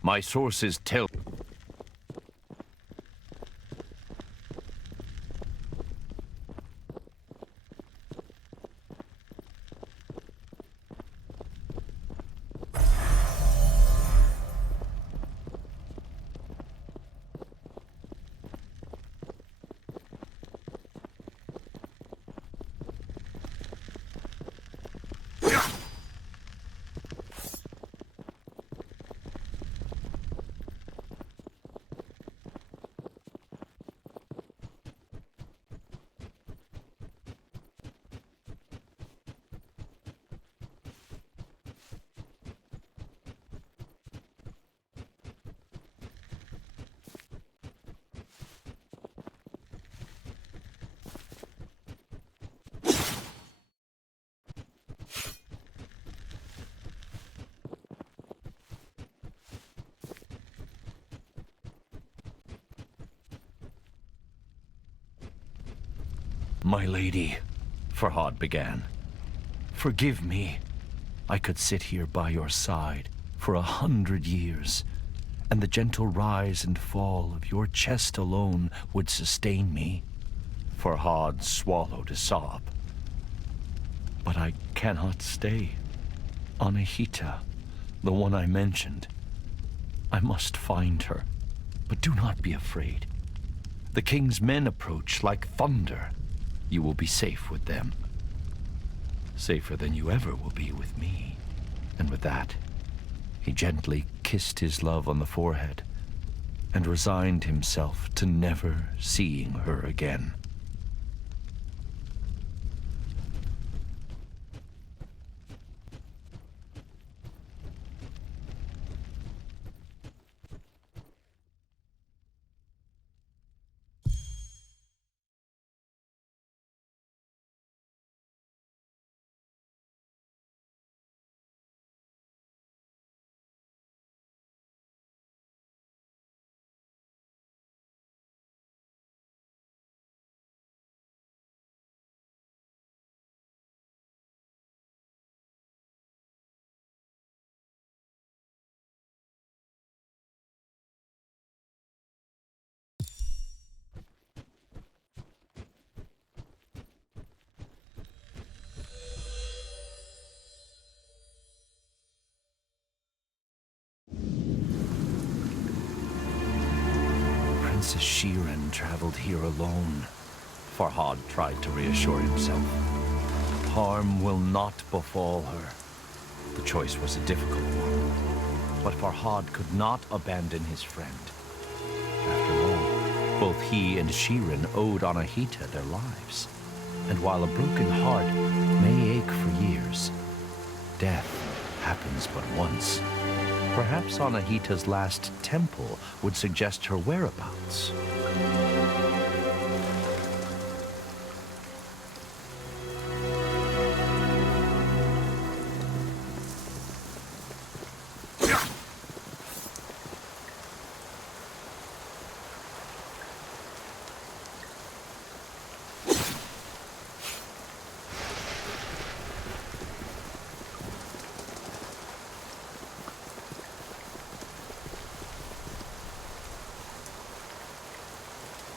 My sources tell... My lady, Farhad began, forgive me. I could sit here by your side for 100 years, and the gentle rise and fall of your chest alone would sustain me. Farhad swallowed a sob. But I cannot stay. Anahita, the one I mentioned. I must find her, but do not be afraid. The king's men approach like thunder. You will be safe with them. Safer than you ever will be with me. And with that, he gently kissed his love on the forehead and resigned himself to never seeing her again. Princess Shirin traveled here alone. Farhad tried to reassure himself. Harm will not befall her. The choice was a difficult one, but Farhad could not abandon his friend. After all, both he and Shirin owed Anahita their lives. And while a broken heart may ache for years, death happens but once. Perhaps Anahita's last temple would suggest her whereabouts.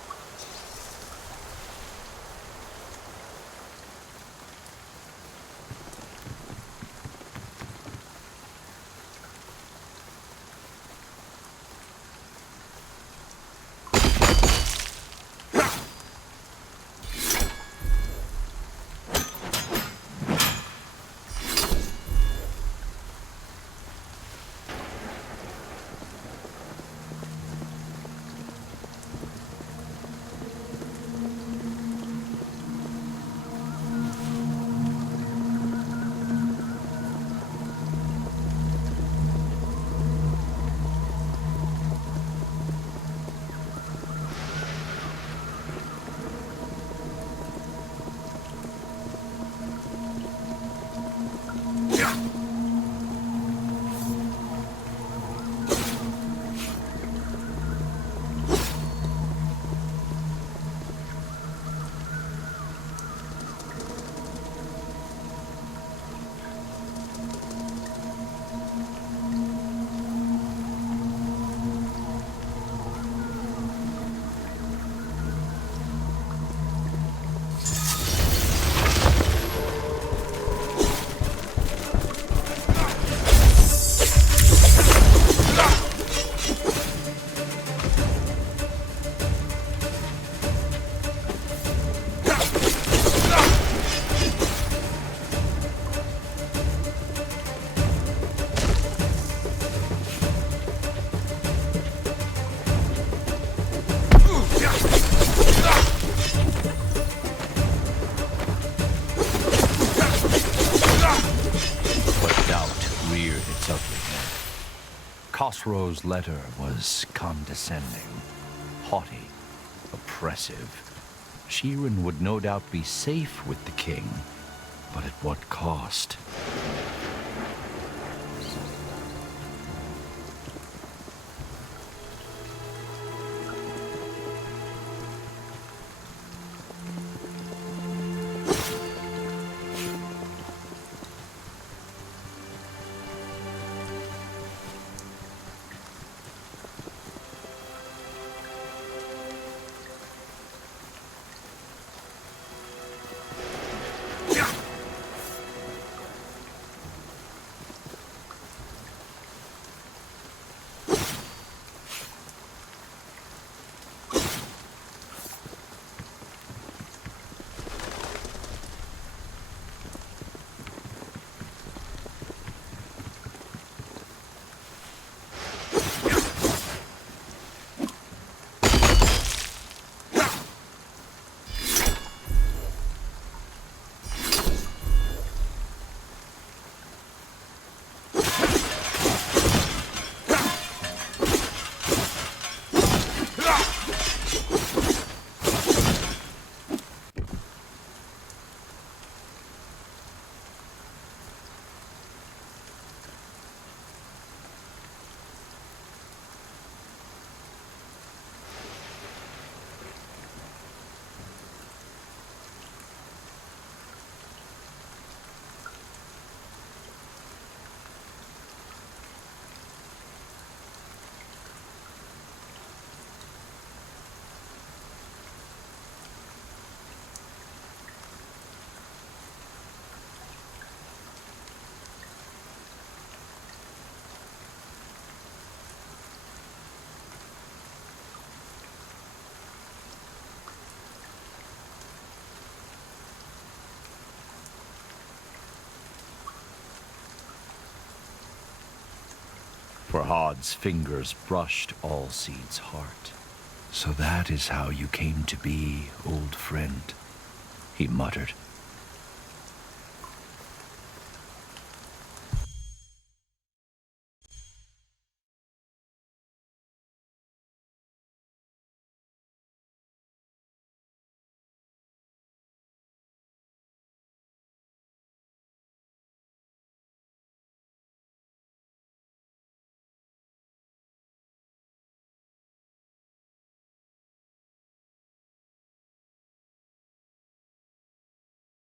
Khosrow's letter was condescending, haughty, oppressive. Shirin would no doubt be safe with the king, but at what cost? Farhad's fingers brushed Allseed's heart. "So that is how you came to be, old friend," he muttered.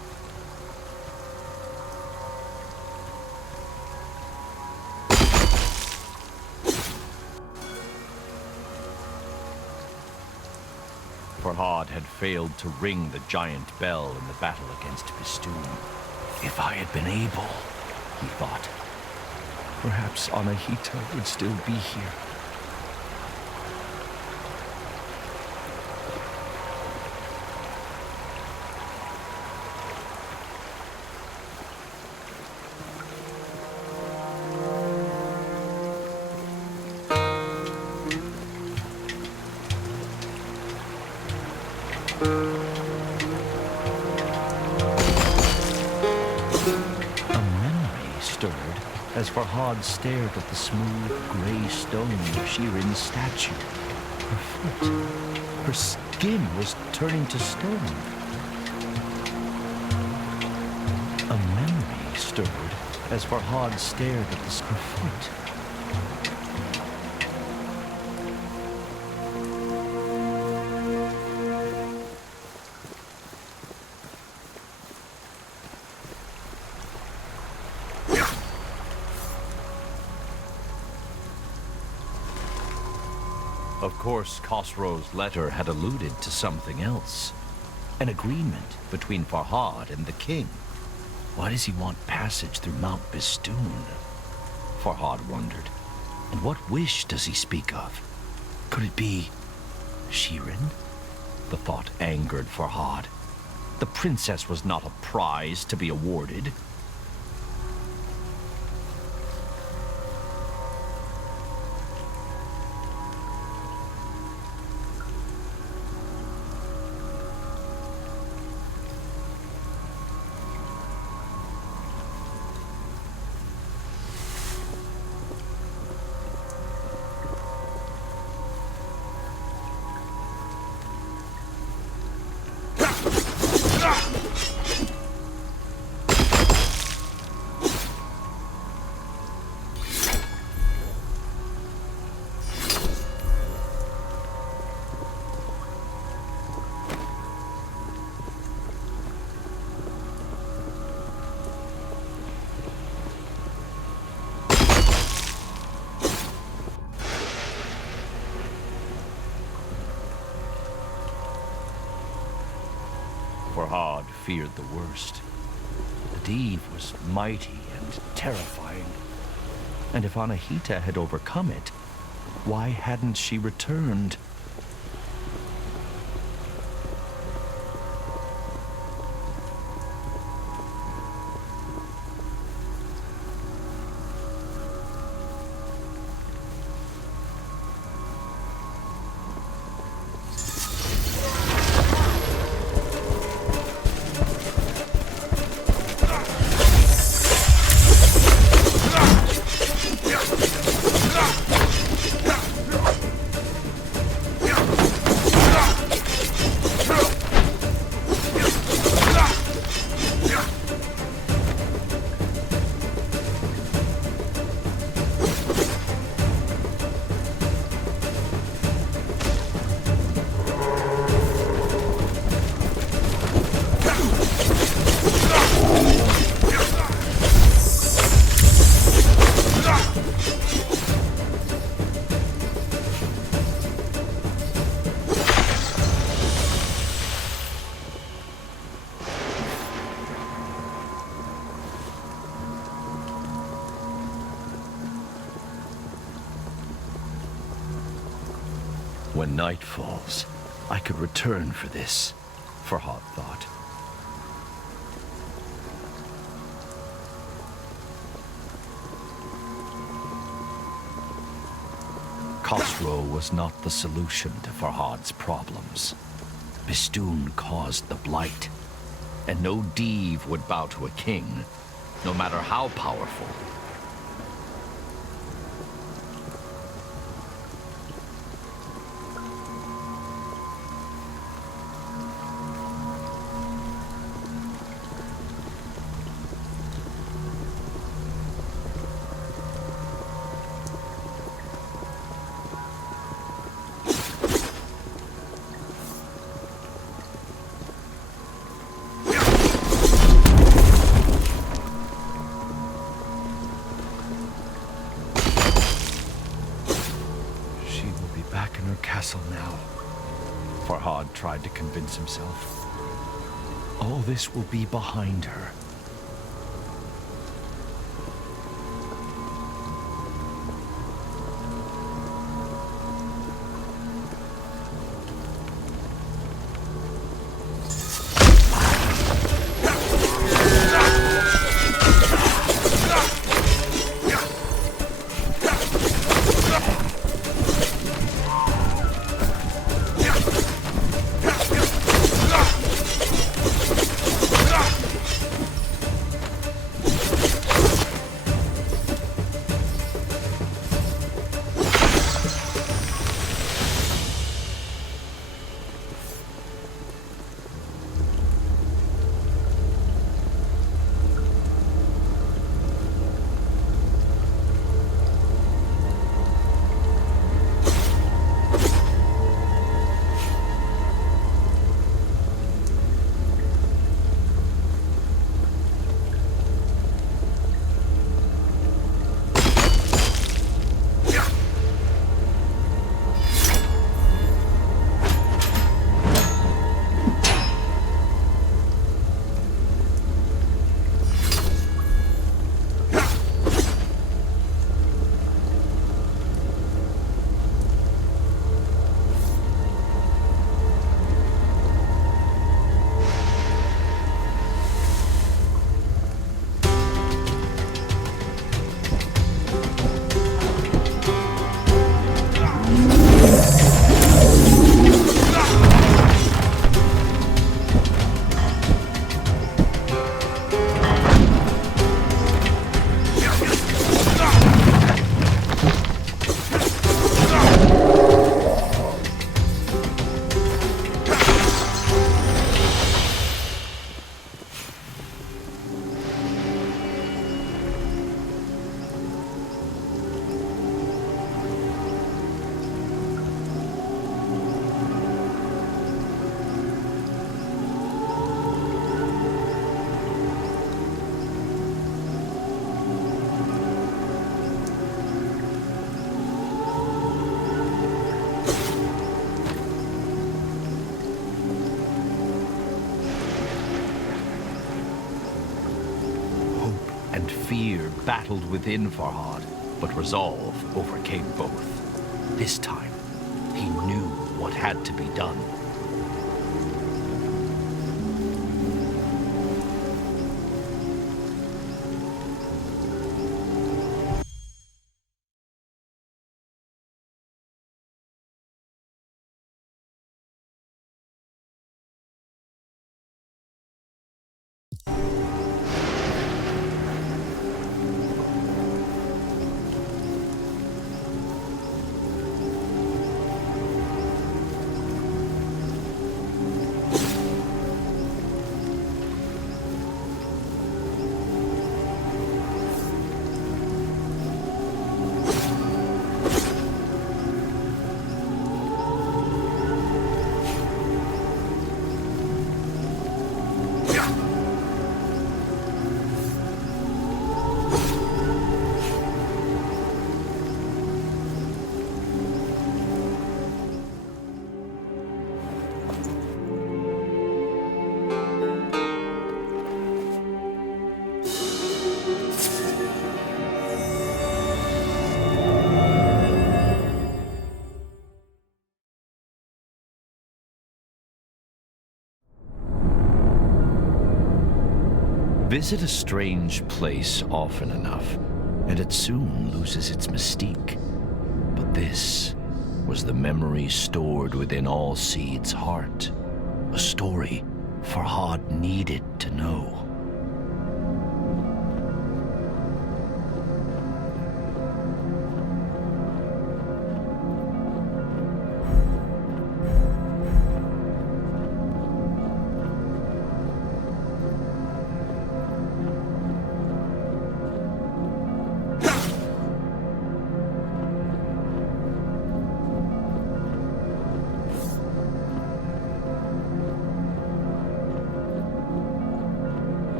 Farhad had failed to ring the giant bell in the battle against Bistun. If I had been able, he thought, perhaps Anahita would still be here. As Farhad stared at the smooth, gray stone of Shirin's statue. Her foot, her skin was turning to stone. A memory stirred as Farhad stared at her foot. Of course, Khosrow's letter had alluded to something else. An agreement between Farhad and the king. Why does he want passage through Mount Bistun? Farhad wondered. And what wish does he speak of? Could it be Shirin? The thought angered Farhad. The princess was not a prize to be awarded. Farhad feared the worst. The Div was mighty and terrifying. And if Anahita had overcome it, why hadn't she returned? When night falls, I could return for this, Farhad thought. Khosrow was not the solution to Farhad's problems. Bistun caused the blight, and no Div would bow to a king, no matter how powerful. Now. Farhad tried to convince himself. All this will be behind her. Fear battled within Farhad, but resolve overcame both. This time, he knew what had to be done. Visit a strange place often enough, and it soon loses its mystique. But this was the memory stored within all seeds' heart, a story Farhad needed to know.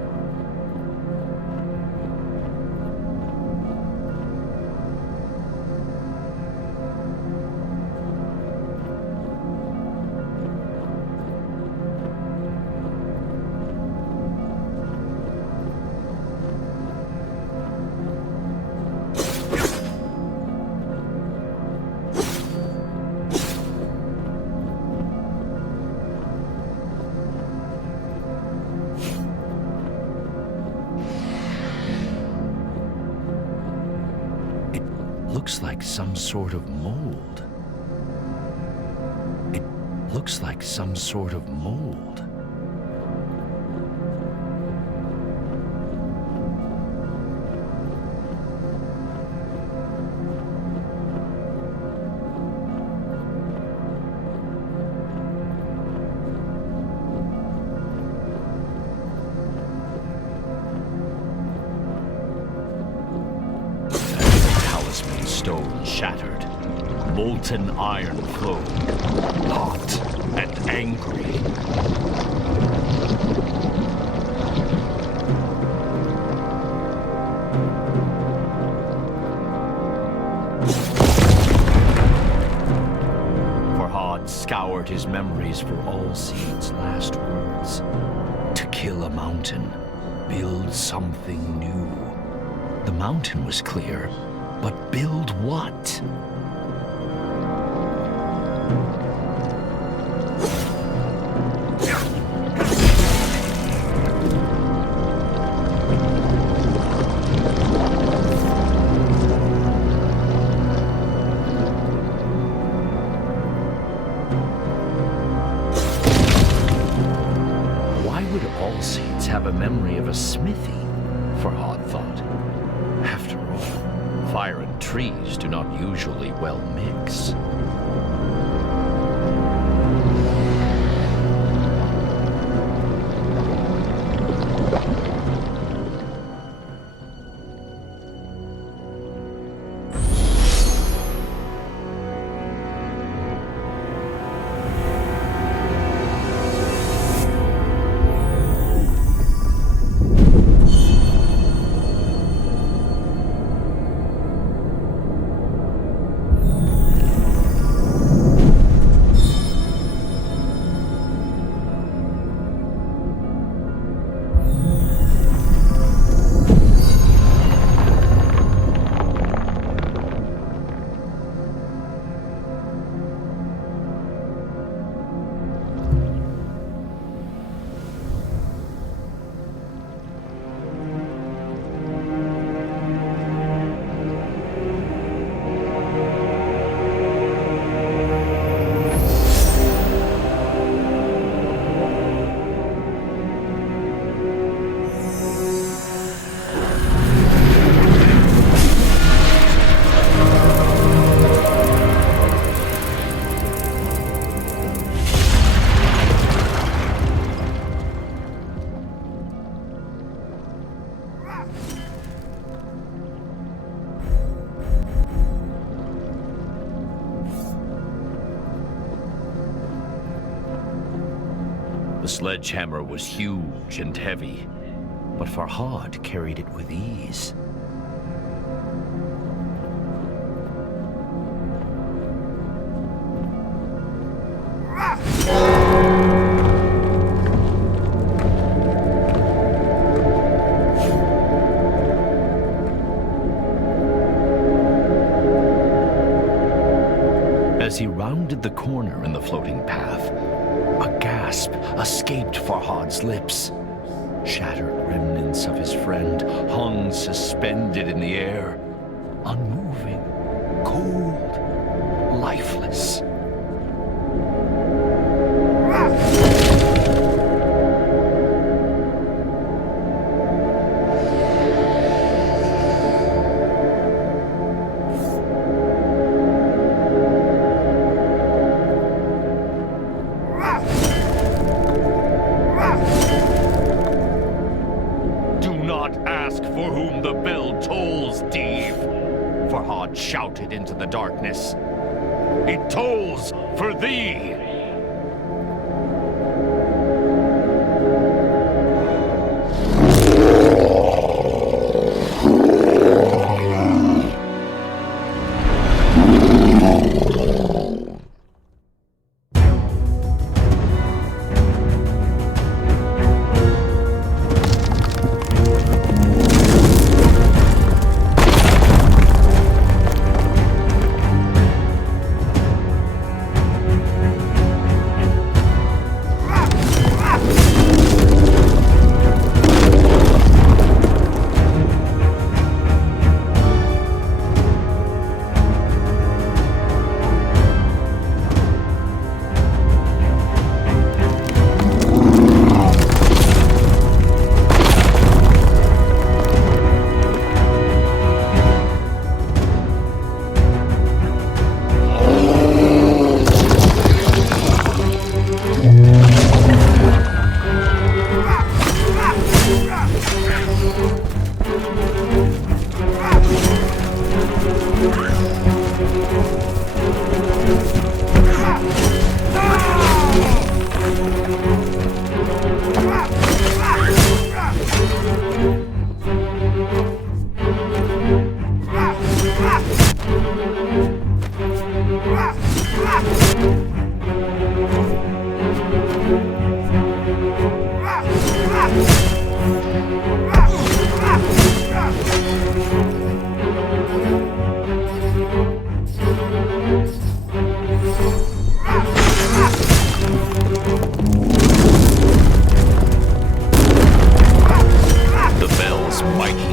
looks like some sort of mold. It looks like some sort of mold. Stone shattered, molten iron flowed, hot and angry. Farhad scoured his memories for Allseed's last words. To kill a mountain, build something new. The mountain was clear. But build what? Why would Allseeds have a memory of a smithy? Farhad thought. After all, fire and trees do not usually well mix. The sledgehammer was huge and heavy, but Farhad carried it with ease. As he rounded the corner in the floating path, a gasp escaped Farhad's lips. Shattered remnants of his friend hung suspended in the air, unmoving, cold, lifeless. Shouted into the darkness. It tolls for thee!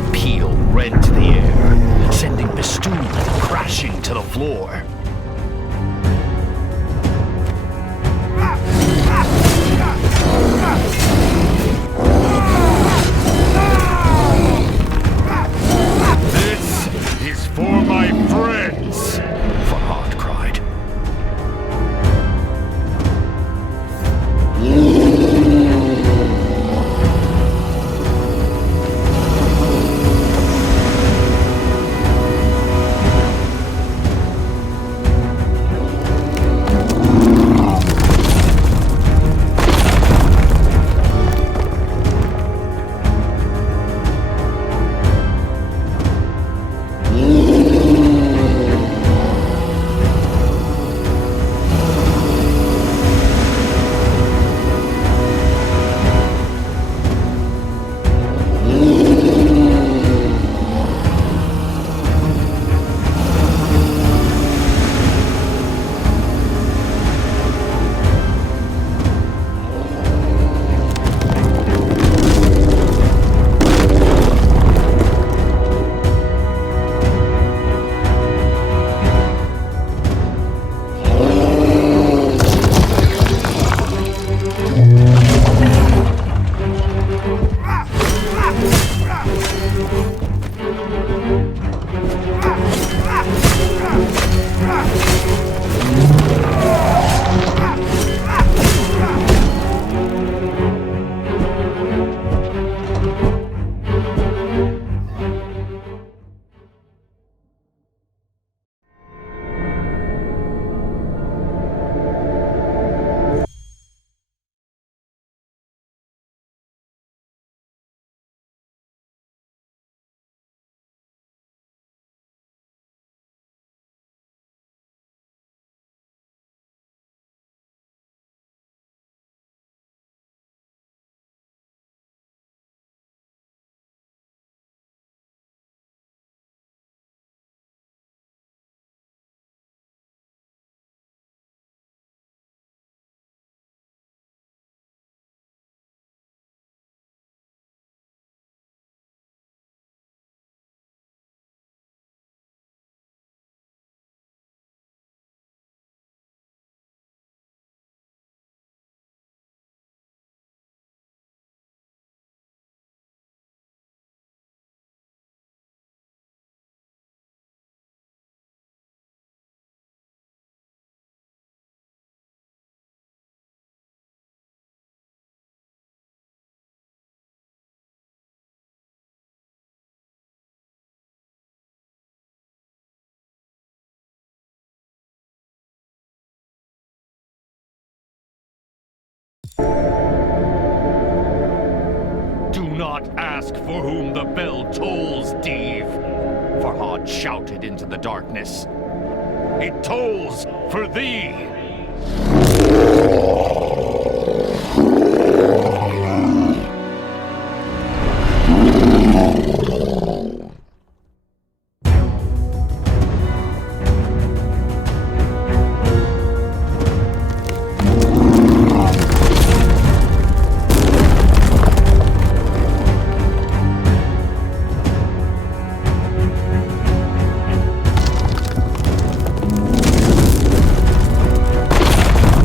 peal rent the air, sending Bistun crashing to the floor. This is for my friends, Farhad cried. Do not ask for whom the bell tolls, Dave, Farhad shouted into the darkness. it tolls for thee.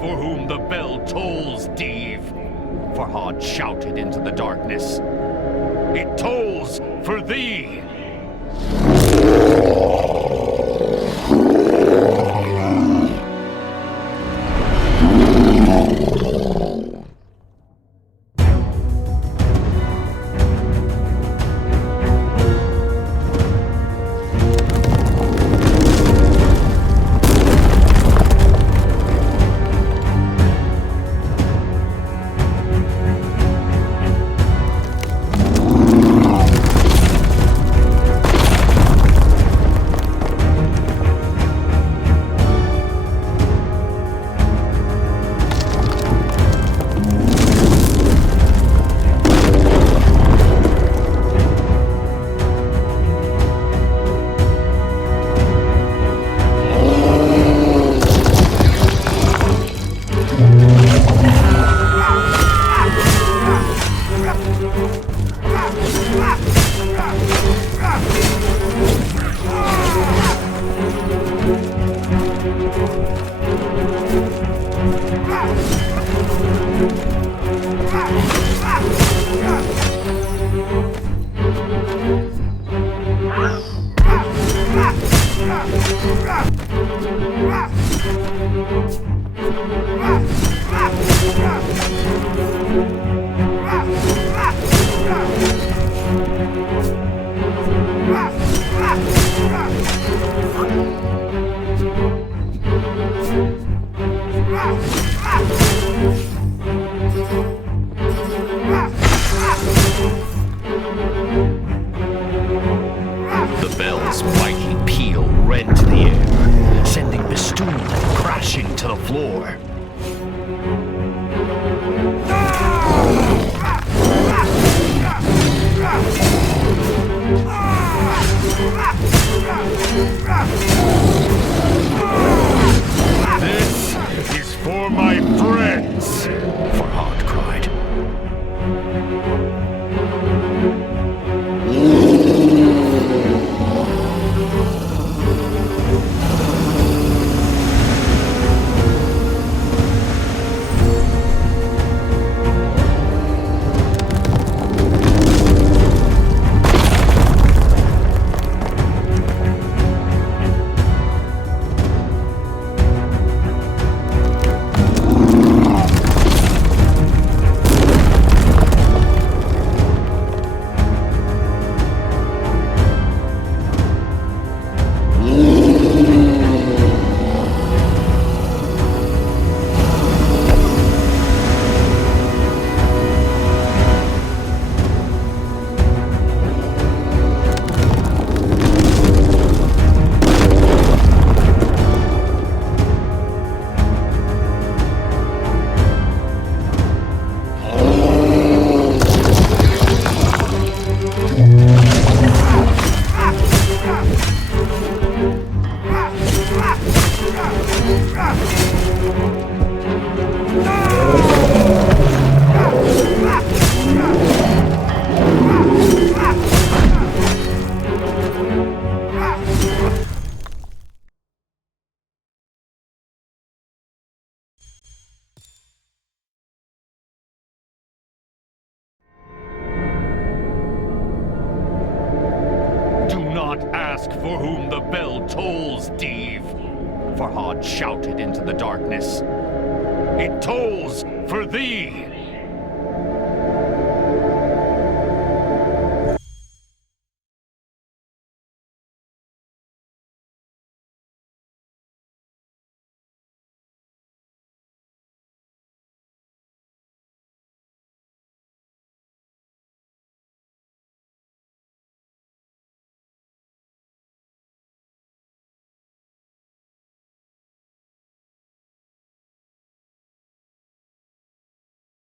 for whom the bell tolls, Div. Farhad shouted into the darkness. It tolls for thee! The bell's mighty peal rent the air, sending Bistun crashing to the floor. This is for my friends! Farhad cried. For whom the bell tolls, Div. Farhad shouted into the darkness. It tolls for thee!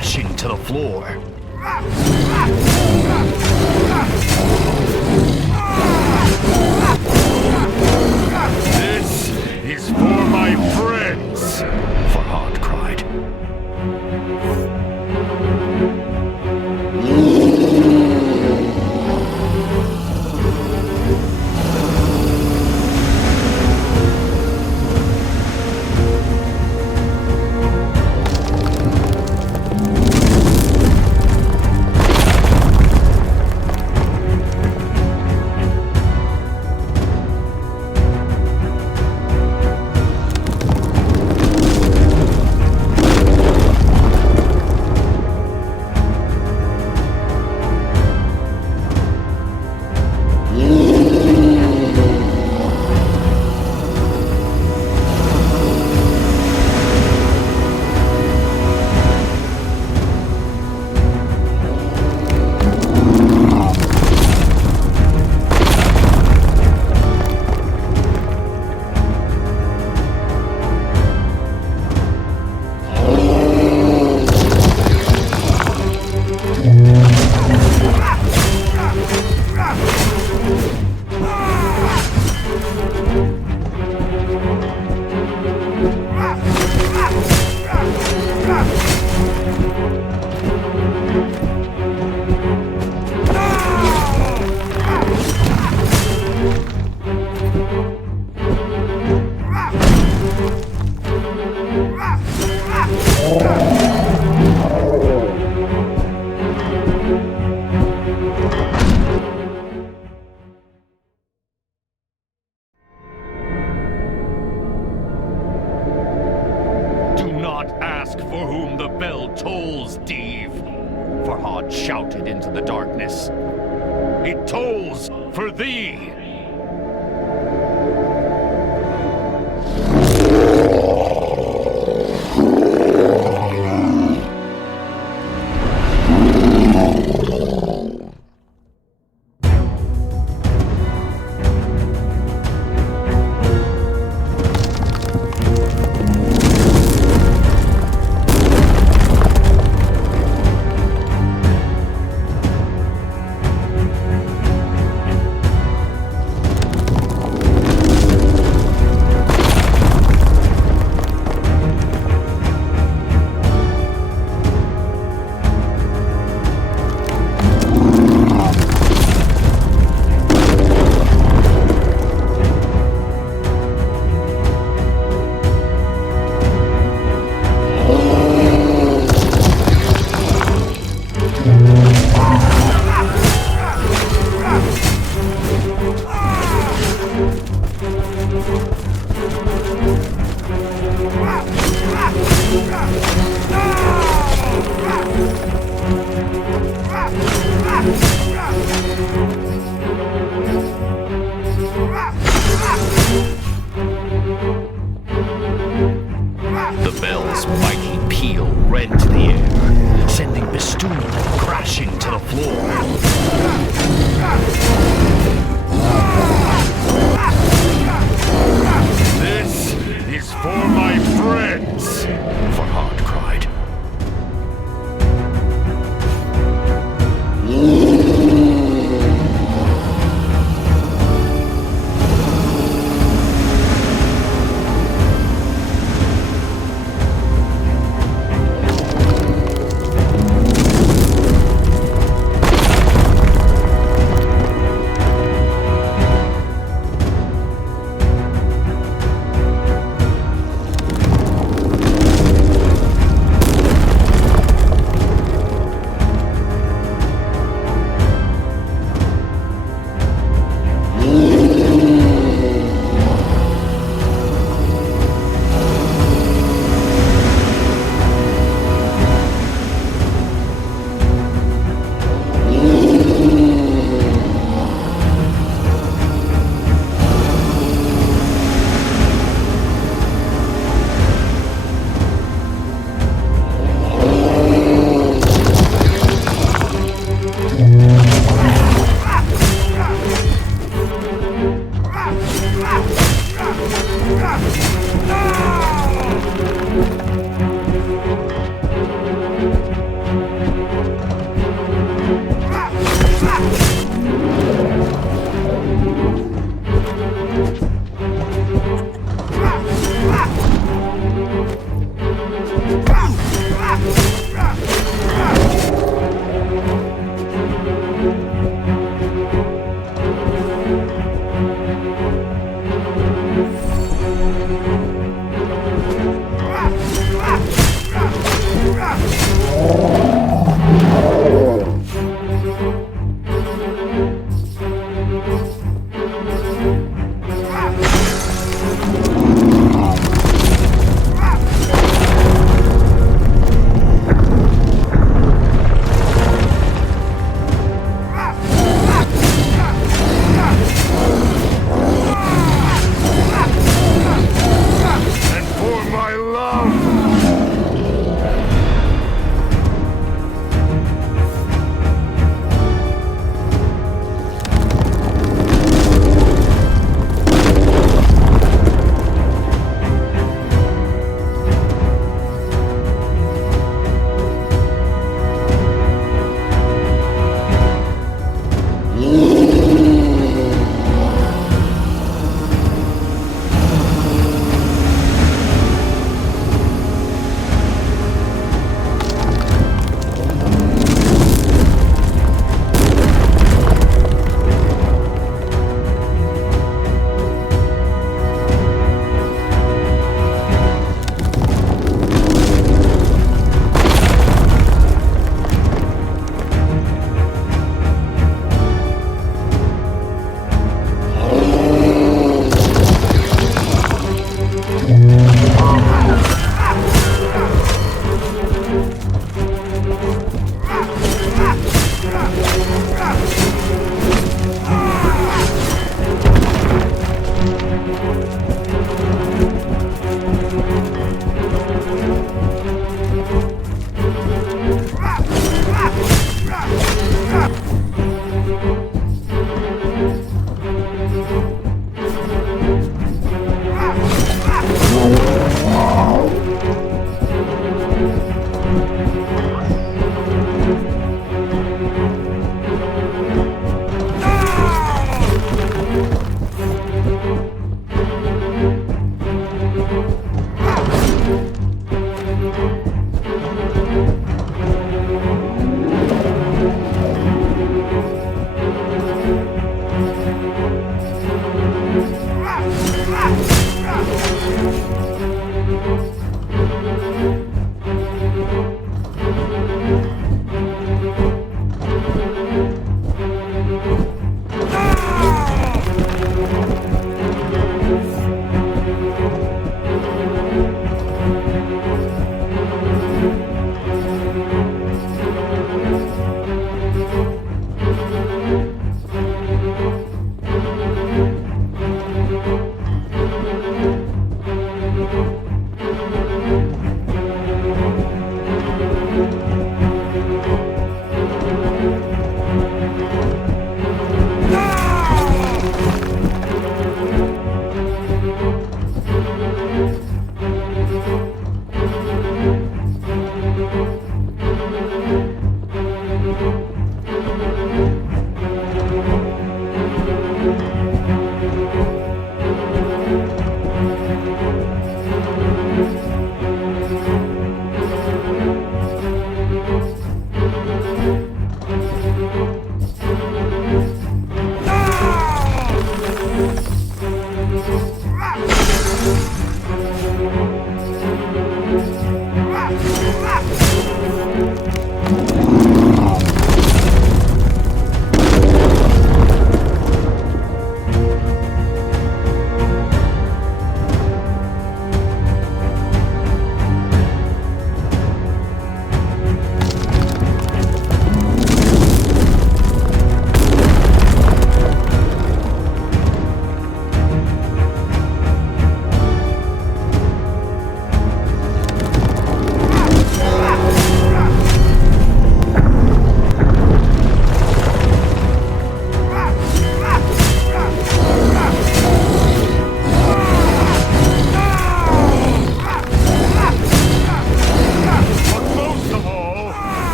crashing to the floor. This is for my friends, Farhad cried. Do not ask for whom the bell tolls, Dave. Farhad shouted into the darkness. It tolls for thee. The bell's mighty peal rent the air, sending Bistun crashing to the floor. This is for my friends, Farhad cried.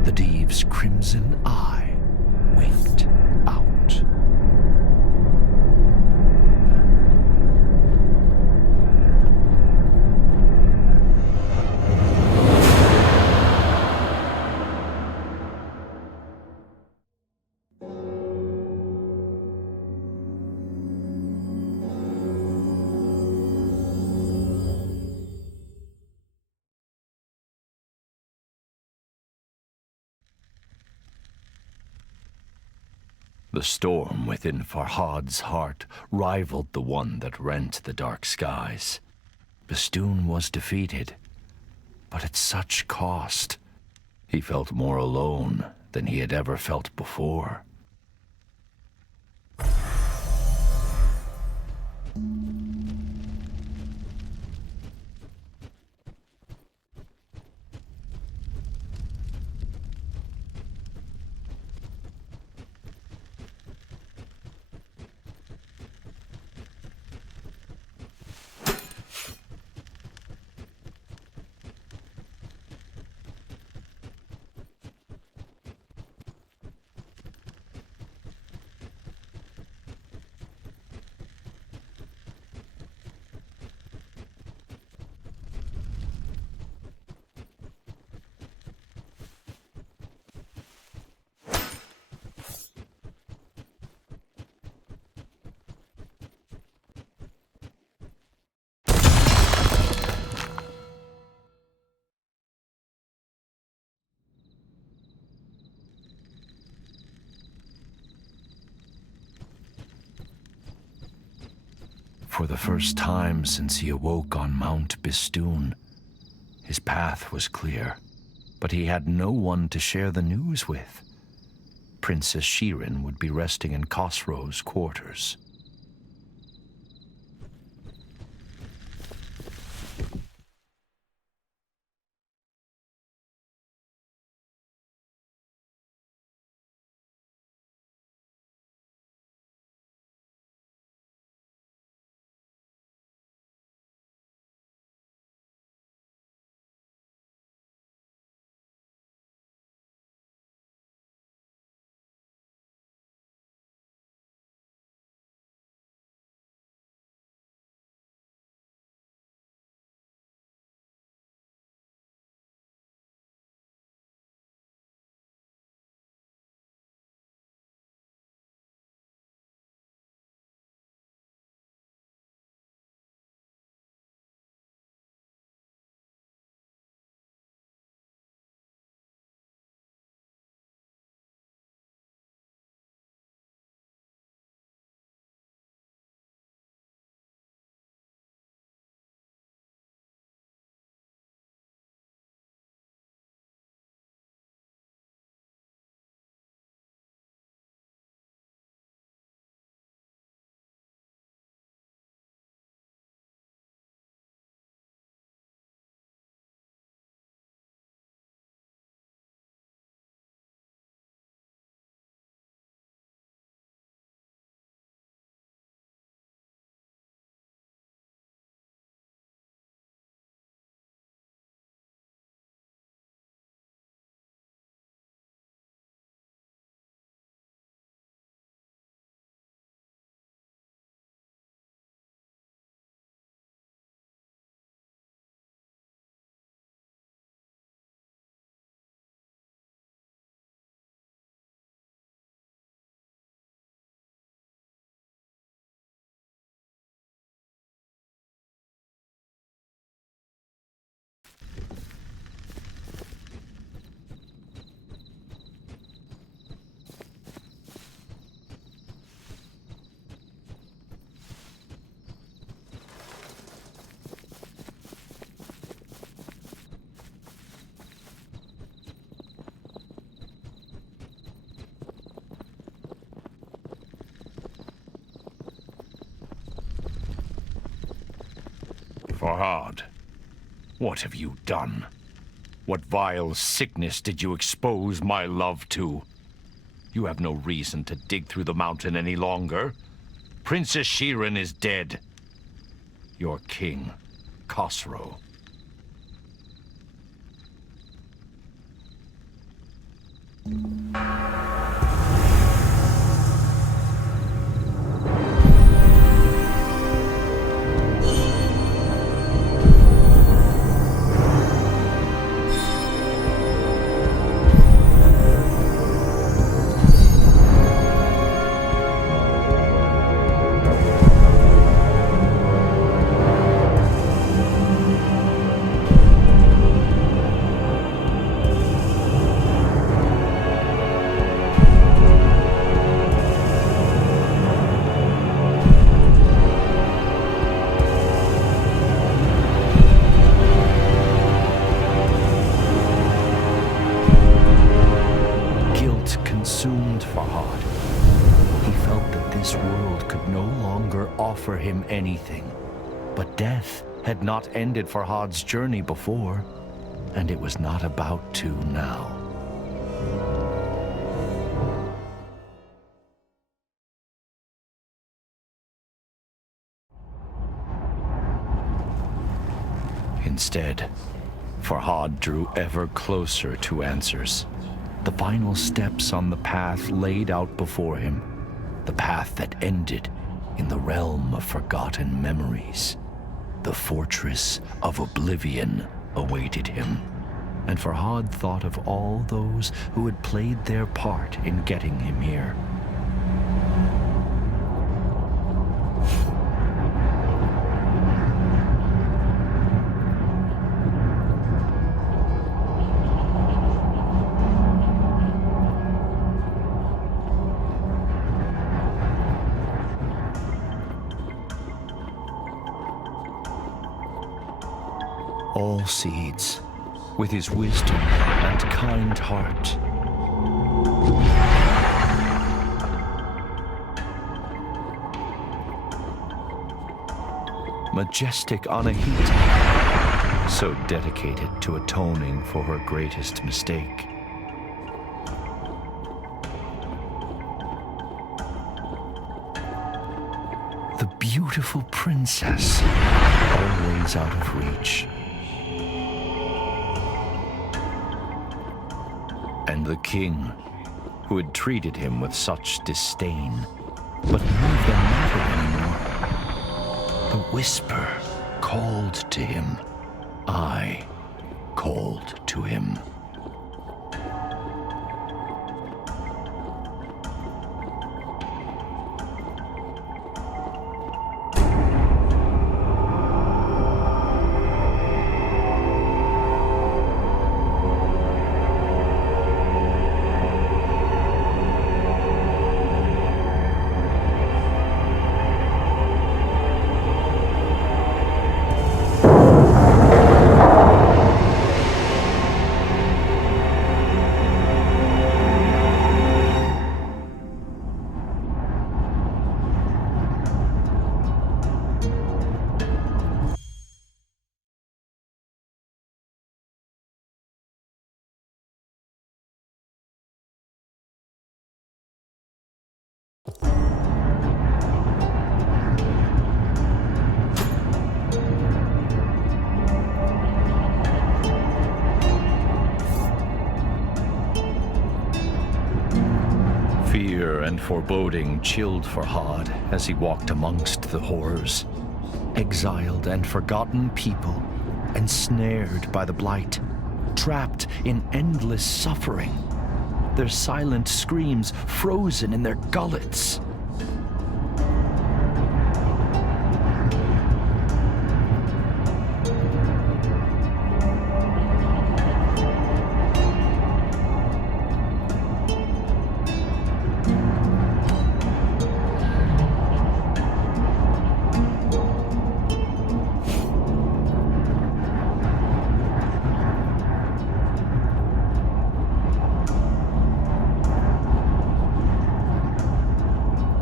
The Diev's crimson eye winked out. The storm within Farhad's heart rivaled the one that rent the dark skies. Bistun was defeated, but at such cost. He felt more alone than he had ever felt before. For the first time since he awoke on Mount Bistun, his path was clear, but he had no one to share the news with. Princess Shirin would be resting in Khosrow's quarters. Farhad, what have you done? What vile sickness did you expose my love to? You have no reason to dig through the mountain any longer. Princess Shirin is dead. Your king, Khosrow. Offer him anything. But death had not ended Farhad's journey before, and it was not about to now. Instead, Farhad drew ever closer to answers. The final steps on the path laid out before him, the path that ended in the realm of forgotten memories. The fortress of oblivion awaited him, and Farhad thought of all those who had played their part in getting him here. All seeds, with his wisdom and kind heart. Majestic Anahita, so dedicated to atoning for her greatest mistake. The beautiful princess, always out of reach. And the king, who had treated him with such disdain, but none of them mattered anymore. The whisper called to him. I called to him. Fear and foreboding chilled Farhad as he walked amongst the horrors. Exiled and forgotten people, ensnared by the blight, trapped in endless suffering, their silent screams frozen in their gullets.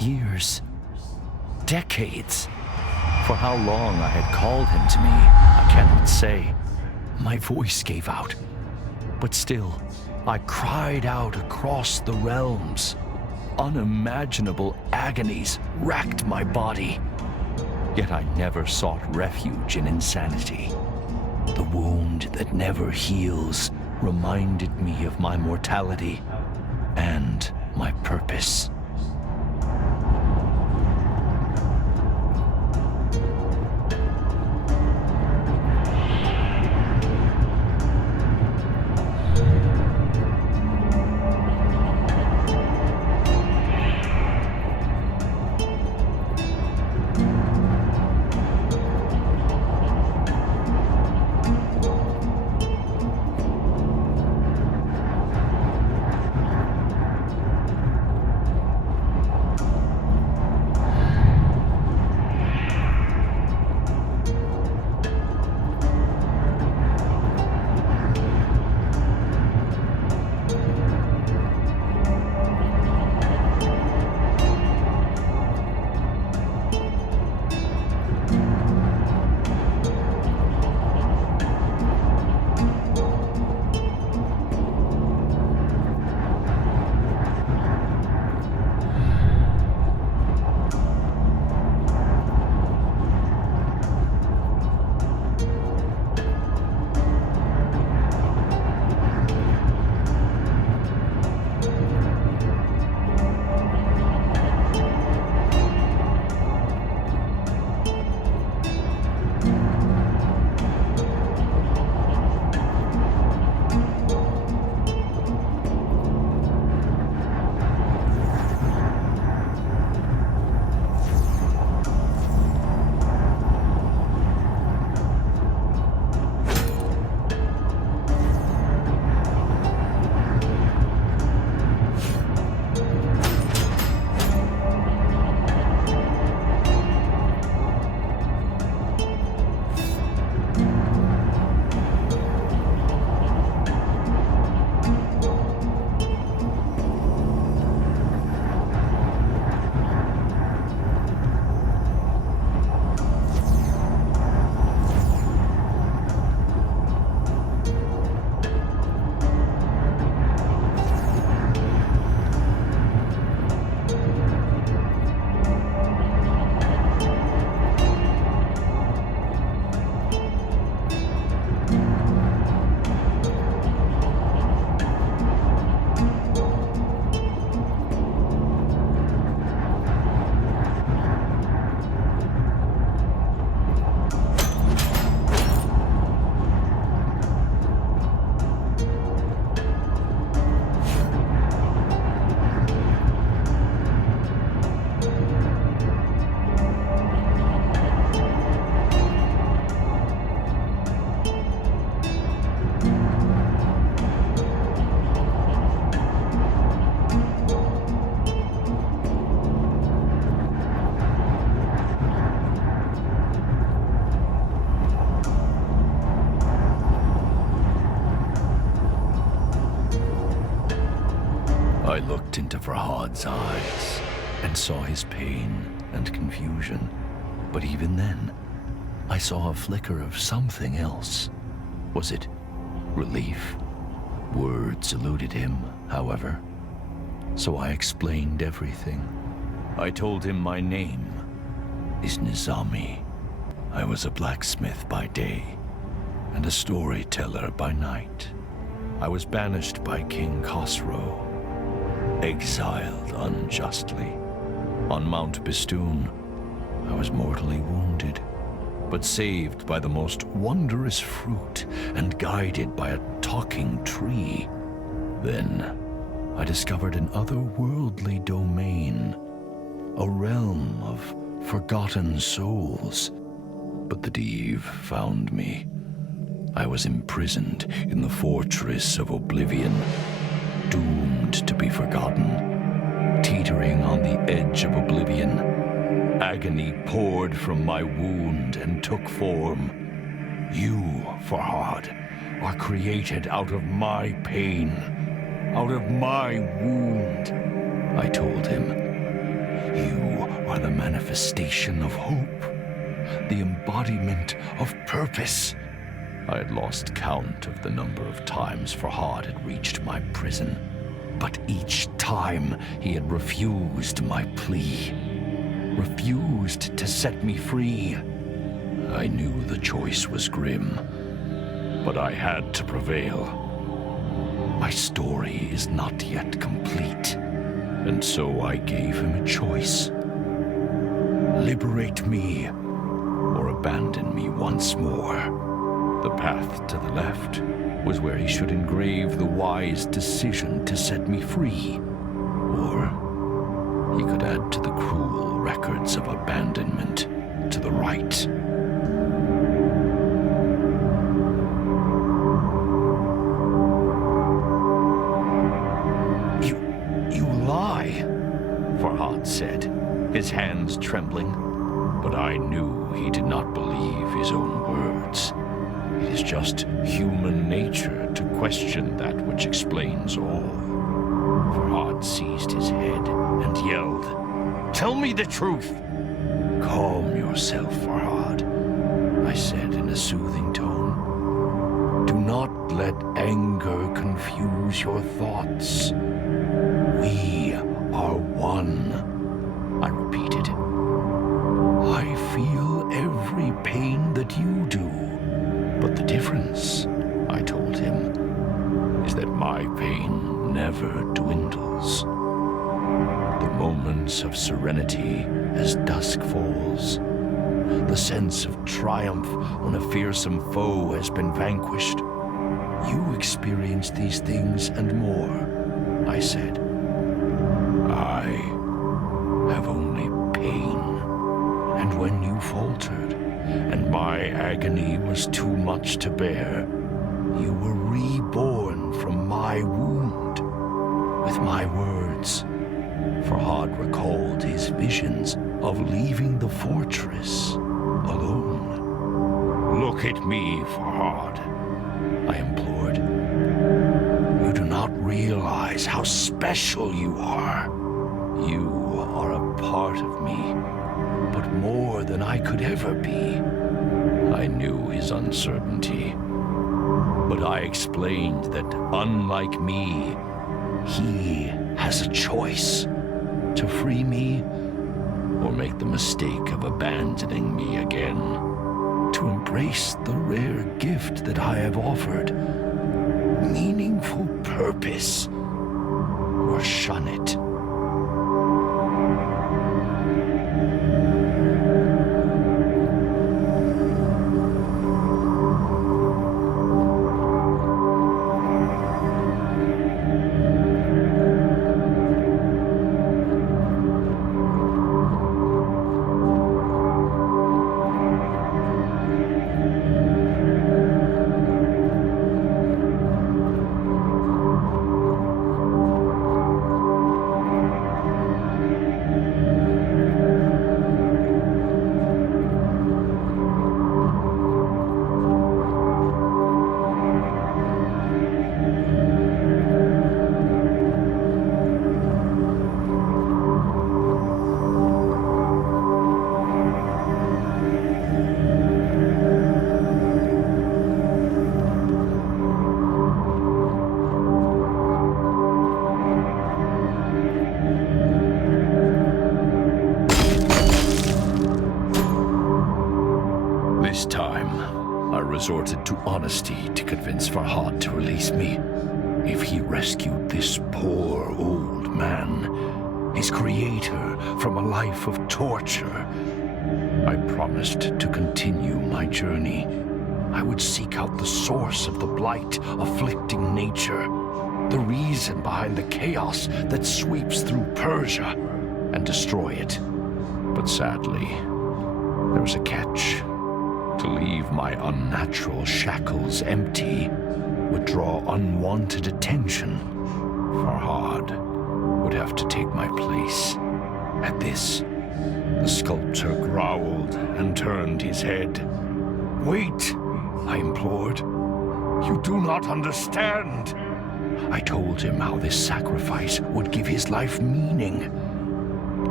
Years. Decades. For how long I had called him to me, I cannot say. My voice gave out. But still, I cried out across the realms. Unimaginable agonies racked my body. Yet I never sought refuge in insanity. The wound that never heals reminded me of my mortality and my purpose. I looked into Farhad's eyes and saw his pain and confusion. But even then, I saw a flicker of something else. Was it relief? Words eluded him, however. So I explained everything. I told him my name is Nizami. I was a blacksmith by day and a storyteller by night. I was banished by King Khosrow, exiled unjustly. On Mount Bistun, I was mortally wounded, but saved by the most wondrous fruit and guided by a talking tree. Then I discovered an otherworldly domain, a realm of forgotten souls. But the Div found me. I was imprisoned in the fortress of oblivion, doomed to be forgotten, teetering on the edge of oblivion. Agony poured from my wound and took form. You, Farhad, are created out of my pain, out of my wound, I told him. You are the manifestation of hope, the embodiment of purpose. I had lost count of the number of times Farhad had reached my prison, but each time he had refused my plea, refused to set me free. I knew the choice was grim, but I had to prevail. My story is not yet complete, and so I gave him a choice. Liberate me, or abandon me once more. The path to the left was where he should engrave the wise decision to set me free. Or he could add to the cruel records of abandonment to the right. You lie, Farhad said, his hands trembling. But I knew he did not believe his own words. It is just human nature to question that which explains all. Farhad seized his head and yelled, "Tell me the truth!" "Calm yourself, Farhad," I said in a soothing tone. "Do not let anger confuse your thoughts. We are one," I repeated. "I feel every pain that you do. But the difference," I told him, "is that my pain never dwindles. The moments of serenity as dusk falls, the sense of triumph when a fearsome foe has been vanquished. You experience these things and more," I said. "I have only pain. And when you faltered, and my agony was too much to bear, you were reborn from my wound with my words." Farhad recalled his visions of leaving the fortress alone. "Look at me, Farhad," I implored. "You do not realize how special you are. You are a part of me, but more than I could ever be." I knew his uncertainty, but I explained that, unlike me, he has a choice: to free me or make the mistake of abandoning me again, to embrace the rare gift that I have offered, meaningful purpose, or shun it. This time, I resorted to honesty to convince Farhad to release me. If he rescued this poor old man, his creator, from a life of torture, I promised to continue my journey. I would seek out the source of the blight afflicting nature, the reason behind the chaos that sweeps through Persia, and destroy it. But sadly, there was a catch. To leave my unnatural shackles empty would draw unwanted attention. Farhad would have to take my place. At this, the sculptor growled and turned his head. "Wait," I implored. "You do not understand." I told him how this sacrifice would give his life meaning.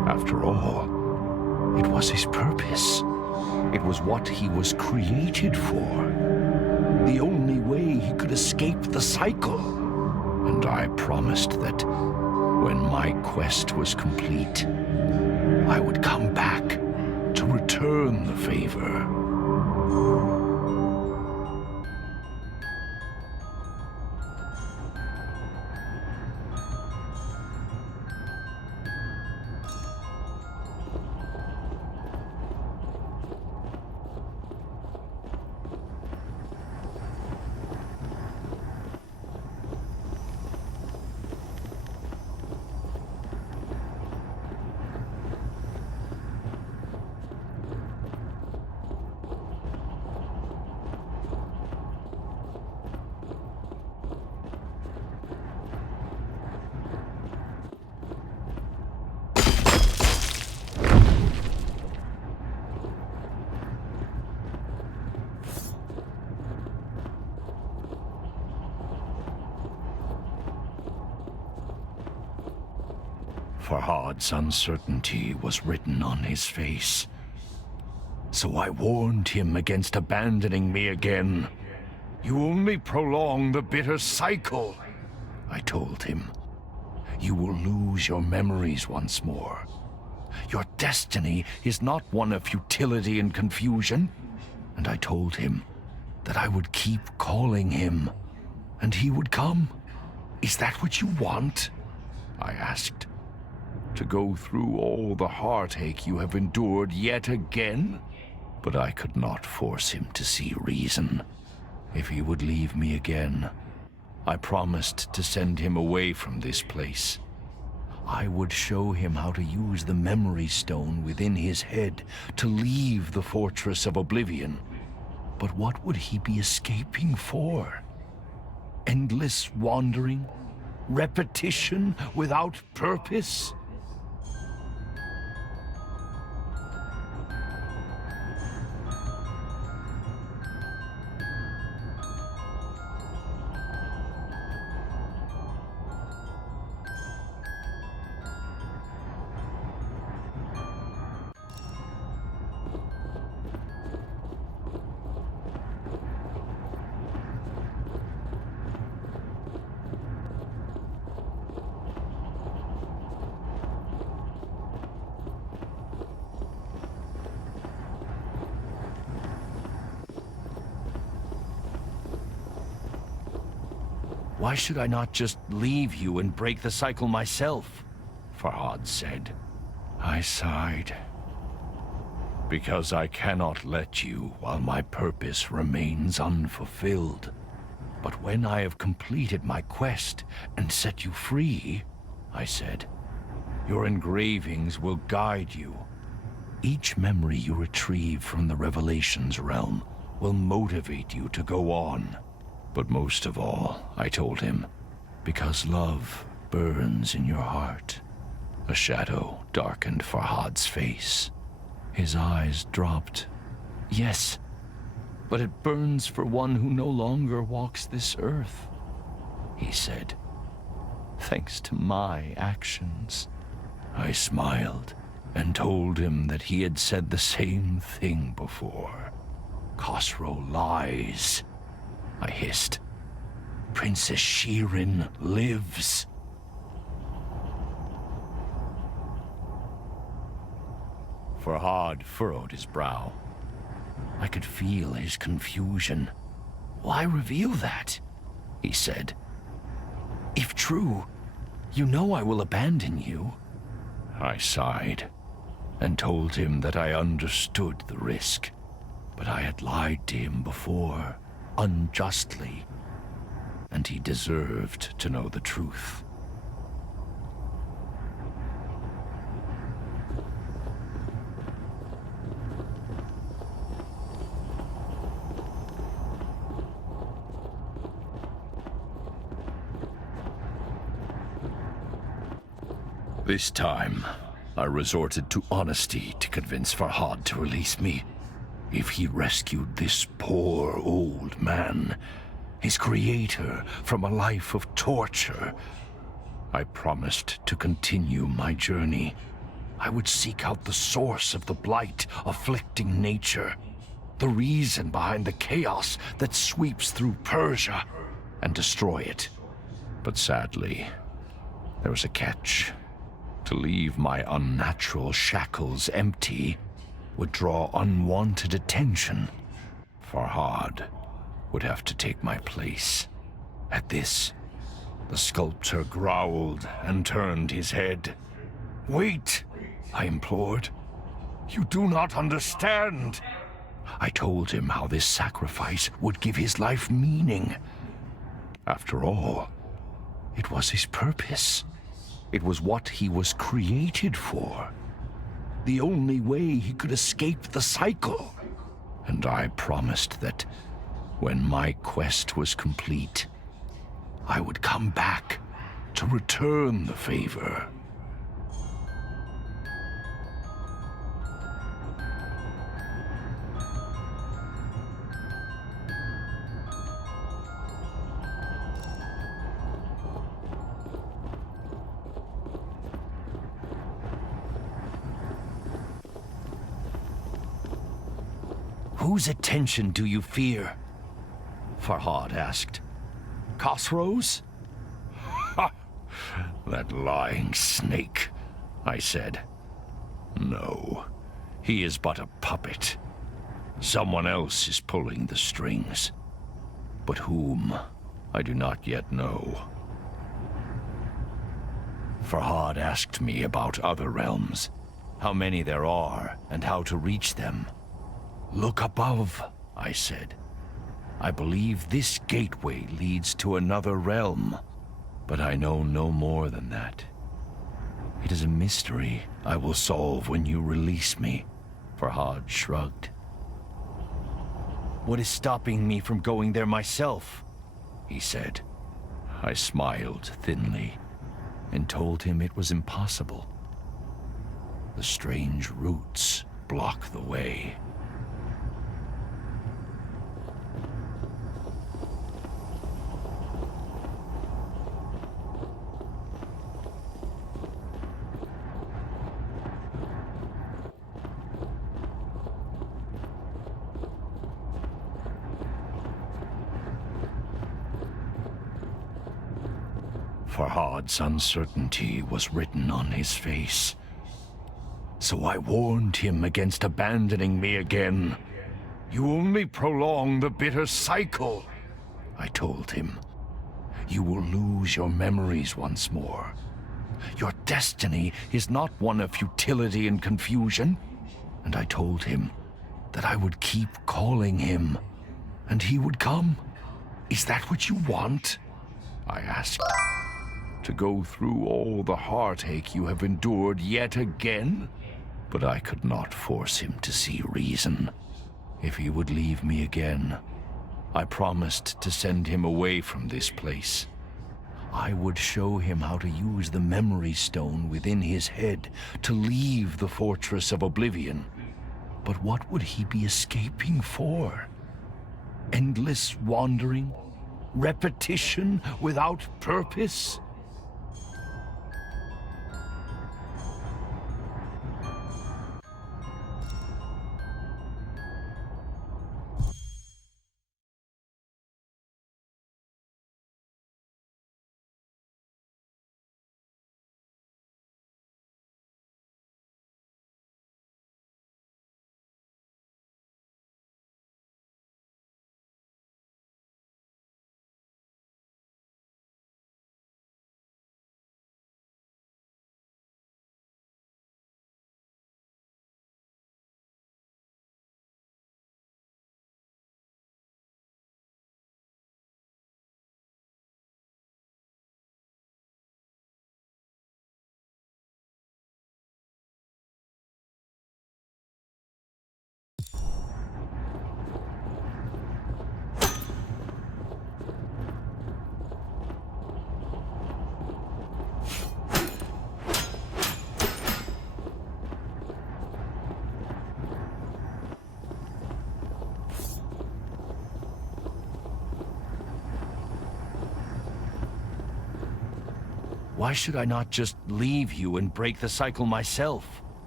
After all, it was his purpose. It was what he was created for. The only way he could escape the cycle. And I promised that when my quest was complete, I would come back to return the favor. Farhad's uncertainty was written on his face. So I warned him against abandoning me again. You only prolong the bitter cycle, I told him. You will lose your memories once more. Your destiny is not one of futility and confusion. And I told him that I would keep calling him, and he would come. Is that what you want? I asked. To go through all the heartache you have endured yet again? But I could not force him to see reason. If he would leave me again, I promised to send him away from this place. I would show him how to use the memory stone within his head to leave the fortress of oblivion. But what would he be escaping for? Endless wandering? Repetition without purpose? Why should I not just leave you and break the cycle myself? Farhad said. I sighed. Because I cannot let you while my purpose remains unfulfilled. But when I have completed my quest and set you free, I said, your engravings will guide you. Each memory you retrieve from the Revelations realm will motivate you to go on. But most of all, I told him, because love burns in your heart. A shadow darkened Farhad's face. His eyes dropped. Yes, but it burns for one who no longer walks this earth, he said. Thanks to my actions. I smiled and told him that he had said the same thing before. Khosrow lies, I hissed. Princess Shirin lives. Farhad furrowed his brow. I could feel his confusion. Why reveal that? He said. If true, you know I will abandon you. I sighed and told him that I understood the risk, but I had lied to him before, unjustly, and he deserved to know the truth. This time, I resorted to honesty to convince Farhad to release me. If he rescued this poor old man, his creator, from a life of torture, I promised to continue my journey. I would seek out the source of the blight afflicting nature, the reason behind the chaos that sweeps through Persia, and destroy it. But sadly, there was a catch. To leave my unnatural shackles empty would draw unwanted attention. Farhad would have to take my place. At this, the sculptor growled and turned his head. "Wait," I implored. "You do not understand." I told him how this sacrifice would give his life meaning. After all, it was his purpose. It was what he was created for. The only way he could escape the cycle. And I promised that when my quest was complete, I would come back to return the favor. Whose attention do you fear? Farhad asked. Khosrow's? Ha! That lying snake, I said. No, he is but a puppet. Someone else is pulling the strings. But whom, I do not yet know. Farhad asked me about other realms, how many there are, and how to reach them. Look above, I said. I believe this gateway leads to another realm, but I know no more than that. It is a mystery I will solve when you release me, Farhad shrugged. What is stopping me from going there myself? He said. I smiled thinly and told him it was impossible. The strange roots block the way. Farhad's uncertainty was written on his face. So I warned him against abandoning me again. You only prolong the bitter cycle, I told him. You will lose your memories once more. Your destiny is not one of futility and confusion. And I told him that I would keep calling him, and he would come. Is that what you want? I asked. To go through all the heartache you have endured yet again? But I could not force him to see reason. If he would leave me again, I promised to send him away from this place. I would show him how to use the memory stone within his head to leave the fortress of oblivion. But what would he be escaping for? Endless wandering? Repetition without purpose? Why should I not just leave you and break the cycle myself?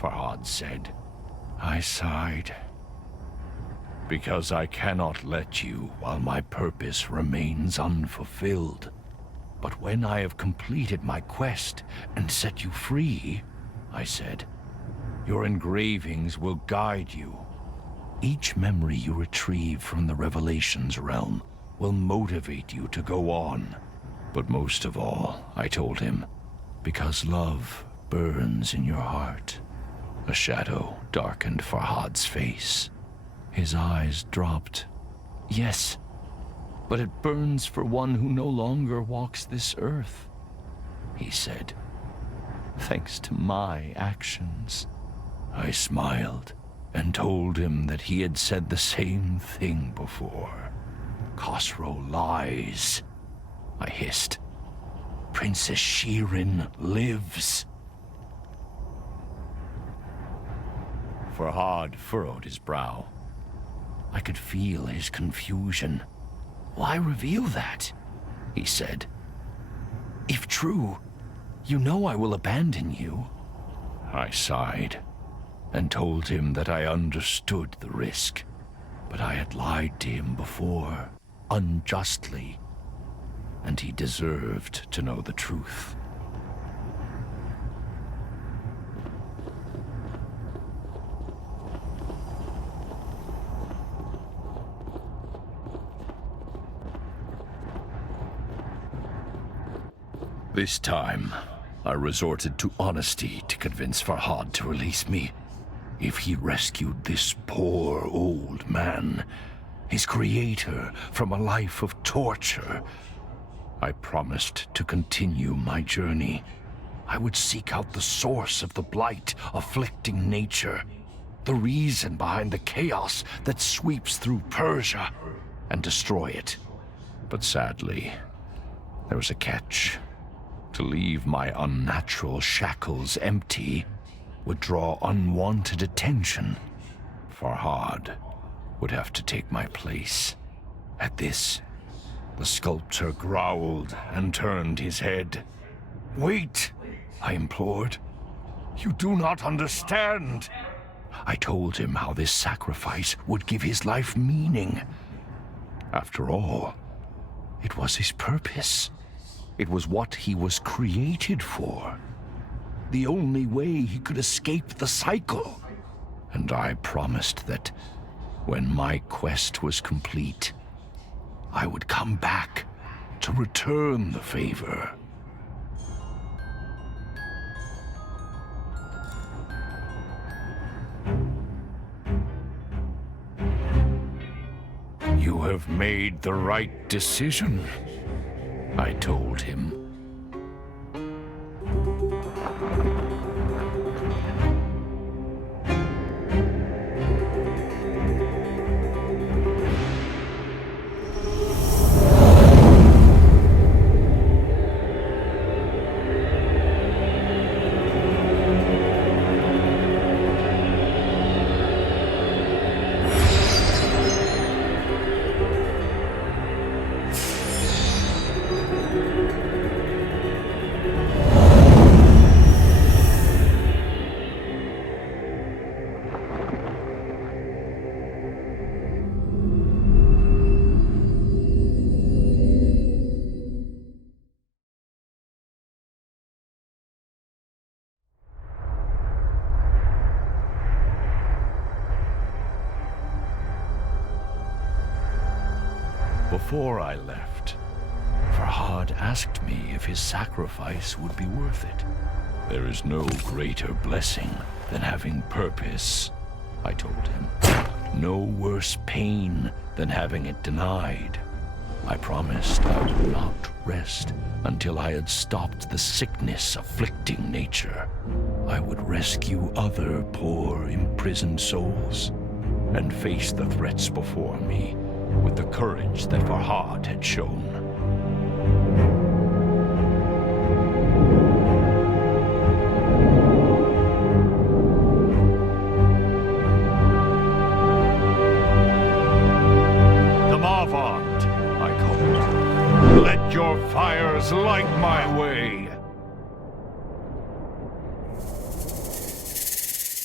Farhad said. I sighed. Because I cannot let you while my purpose remains unfulfilled. But when I have completed my quest and set you free, I said, your engravings will guide you. Each memory you retrieve from the Revelations realm will motivate you to go on. But most of all, I told him, because love burns in your heart. A shadow darkened Farhad's face. His eyes dropped. Yes, but it burns for one who no longer walks this earth, he said. Thanks to my actions. I smiled and told him that he had said the same thing before. Khosrow lies, I hissed. Princess Shirin lives. Farhad furrowed his brow. I could feel his confusion. Why reveal that? He said. If true, you know I will abandon you. I sighed and told him that I understood the risk, but I had lied to him before, unjustly, and he deserved to know the truth. This time, I resorted to honesty to convince Farhad to release me. If he rescued this poor old man, his creator, from a life of torture, I promised to continue my journey. I would seek out the source of the blight afflicting nature, the reason behind the chaos that sweeps through Persia, and destroy it. But sadly, there was a catch. To leave my unnatural shackles empty would draw unwanted attention. Farhad would have to take my place. At this, the sculptor growled and turned his head. Wait, I implored. You do not understand. I told him how this sacrifice would give his life meaning. After all, it was his purpose. It was what he was created for. The only way he could escape the cycle. And I promised that when my quest was complete, I would come back to return the favor. You have made the right decision, I told him. Before I left, Farhad asked me if his sacrifice would be worth it. There is no greater blessing than having purpose, I told him. No worse pain than having it denied. I promised I would not rest until I had stopped the sickness afflicting nature. I would rescue other poor, imprisoned souls and face the threats before me with the courage that Farhad had shown. The Mavand, I called. Let your fires light my way.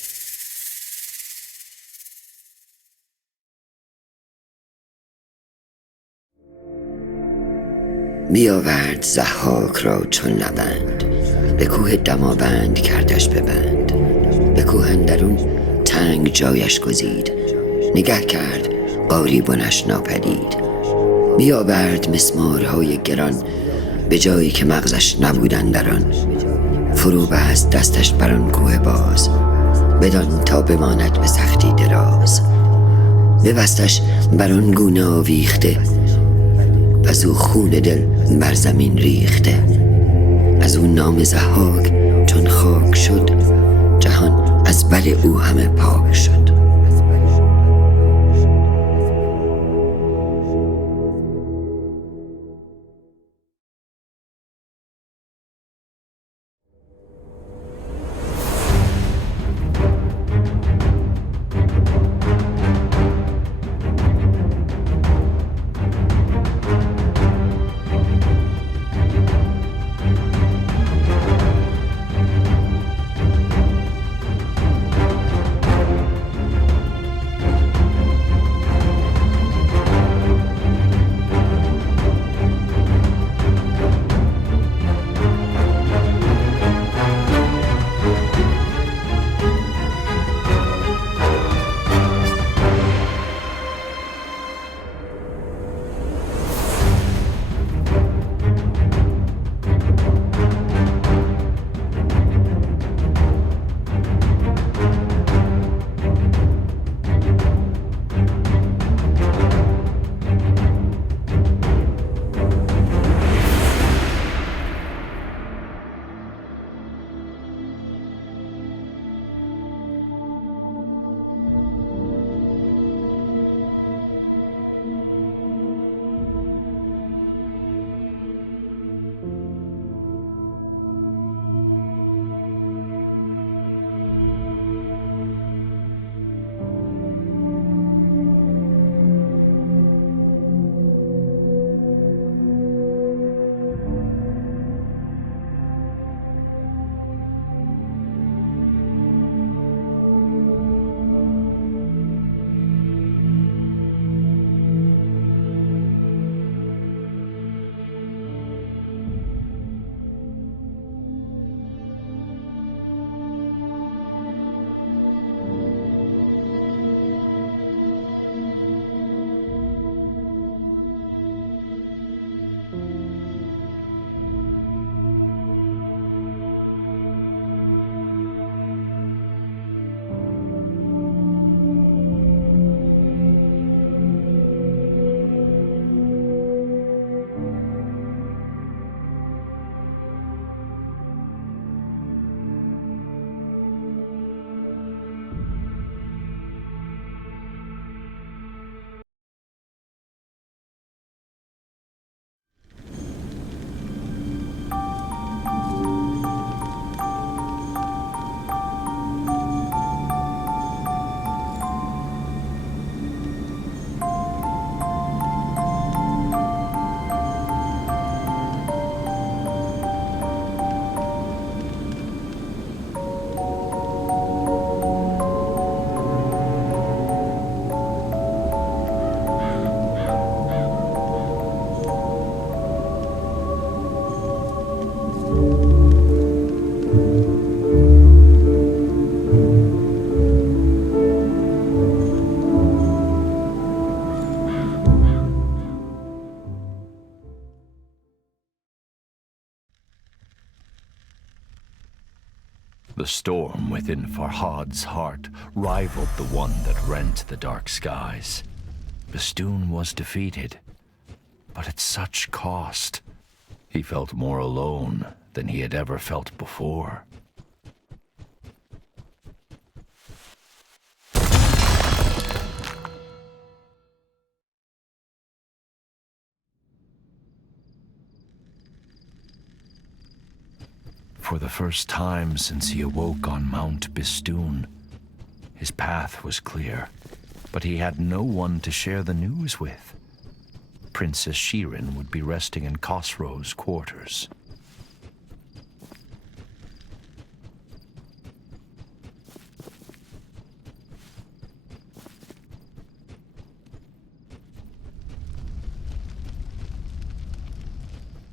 بیاورد ضحاک را چون نبند، به کوه دماوند کردش ببند. به کوه اندرون تنگ جایش گزید، نگه کرد قاری بنش ناپدید. بیاورد مسمارهای گران، به جایی که مغزش نبودن در آن. فرو بست دستش بر آن کوه باز، بدان تا بماند به سختی دراز. ببستش بر آن گونه آویخته، از او خون دل بر زمین ریخته. از او نام ضحاک چون خاک شد، جهان از بر او همه پاک شد. The storm within Farhad's heart rivaled the one that rent the dark skies. Bistun was defeated, but at such cost. He felt more alone than he had ever felt before. For the first time since he awoke on Mount Bistun, his path was clear, but he had no one to share the news with. Princess Shirin would be resting in Khosrow's quarters.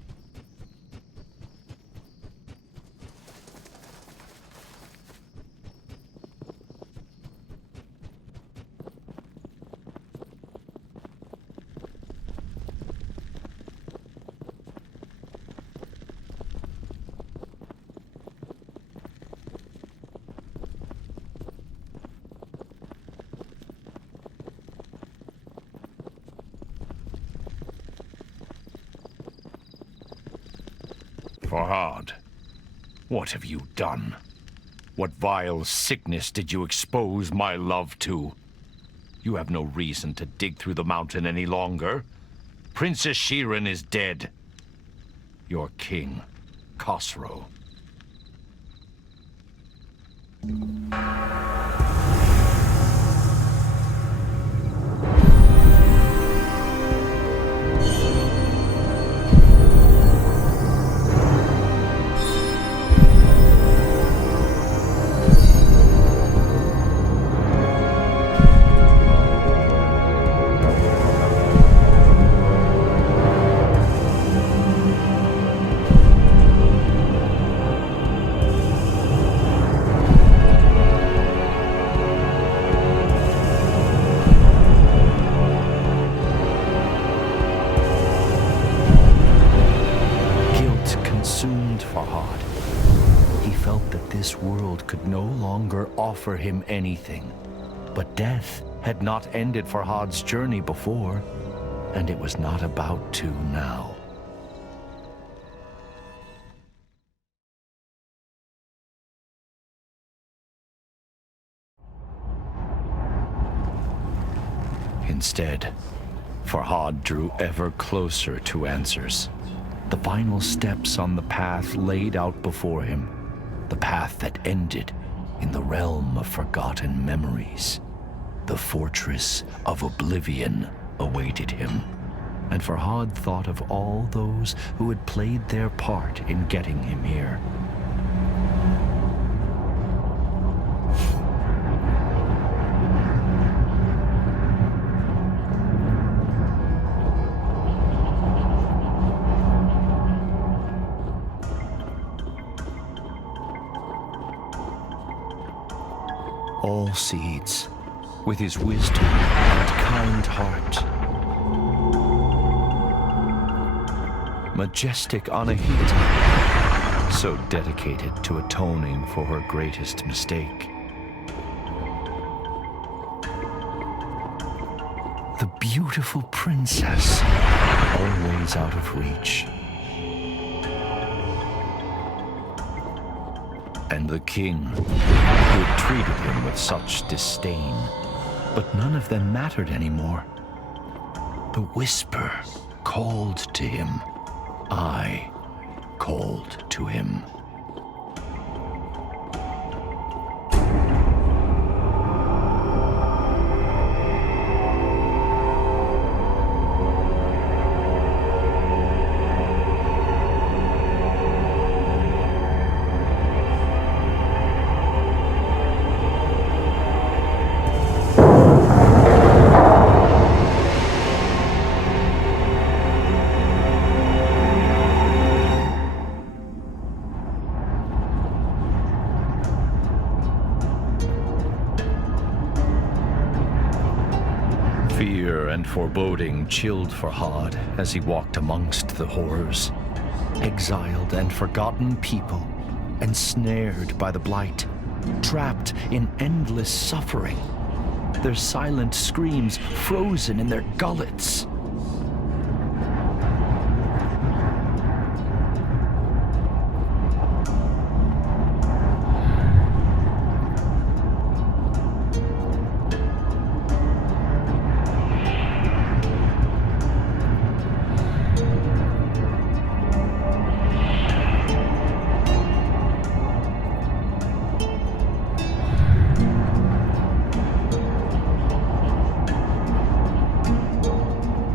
Farhad, what have you done? What vile sickness did you expose my love to? You have no reason to dig through the mountain any longer. Princess Shirin is dead. Your king, Khosrow. This world could no longer offer him anything. But death had not ended Farhad's journey before, and it was not about to now. Instead, Farhad drew ever closer to answers. The final steps on the path laid out before him. The path that ended in the realm of forgotten memories. The fortress of oblivion awaited him. And Farhad thought of all those who had played their part in getting him here. All seeds, with his wisdom and kind heart. Majestic Anahita, so dedicated to atoning for her greatest mistake. The beautiful princess, always out of reach. And the king, who had treated him with such disdain. But none of them mattered anymore. The whisper called to him. I called to him. Fear and foreboding chilled Farhad as he walked amongst the horrors. Exiled and forgotten people, ensnared by the blight, trapped in endless suffering, their silent screams frozen in their gullets.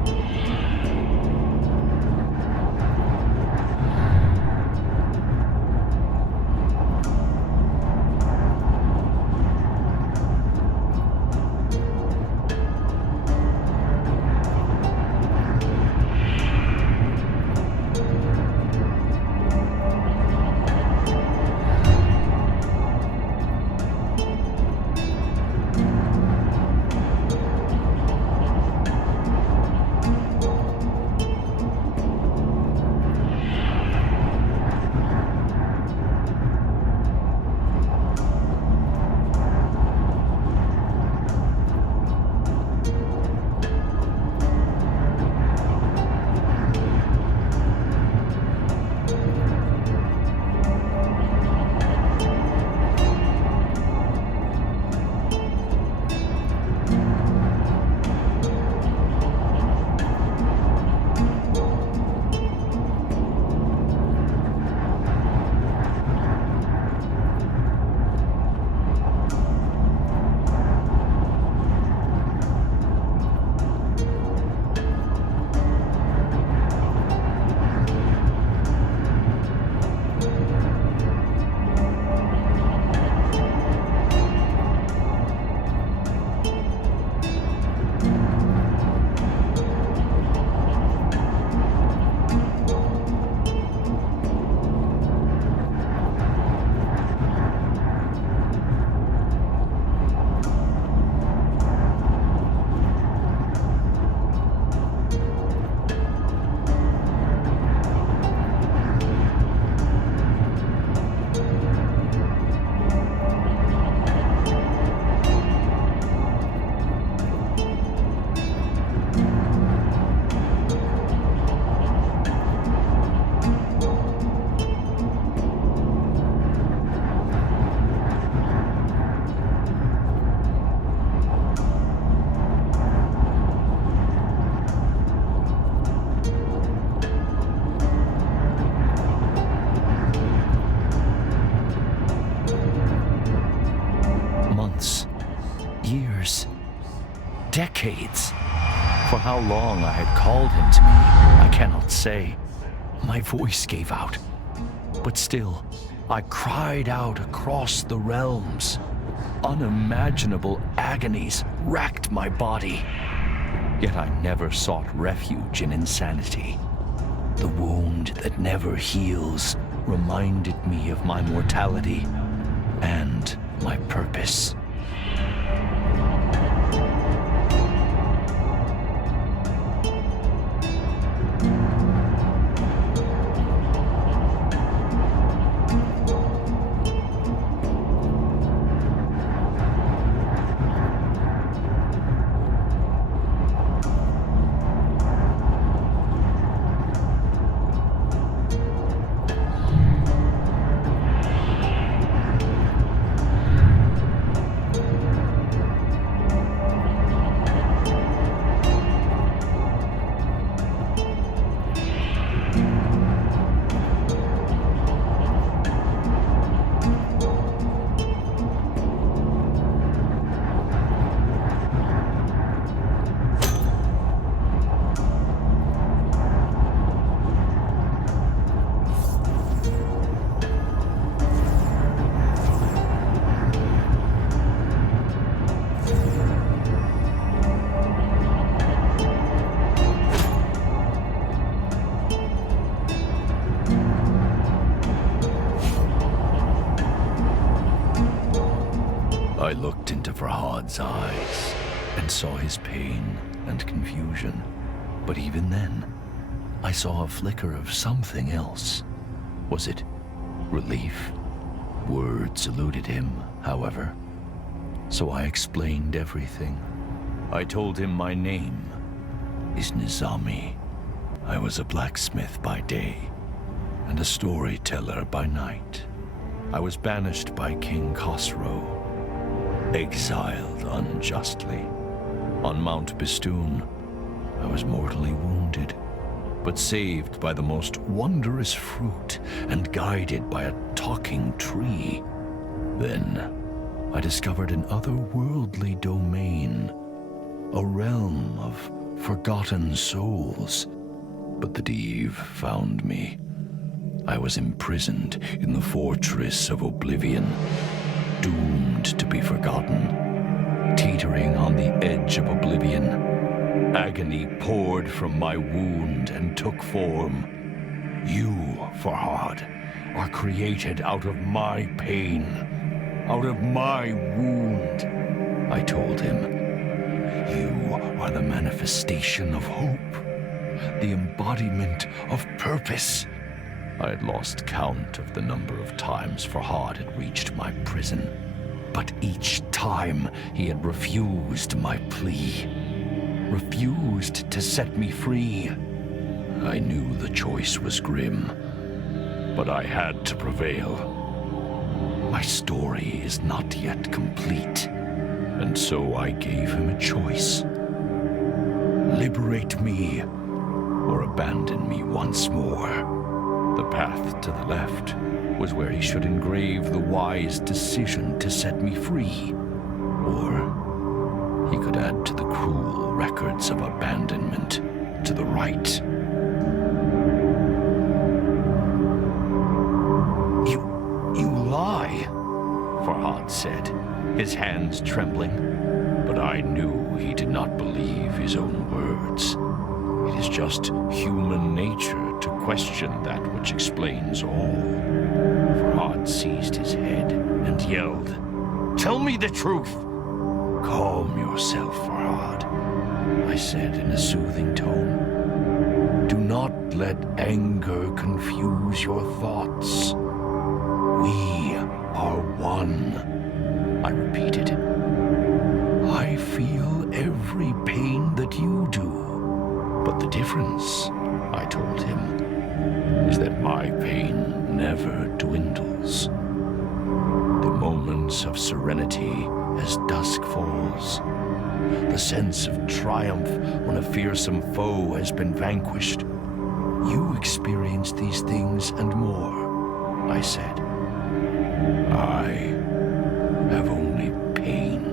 months, years, decades. For how long I had called him to me, I cannot say. My voice gave out, but still, I cried out across the realms. Unimaginable agonies racked my body. Yet I never sought refuge in insanity. The wound that never heals reminded me of my mortality and my purpose. I looked into Farhad's eyes and saw his pain and confusion. But even then, I saw a flicker of something else. Was it relief? Words eluded him, however. So I explained everything. I told him my name is Nizami. I was a blacksmith by day and a storyteller by night. I was banished by King Khosrow, exiled unjustly. On Mount Bistun, I was mortally wounded, but saved by the most wondrous fruit and guided by a talking tree. Then I discovered an otherworldly domain, a realm of forgotten souls. But the Div found me. I was imprisoned in the fortress of oblivion, doomed to be forgotten, teetering on the edge of oblivion. Agony poured from my wound and took form. You, Farhad, are created out of my pain, out of my wound. I told him, you are the manifestation of hope, the embodiment of purpose. I had lost count of the number of times Farhad had reached my prison, but each time he had refused my plea, refused to set me free. I knew the choice was grim, but I had to prevail. My story is not yet complete, and so I gave him a choice. Liberate me, or abandon me once more. The path to the left was where he should engrave the wise decision to set me free. Or he could add to the cruel records of abandonment to the right. You lie, Farhad said, his hands trembling. But I knew he did not believe his own words. It is just human nature to question that which explains all. Farhad seized his head and yelled, "Tell me the truth!" "Calm yourself, Farhad," I said in a soothing tone. "Do not let anger confuse your thoughts. We are one," I repeated. "I feel every pain that you do. But the difference," I told him, "is that my pain never dwindles. The moments of serenity as dusk falls, the sense of triumph when a fearsome foe has been vanquished. You experience these things and more," I said. "I have only pain."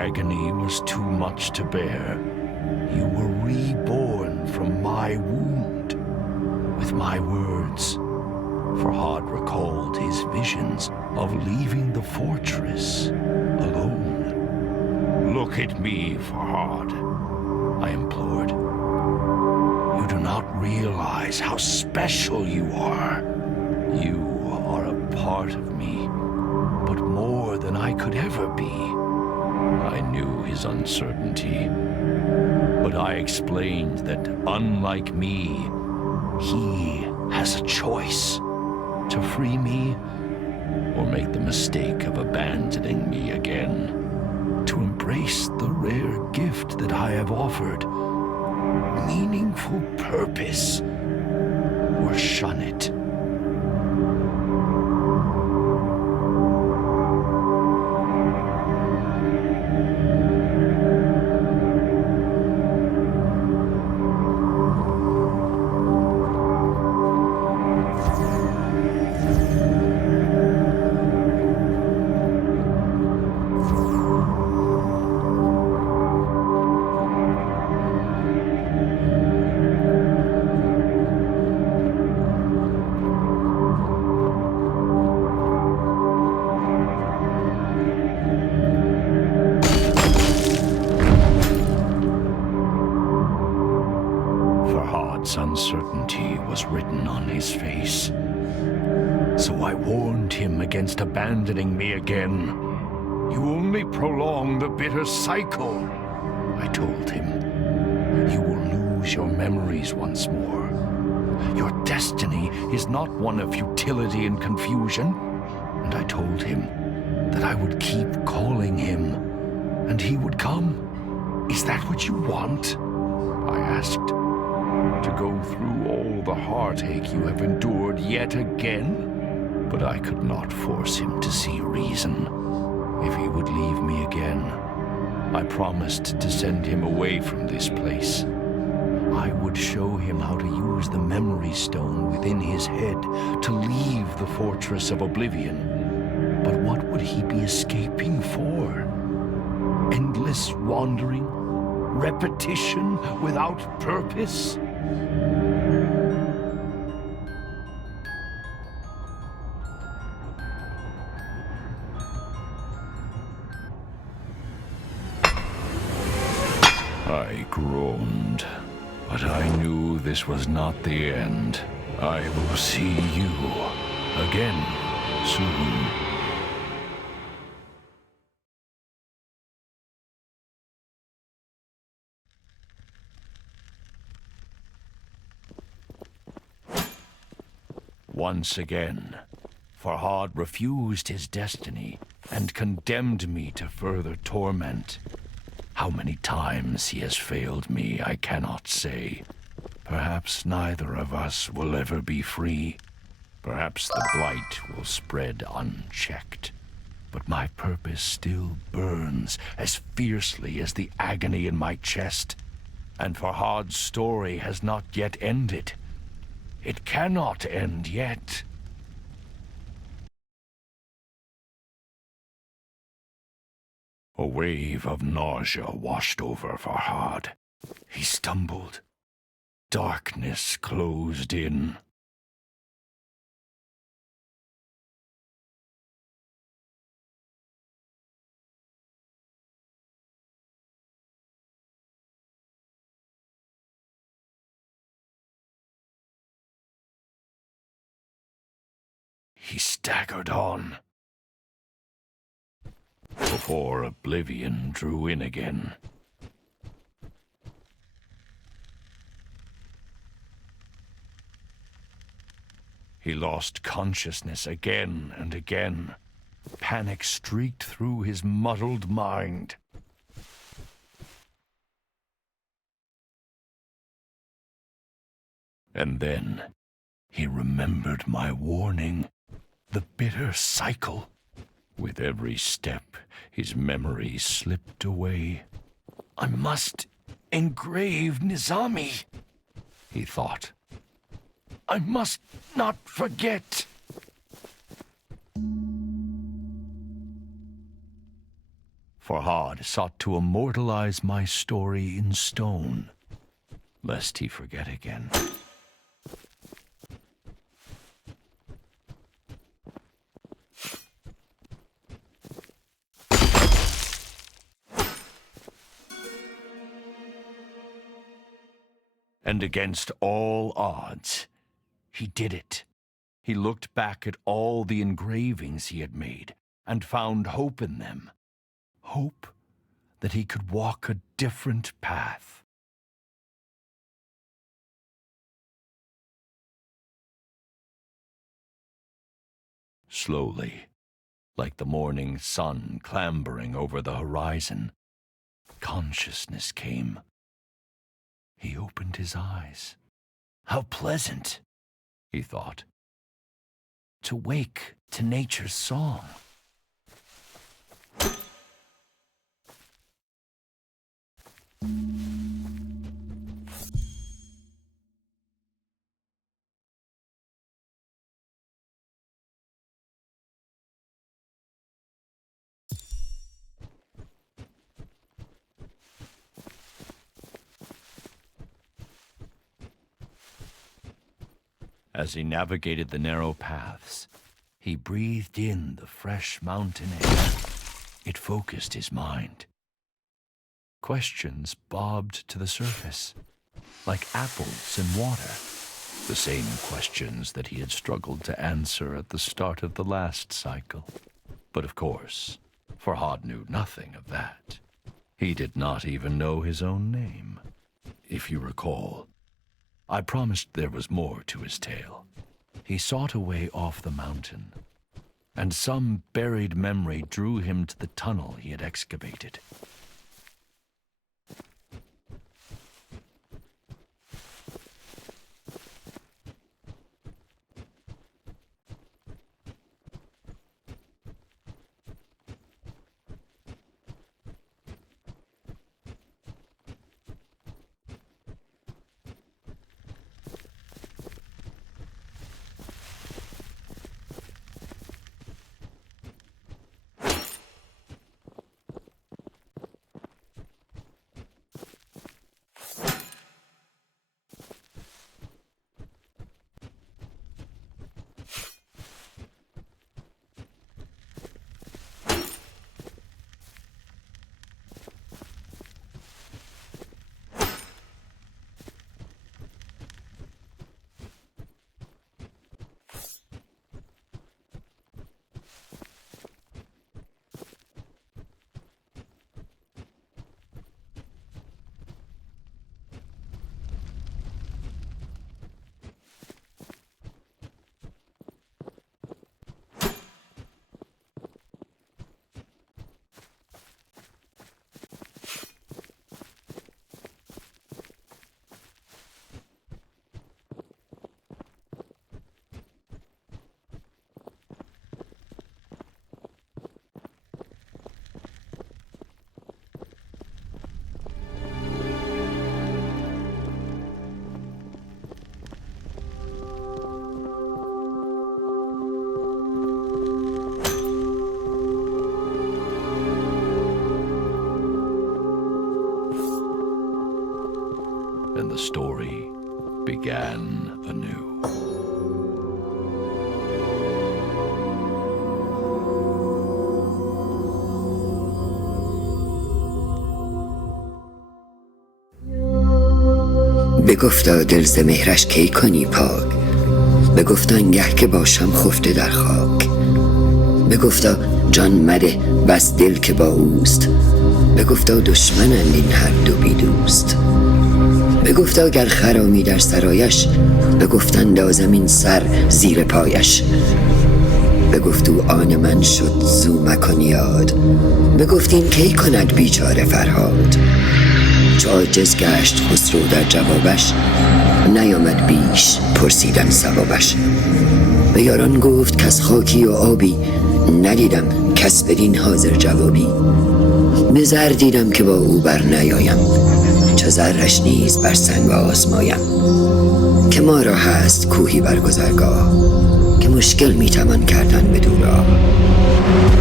agony was too much to bear, you were reborn from my wound with my words. Farhad recalled his visions of leaving the fortress alone. Look at me, Farhad, I implored. You do not realize how special you are. You are a part of me, but more than I could ever be. I knew his uncertainty, but I explained that unlike me, he has a choice to free me or make the mistake of abandoning me again, to embrace the rare gift that I have offered, meaningful purpose, or shun it. Uncertainty was written on his face. So I warned him against abandoning me again. You only prolong the bitter cycle, I told him. You will lose your memories once more. Your destiny is not one of futility and confusion. And I told him that I would keep calling him, and he would come. Is that what you want? I asked. To go through all the heartache you have endured yet again? But I could not force him to see reason. If he would leave me again, I promised to send him away from this place. I would show him how to use the memory stone within his head to leave the fortress of oblivion. But what would he be escaping for? Endless wandering? Repetition without purpose? I groaned, but I knew this was not the end. I will see you again soon. Once again, Farhad refused his destiny and condemned me to further torment. How many times he has failed me, I cannot say. Perhaps neither of us will ever be free. Perhaps the blight will spread unchecked. But my purpose still burns as fiercely as the agony in my chest. And Farhad's story has not yet ended. It cannot end yet. A wave of nausea washed over Farhad. He stumbled. Darkness closed in. He staggered on, before oblivion drew in again. He lost consciousness again and again. Panic streaked through his muddled mind. And then he remembered my warning. The bitter cycle. With every step, his memory slipped away. I must engrave Nizami, he thought. I must not forget. Farhad sought to immortalize my story in stone, lest he forget again. And against all odds, he did it. He looked back at all the engravings he had made and found hope in them. Hope that he could walk a different path. Slowly, like the morning sun clambering over the horizon, consciousness came. He opened his eyes. How pleasant, he thought, to wake to nature's song. As he navigated the narrow paths, he breathed in the fresh mountain air. It focused his mind. Questions bobbed to the surface, like apples in water, the same questions that he had struggled to answer at the start of the last cycle. But of course, Farhad knew nothing of that. He did not even know his own name. If you recall, I promised there was more to his tale. He sought a way off the mountain, and some buried memory drew him to the tunnel he had excavated. And the story began anew. بگفتا دل ز مهرش کی کنی پاک، بگفتا آنگه که باشم خفته در خاک، بگفتا جان مده بس دل که با اوست، بگفتا دشمنند این هر دو بی دوست، بگفتا گر خرامی در سرایش، بگفت اندازم این سر زیر پایش، بگفتو آن من شد زو مکن یاد، بگفت این کی کند بیچاره فرهاد. چو عاجز گشت خسرو در جوابش، نیامد بیش پرسیدن ثوابش. به یاران گفت کز خاکی و آبی، ندیدم کس بدین حاضر جوابی. به زر دیدم که با او بر نیایم، چو زرش نیز بر سنگ آزمایم. که ما را هست کوهی بر گذرگاه، که مشکل میتوان کردن بدو راه.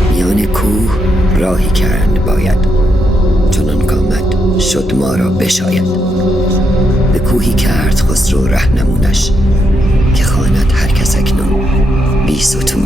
میان کوه راهی کرد باید، چنان کامد شد ما را بشاید. به کوهی کرد خسرو رهنمونش، که خواند هر کس اکنون بی ستون.